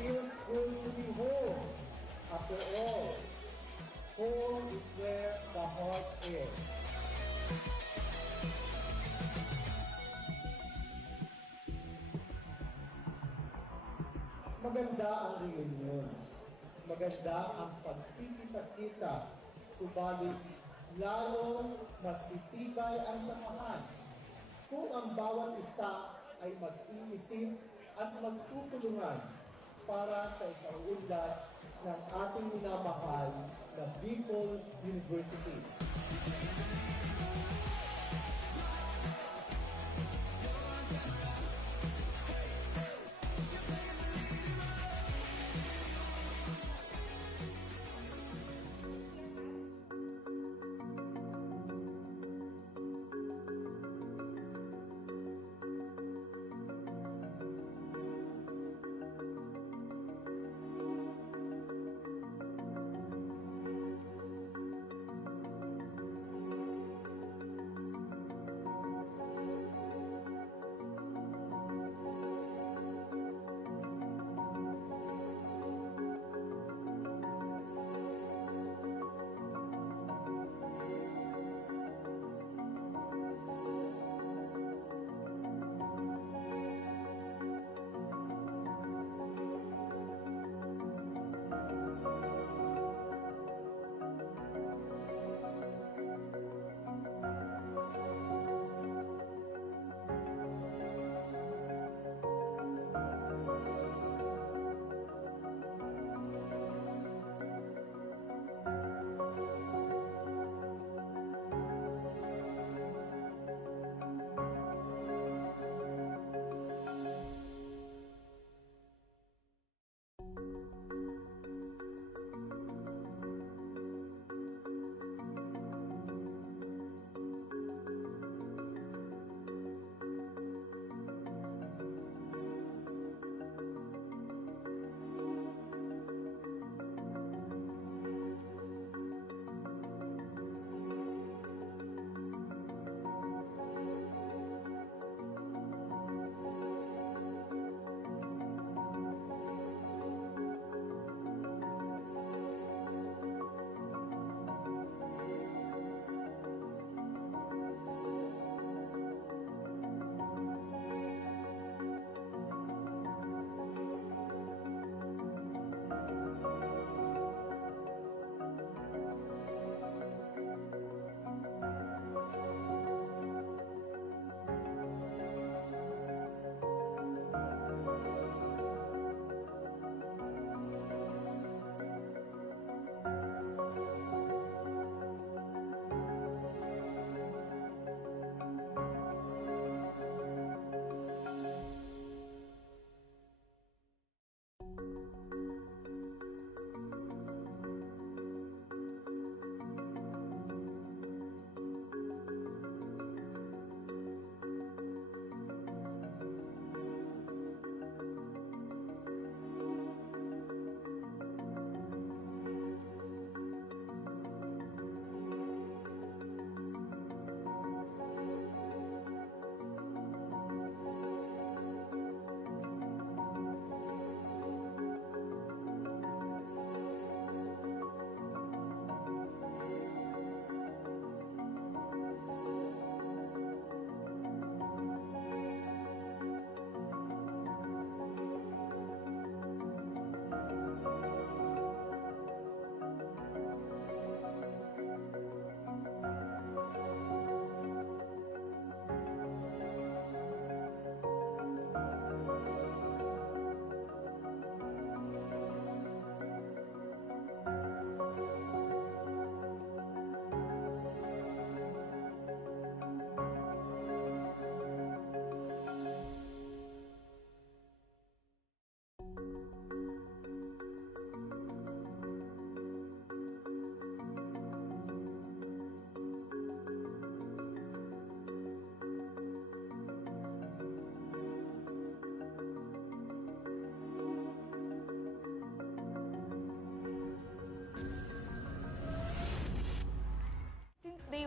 Feels good to be home. After all, home is where the heart is. Maganda ang reunions. Maganda ang pagkikita-kita. Subalit, lalong mas titibay ang samahan kung ang bawat isa ay mag-iisip at magtutulungan para sa ikaunlad ng ating minamahal na Bicol University.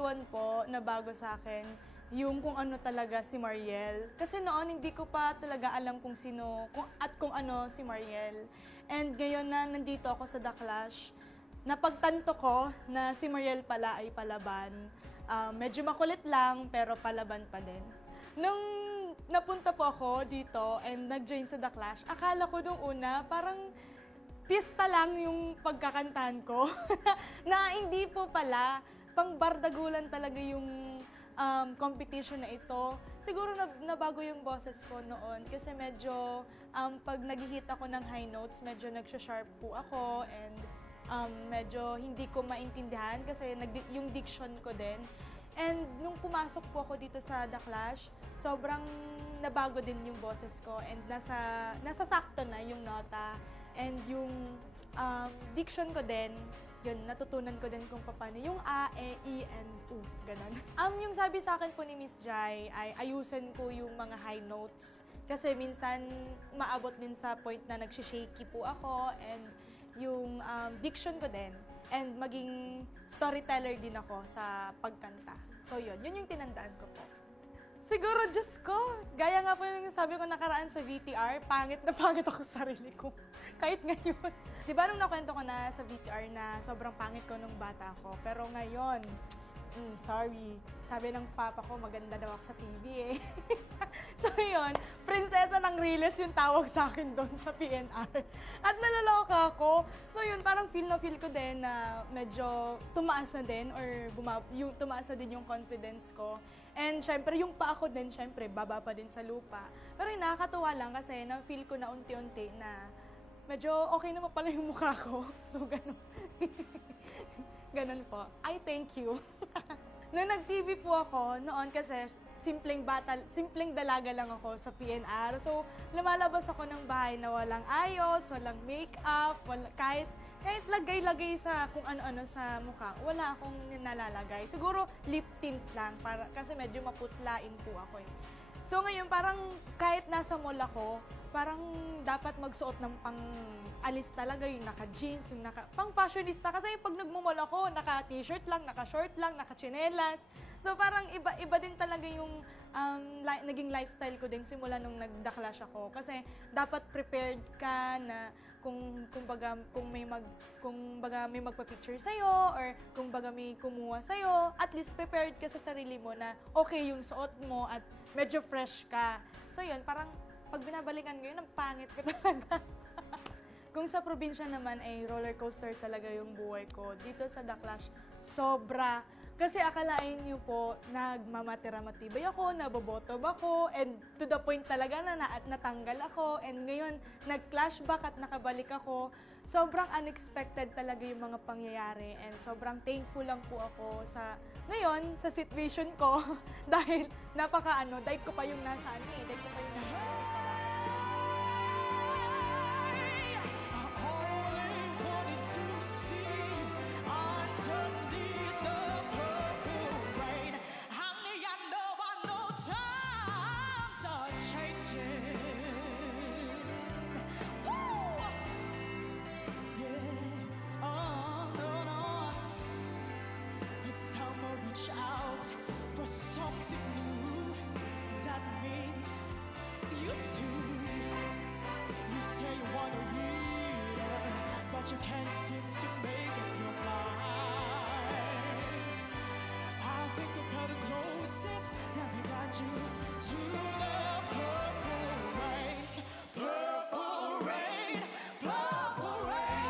nag-iwan po na bago sa akin yung kung ano talaga si Mariel. Kasi noon hindi ko pa talaga alam kung sino kung ano si Mariel. And ngayon na nandito ako sa The Clash, napagtanto ko na si Mariel pala ay palaban. Medyo makulit lang pero palaban pa din. Nung napunta po ako dito and nag-join sa The Clash, akala ko nung una parang pista lang yung pagkakantahan ko. Na hindi po pala, pangbardagulan talaga yung competition na ito. Siguro nabago yung boses ko noon kasi medyo pag nag-hit ako ng high notes, medyo nagsha-sharp po ako and medyo hindi ko maintindihan kasi yung diction ko din. And nung pumasok po ako dito sa The Clash, sobrang nabago din yung boses ko and nasa sakto na yung nota and yung diction ko din. Yun, natutunan ko din kung paano yung A, E, I, and U, ganon. Yung sabi sa akin po ni Miss Jai ay ayusin ko yung mga high notes. Kasi minsan, maabot din sa point na nagsishaky po ako and yung diction ko din. And maging storyteller din ako sa pagkanta. So yun yung tinandaan ko po. Siguro, Diyos ko, gaya nga po yung sabi ko nakaraan sa VTR, pangit na pangit ako sa sarili ko. Kahit ngayon. Di ba nung nakwento ko na sa VTR na sobrang pangit ko nung bata ko, pero ngayon, sorry. Sabi ng papa ko, maganda daw ako sa TV eh. So yun, prinsesa ng Riles yung tawag sa akin doon sa PNR. At nalaloka ako. So yun, parang feel ko din na medyo tumaas na din or tumaas na din yung confidence ko. And syempre, yung pa ako din, syempre, baba pa din sa lupa. Pero yung nakakatuwa lang kasi na-feel ko na unti-unti na medyo okay naman pala yung mukha ko. So, ganun. Ganun po. I thank you. Nung nag-TV po ako, noon kasi simpleng dalaga lang ako sa PNR. So, lumalabas ako ng bahay na walang ayos, walang makeup, kahit lagay-lagay sa kung ano-ano sa mukha, wala akong nalalagay. Siguro lip tint lang, kasi medyo maputlain po ako eh. So ngayon, parang kahit nasa mall ako, parang dapat magsuot ng pang-alis talaga, yung naka-jeans, yung pang-fashionista. Kasi pag nagmumall ako, naka-t-shirt lang, naka-short lang, naka-chinelas. So parang iba din talaga yung naging lifestyle ko din simula nung nag-The Clash ako. Kasi dapat prepared ka na kung may magpa-picture sa'yo or kung baga may kumuha sa'yo, at least prepared ka sa sarili mo na okay yung suot mo at medyo fresh ka. So yun, parang pag binabalikan ko yun, ang pangit ko talaga. Kung sa probinsya naman ay roller coaster talaga yung buhay ko. Dito sa The Clash, sobra. Kasi akalain niyo po, nagmamatira-matibay ako, nabobotob ako, and to the point talaga na natanggal ako, and ngayon, nag-flashback at nakabalik ako. Sobrang unexpected talaga yung mga pangyayari, and sobrang thankful lang po ako ngayon, sa situation ko, dahil dahil ko pa yung nasa dahil ko pa yung nasa reach out for something new that makes you too. You say you want a leader, but you can't seem to make up your mind. I think I better close it. Now we got you to the purple rain, purple rain, purple rain.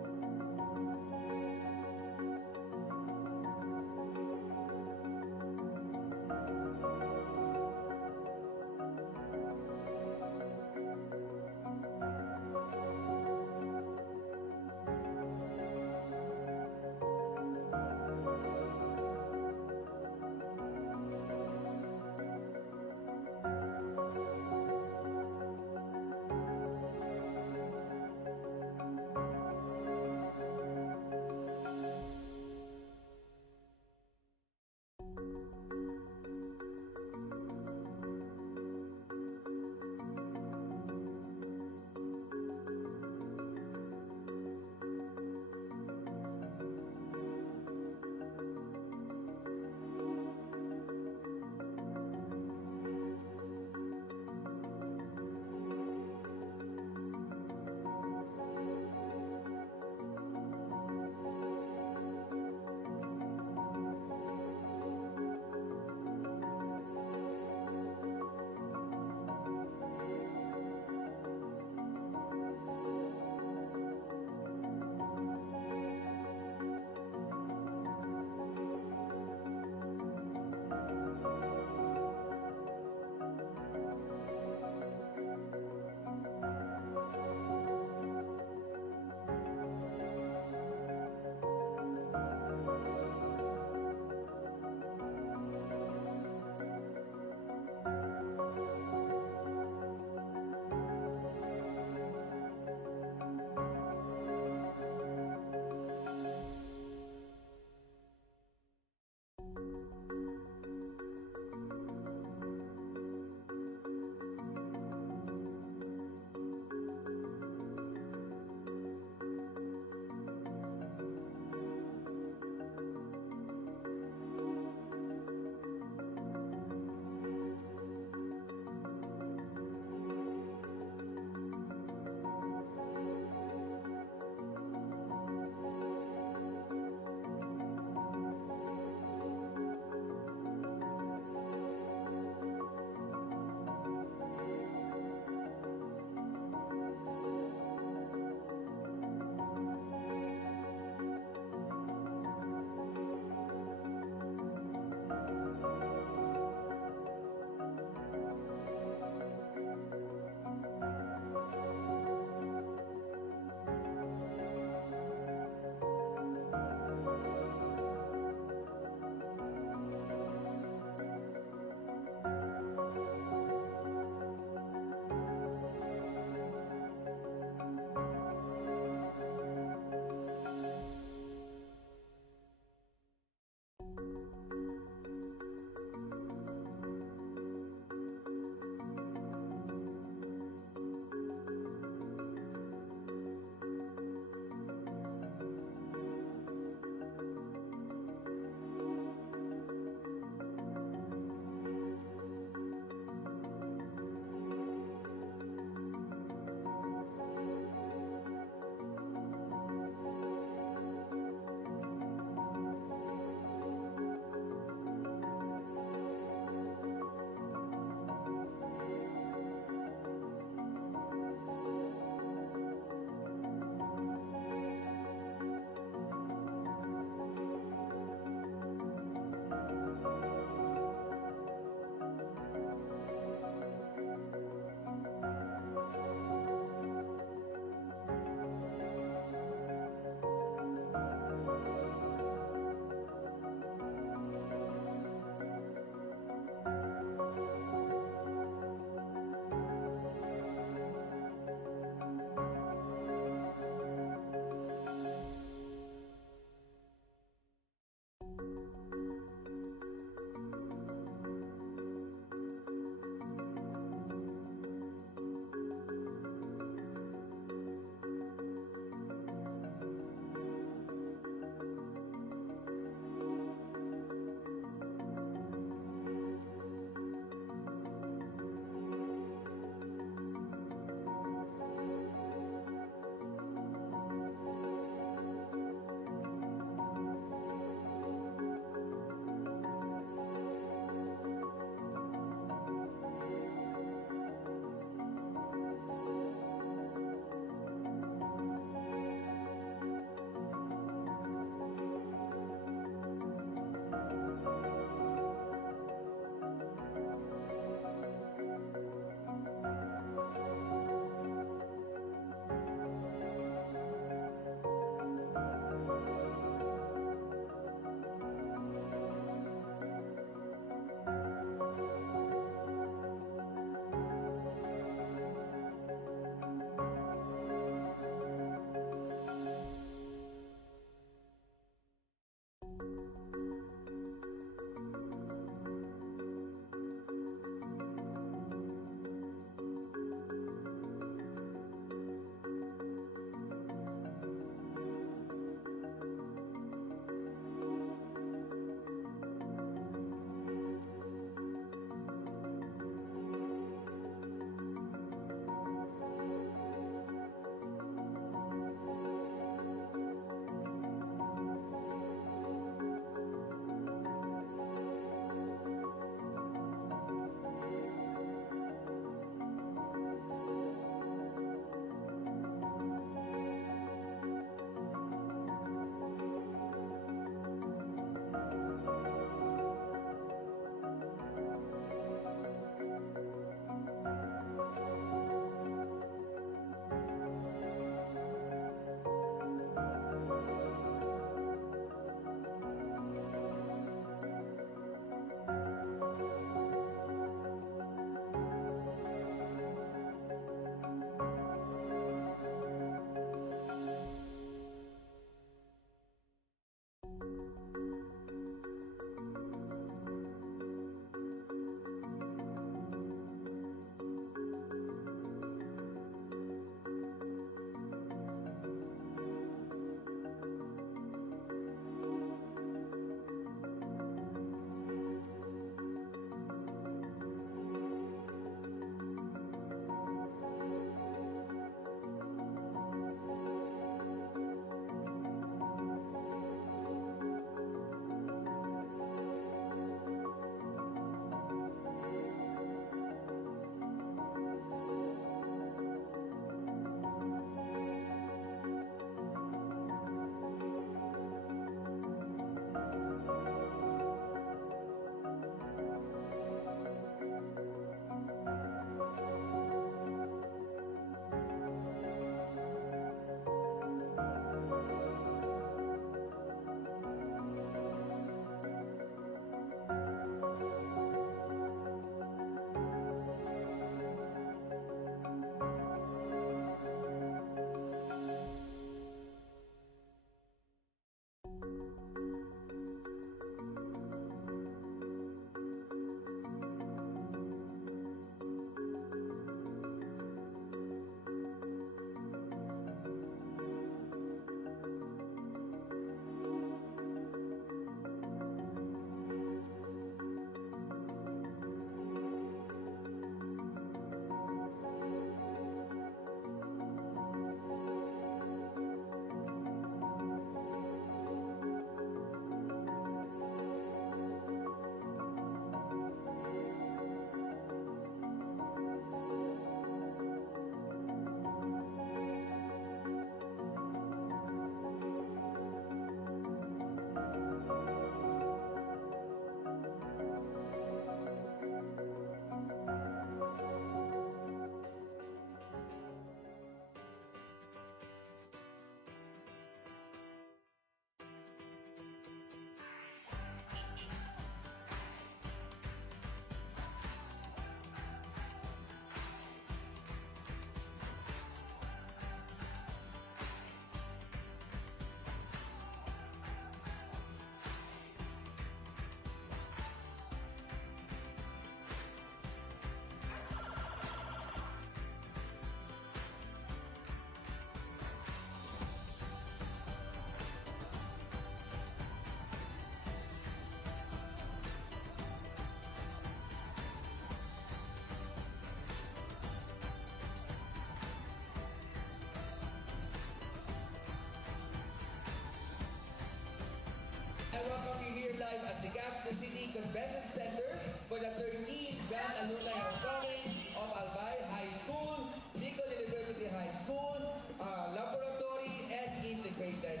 I welcome you here live at the Legazpi City Convention Center for the 13th Grand Alumni Homecoming of Albay High School, Bicol University High School, Laboratory, and Integrated.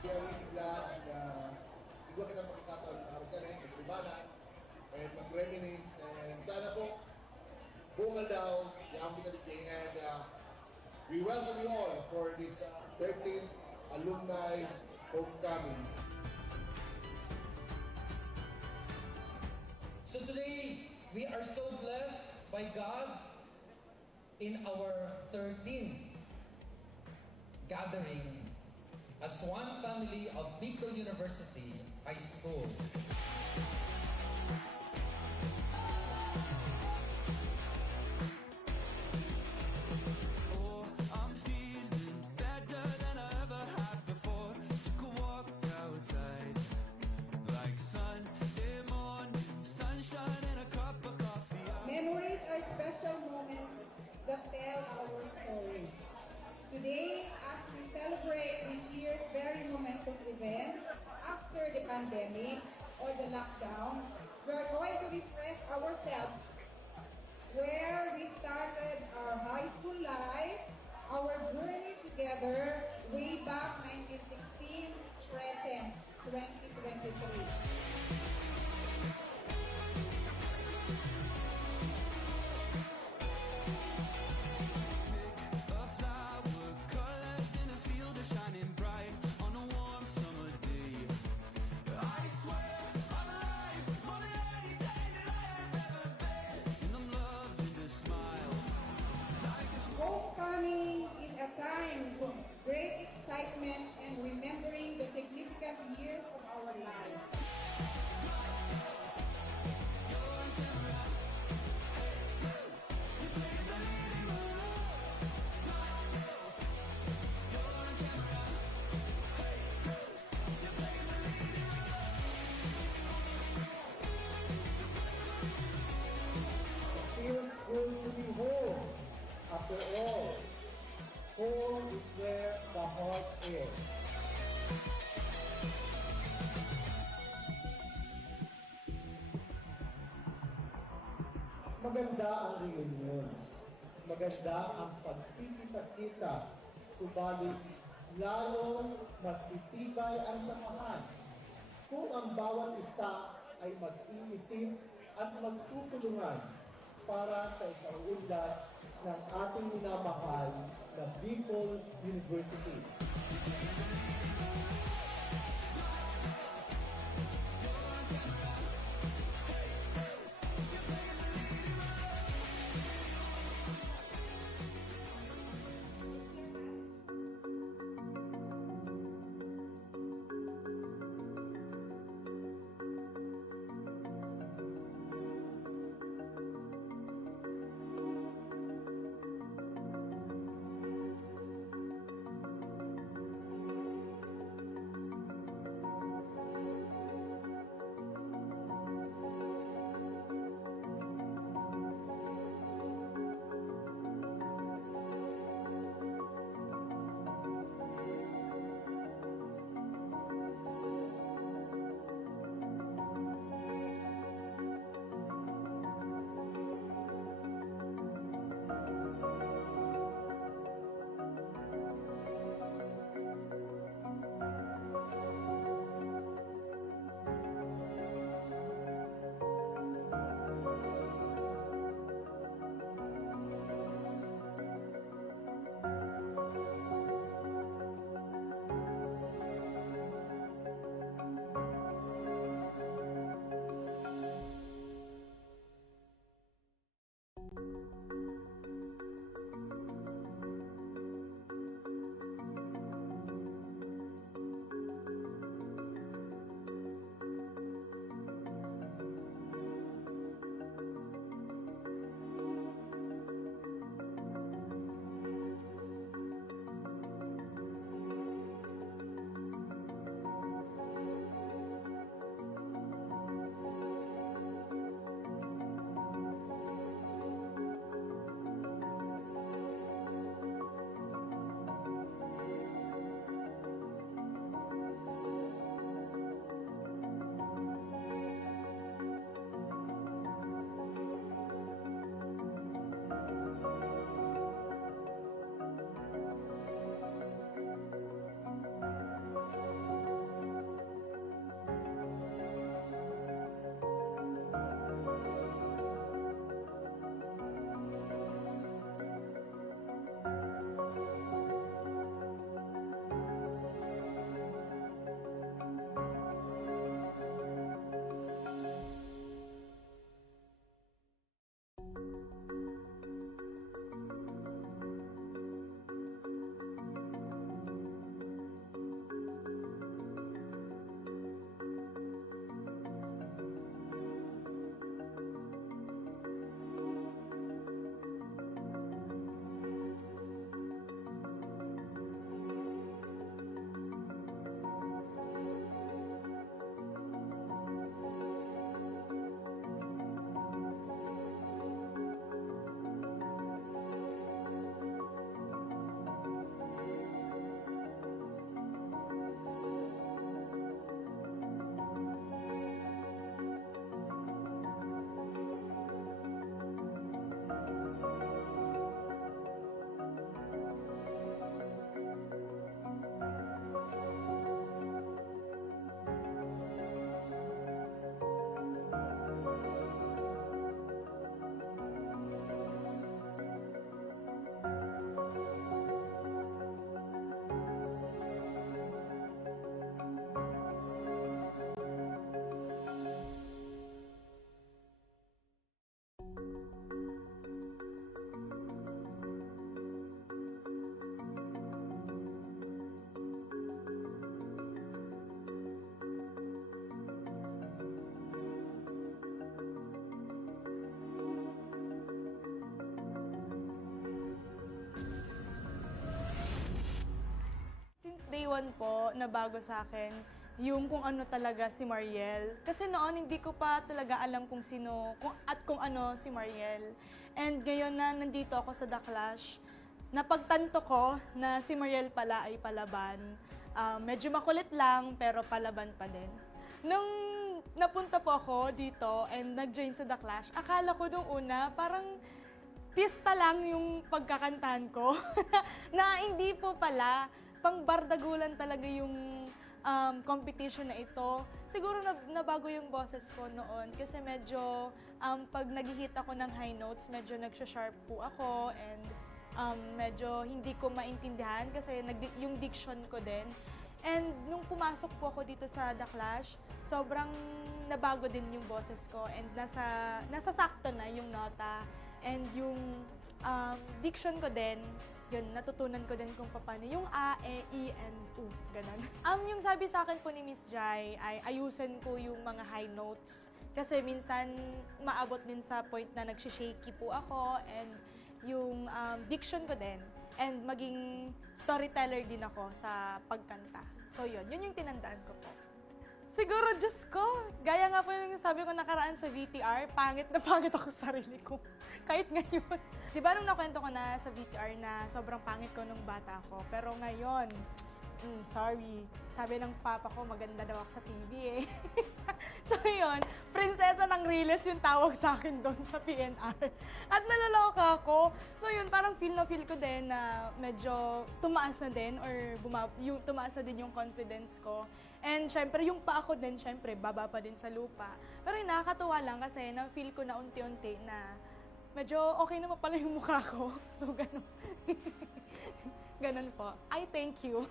Kaya really glad na bigyan kita pakisataon ng araw ka rin, mag-ibanan, and mag-reminisce, and sana po, bungal daw, yung kita din, and we welcome you all for this 13th Alumni Homecoming. So today, we are so blessed by God in our 13th gathering as one family of Bicol University High School. Oh, I'm feeling better than I ever had before. Took a walk outside, like Sunday morning, sunshine and a cup of coffee. Memories are special moments that tell our story. Today, as we celebrate this year's very momentous event after the pandemic or the lockdown, we are going to refresh ourselves where we started our high school life, our journey together way back 1916, present 2023. A flower, colors in a field are shining bright on a warm summer day. I swear I'm alive, more than any day that I have ever been. And I'm loving the smile, like a Homecoming is a time of great excitement and remembering the significant years of our lives. Feels good to be home. After all, home is where the heart is. Maganda ang reunions. Maganda ang pagkikita-kita. Subalit, lalong mas titibay ang samahan kung ang bawat isa ay mag-iisip at magtutulungan para sa ikaunlad ng ating minamahal na Bicol University. taon po na bago sa akin yung kung ano talaga si Mariel. Kasi noon hindi ko pa talaga alam kung sino kung ano si Mariel. And ngayon na nandito ako sa The Clash, napagtanto ko na si Mariel pala ay palaban. Medyo makulit lang pero palaban pa din. Nung napunta po ako dito and nag-join sa The Clash, akala ko nung una parang pista lang yung pagkakantahan ko. Na hindi po pala, pangbardagulan talaga yung competition na ito. Siguro nabago yung boses ko noon kasi medyo pag nag-hit ako ng high notes, medyo nagsha-sharp po ako and medyo hindi ko maintindihan kasi yung diction ko din. And nung pumasok po ako dito sa The Clash, sobrang nabago din yung boses ko and nasa sakto na yung nota. And yung diction ko din, yun, natutunan ko din kung paano yung A, E, I, and U, ganun. Yung sabi sa akin po ni Miss Jai ay ayusin ko yung mga high notes. Kasi minsan, maabot din sa point na nagsishaky po ako and yung diction ko din. And maging storyteller din ako sa pagkanta. So yun yung tinandaan ko po. Siguro, Diyos ko, gaya nga po yung sabi ko nakaraan sa VTR, pangit na pangit ako sa sarili ko. Kahit ngayon. Di ba nung nakwento ko na sa VTR na sobrang pangit ko nung bata ako, pero ngayon, sorry. Sabi ng papa ko, maganda daw ako sa TV eh. So yun, prinsesa ng Riles yung tawag sa akin doon sa PNR. At nalaloka ako. So yun, parang feel ko din na medyo tumaas na din or tumaas na din yung confidence ko. And syempre, yung pa ako din, syempre, baba pa din sa lupa. Pero yung nakakatuwa lang kasi na-feel ko na unti-unti na medyo okay naman pala yung mukha ko. So, ganun. Ganun po. I thank you.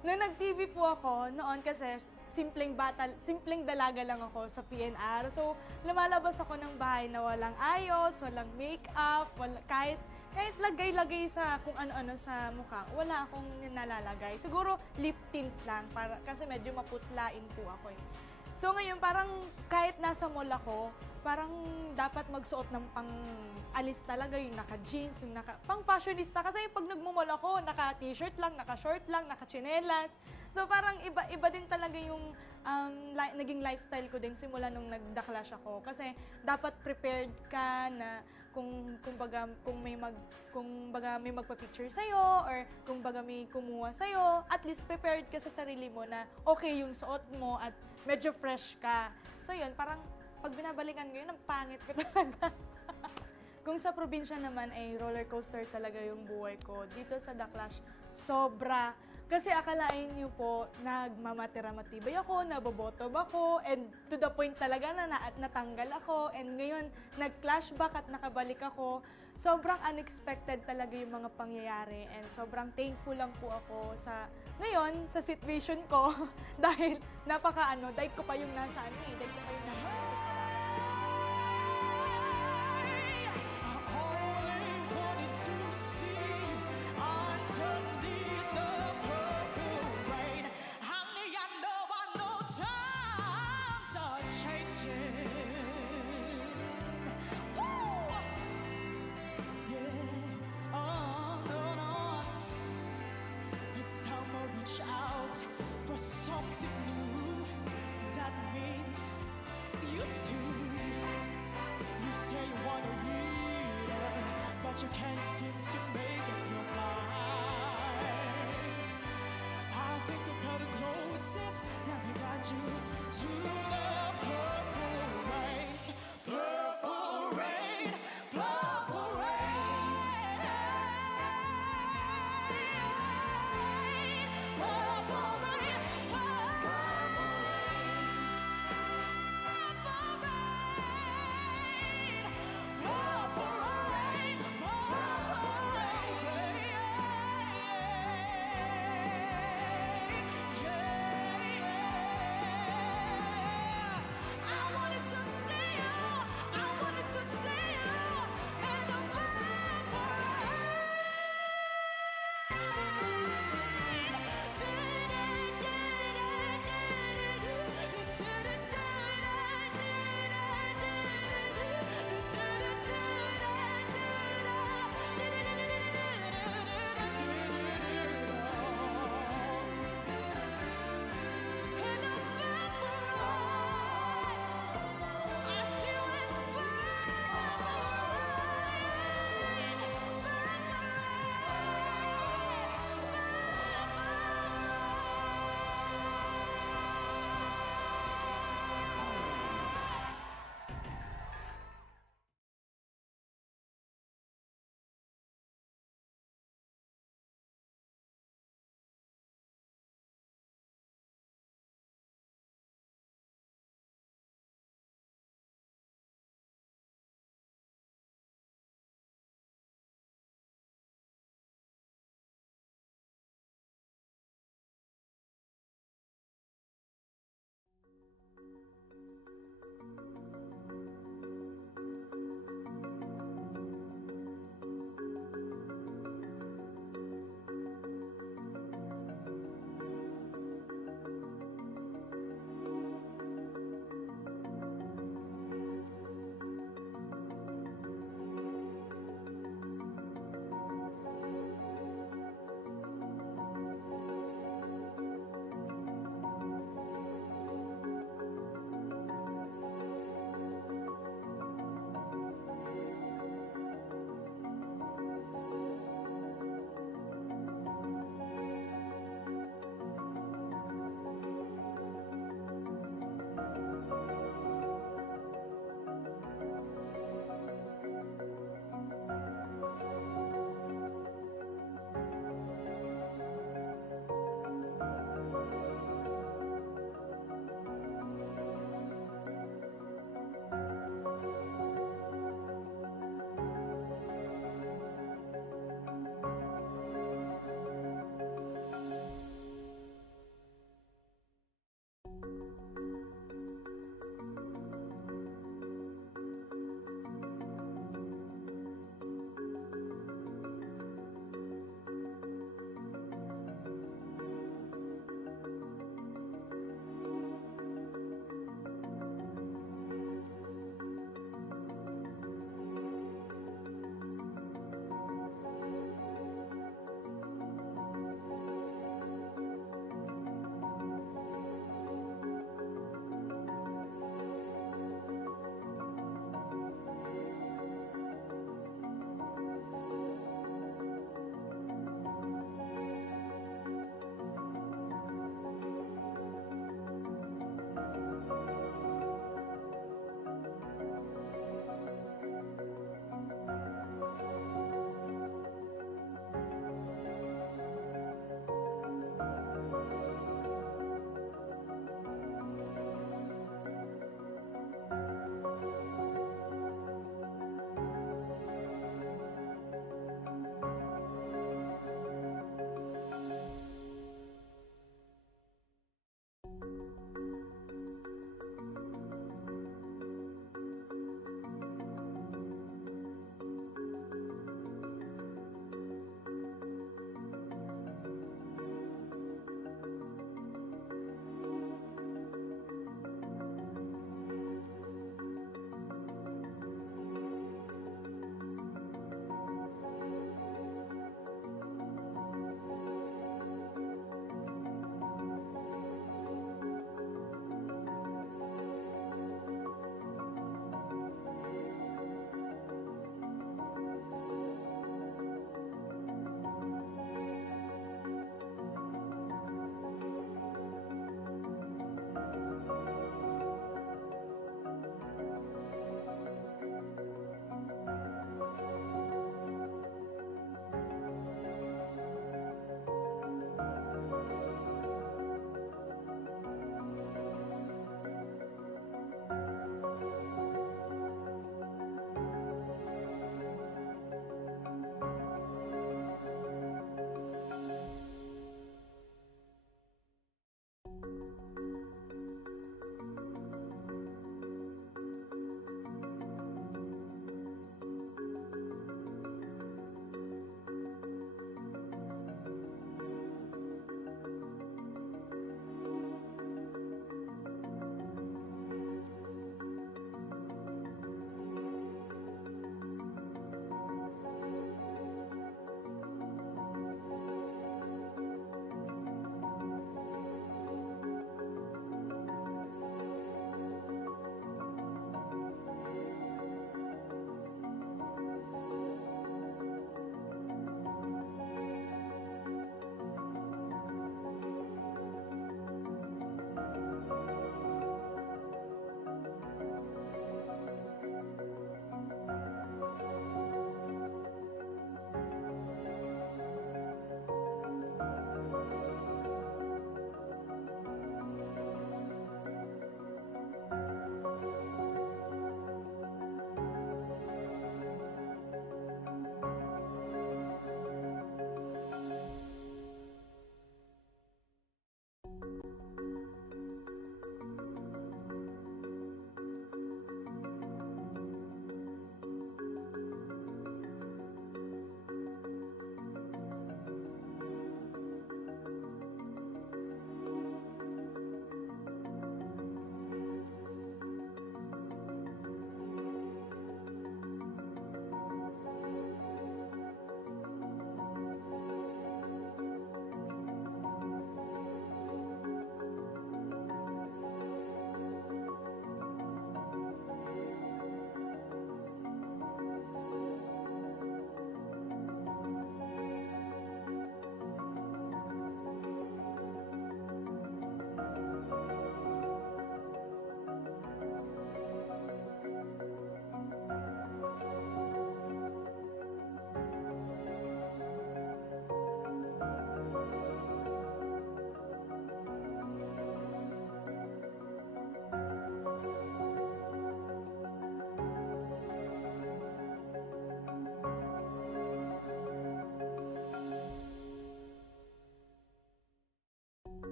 Nung nag-TV po ako, noon kasi simpleng dalaga lang ako sa PNR. So, lumalabas ako ng bahay na walang ayos, walang makeup, kahit lagay-lagay sa kung ano-ano sa mukha, wala akong nalalagay. Siguro lip tint lang, kasi medyo maputlain po ako eh. So ngayon, parang kahit nasa mall ako, parang dapat magsuot ng pang-alis talaga, yung naka-jeans, yung pang-fashionista. Kasi pag nagmumall ako, naka-t-shirt lang, naka-short lang, naka-chinelas. So parang iba din talaga yung naging lifestyle ko din simula nung nag-The Clash ako. Kasi dapat prepared ka na kung may magpa-picture sa'yo or kung baga may kumuha sa'yo, at least prepared ka sa sarili mo na okay yung suot mo at medyo fresh ka. So yun, parang pag binabalikan ko yun, ang pangit ko talaga. Kung sa probinsya naman ay roller coaster talaga yung buhay ko. Dito sa The Clash, sobra. Kasi akalain niyo po, nagmamatira-matibay ako, nabobotob ako, and to the point talaga na natanggal ako. And ngayon, nag-flashback at nakabalik ako. Sobrang unexpected talaga yung mga pangyayari. And sobrang thankful lang po ako ngayon, sa situation ko. Dahil dahil ko pa yung nasa dahil ko pa yung nasa something new that makes you too. You say you wanna read it, but you can't seem to make up your mind. I think I better close it. Now we got you to the purple rain, purple rain, purple rain, purple rain. Purple rain, purple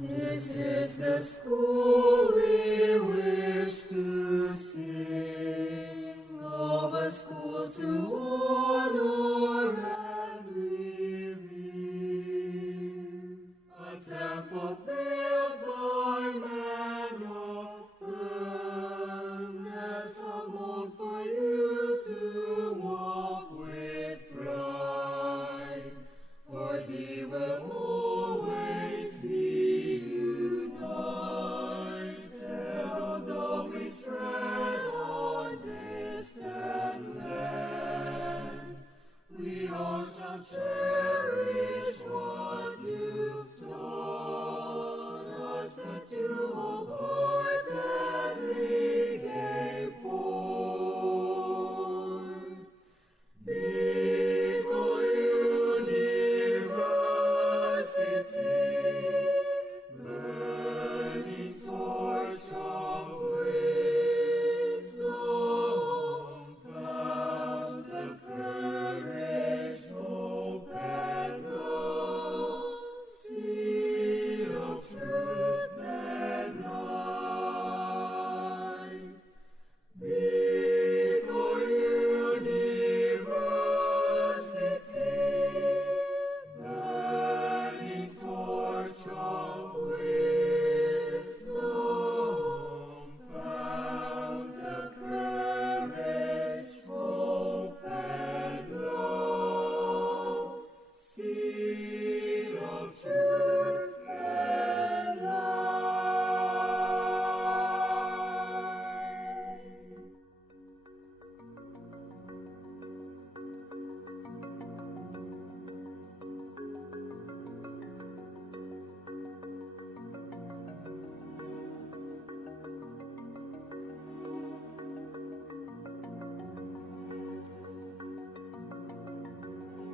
This is the school we wish to sing, of a school to honor and revere, a temple built by man of firmness, a mold for you to walk with pride, for He will always be united, although we tread on distant lands. We all shall share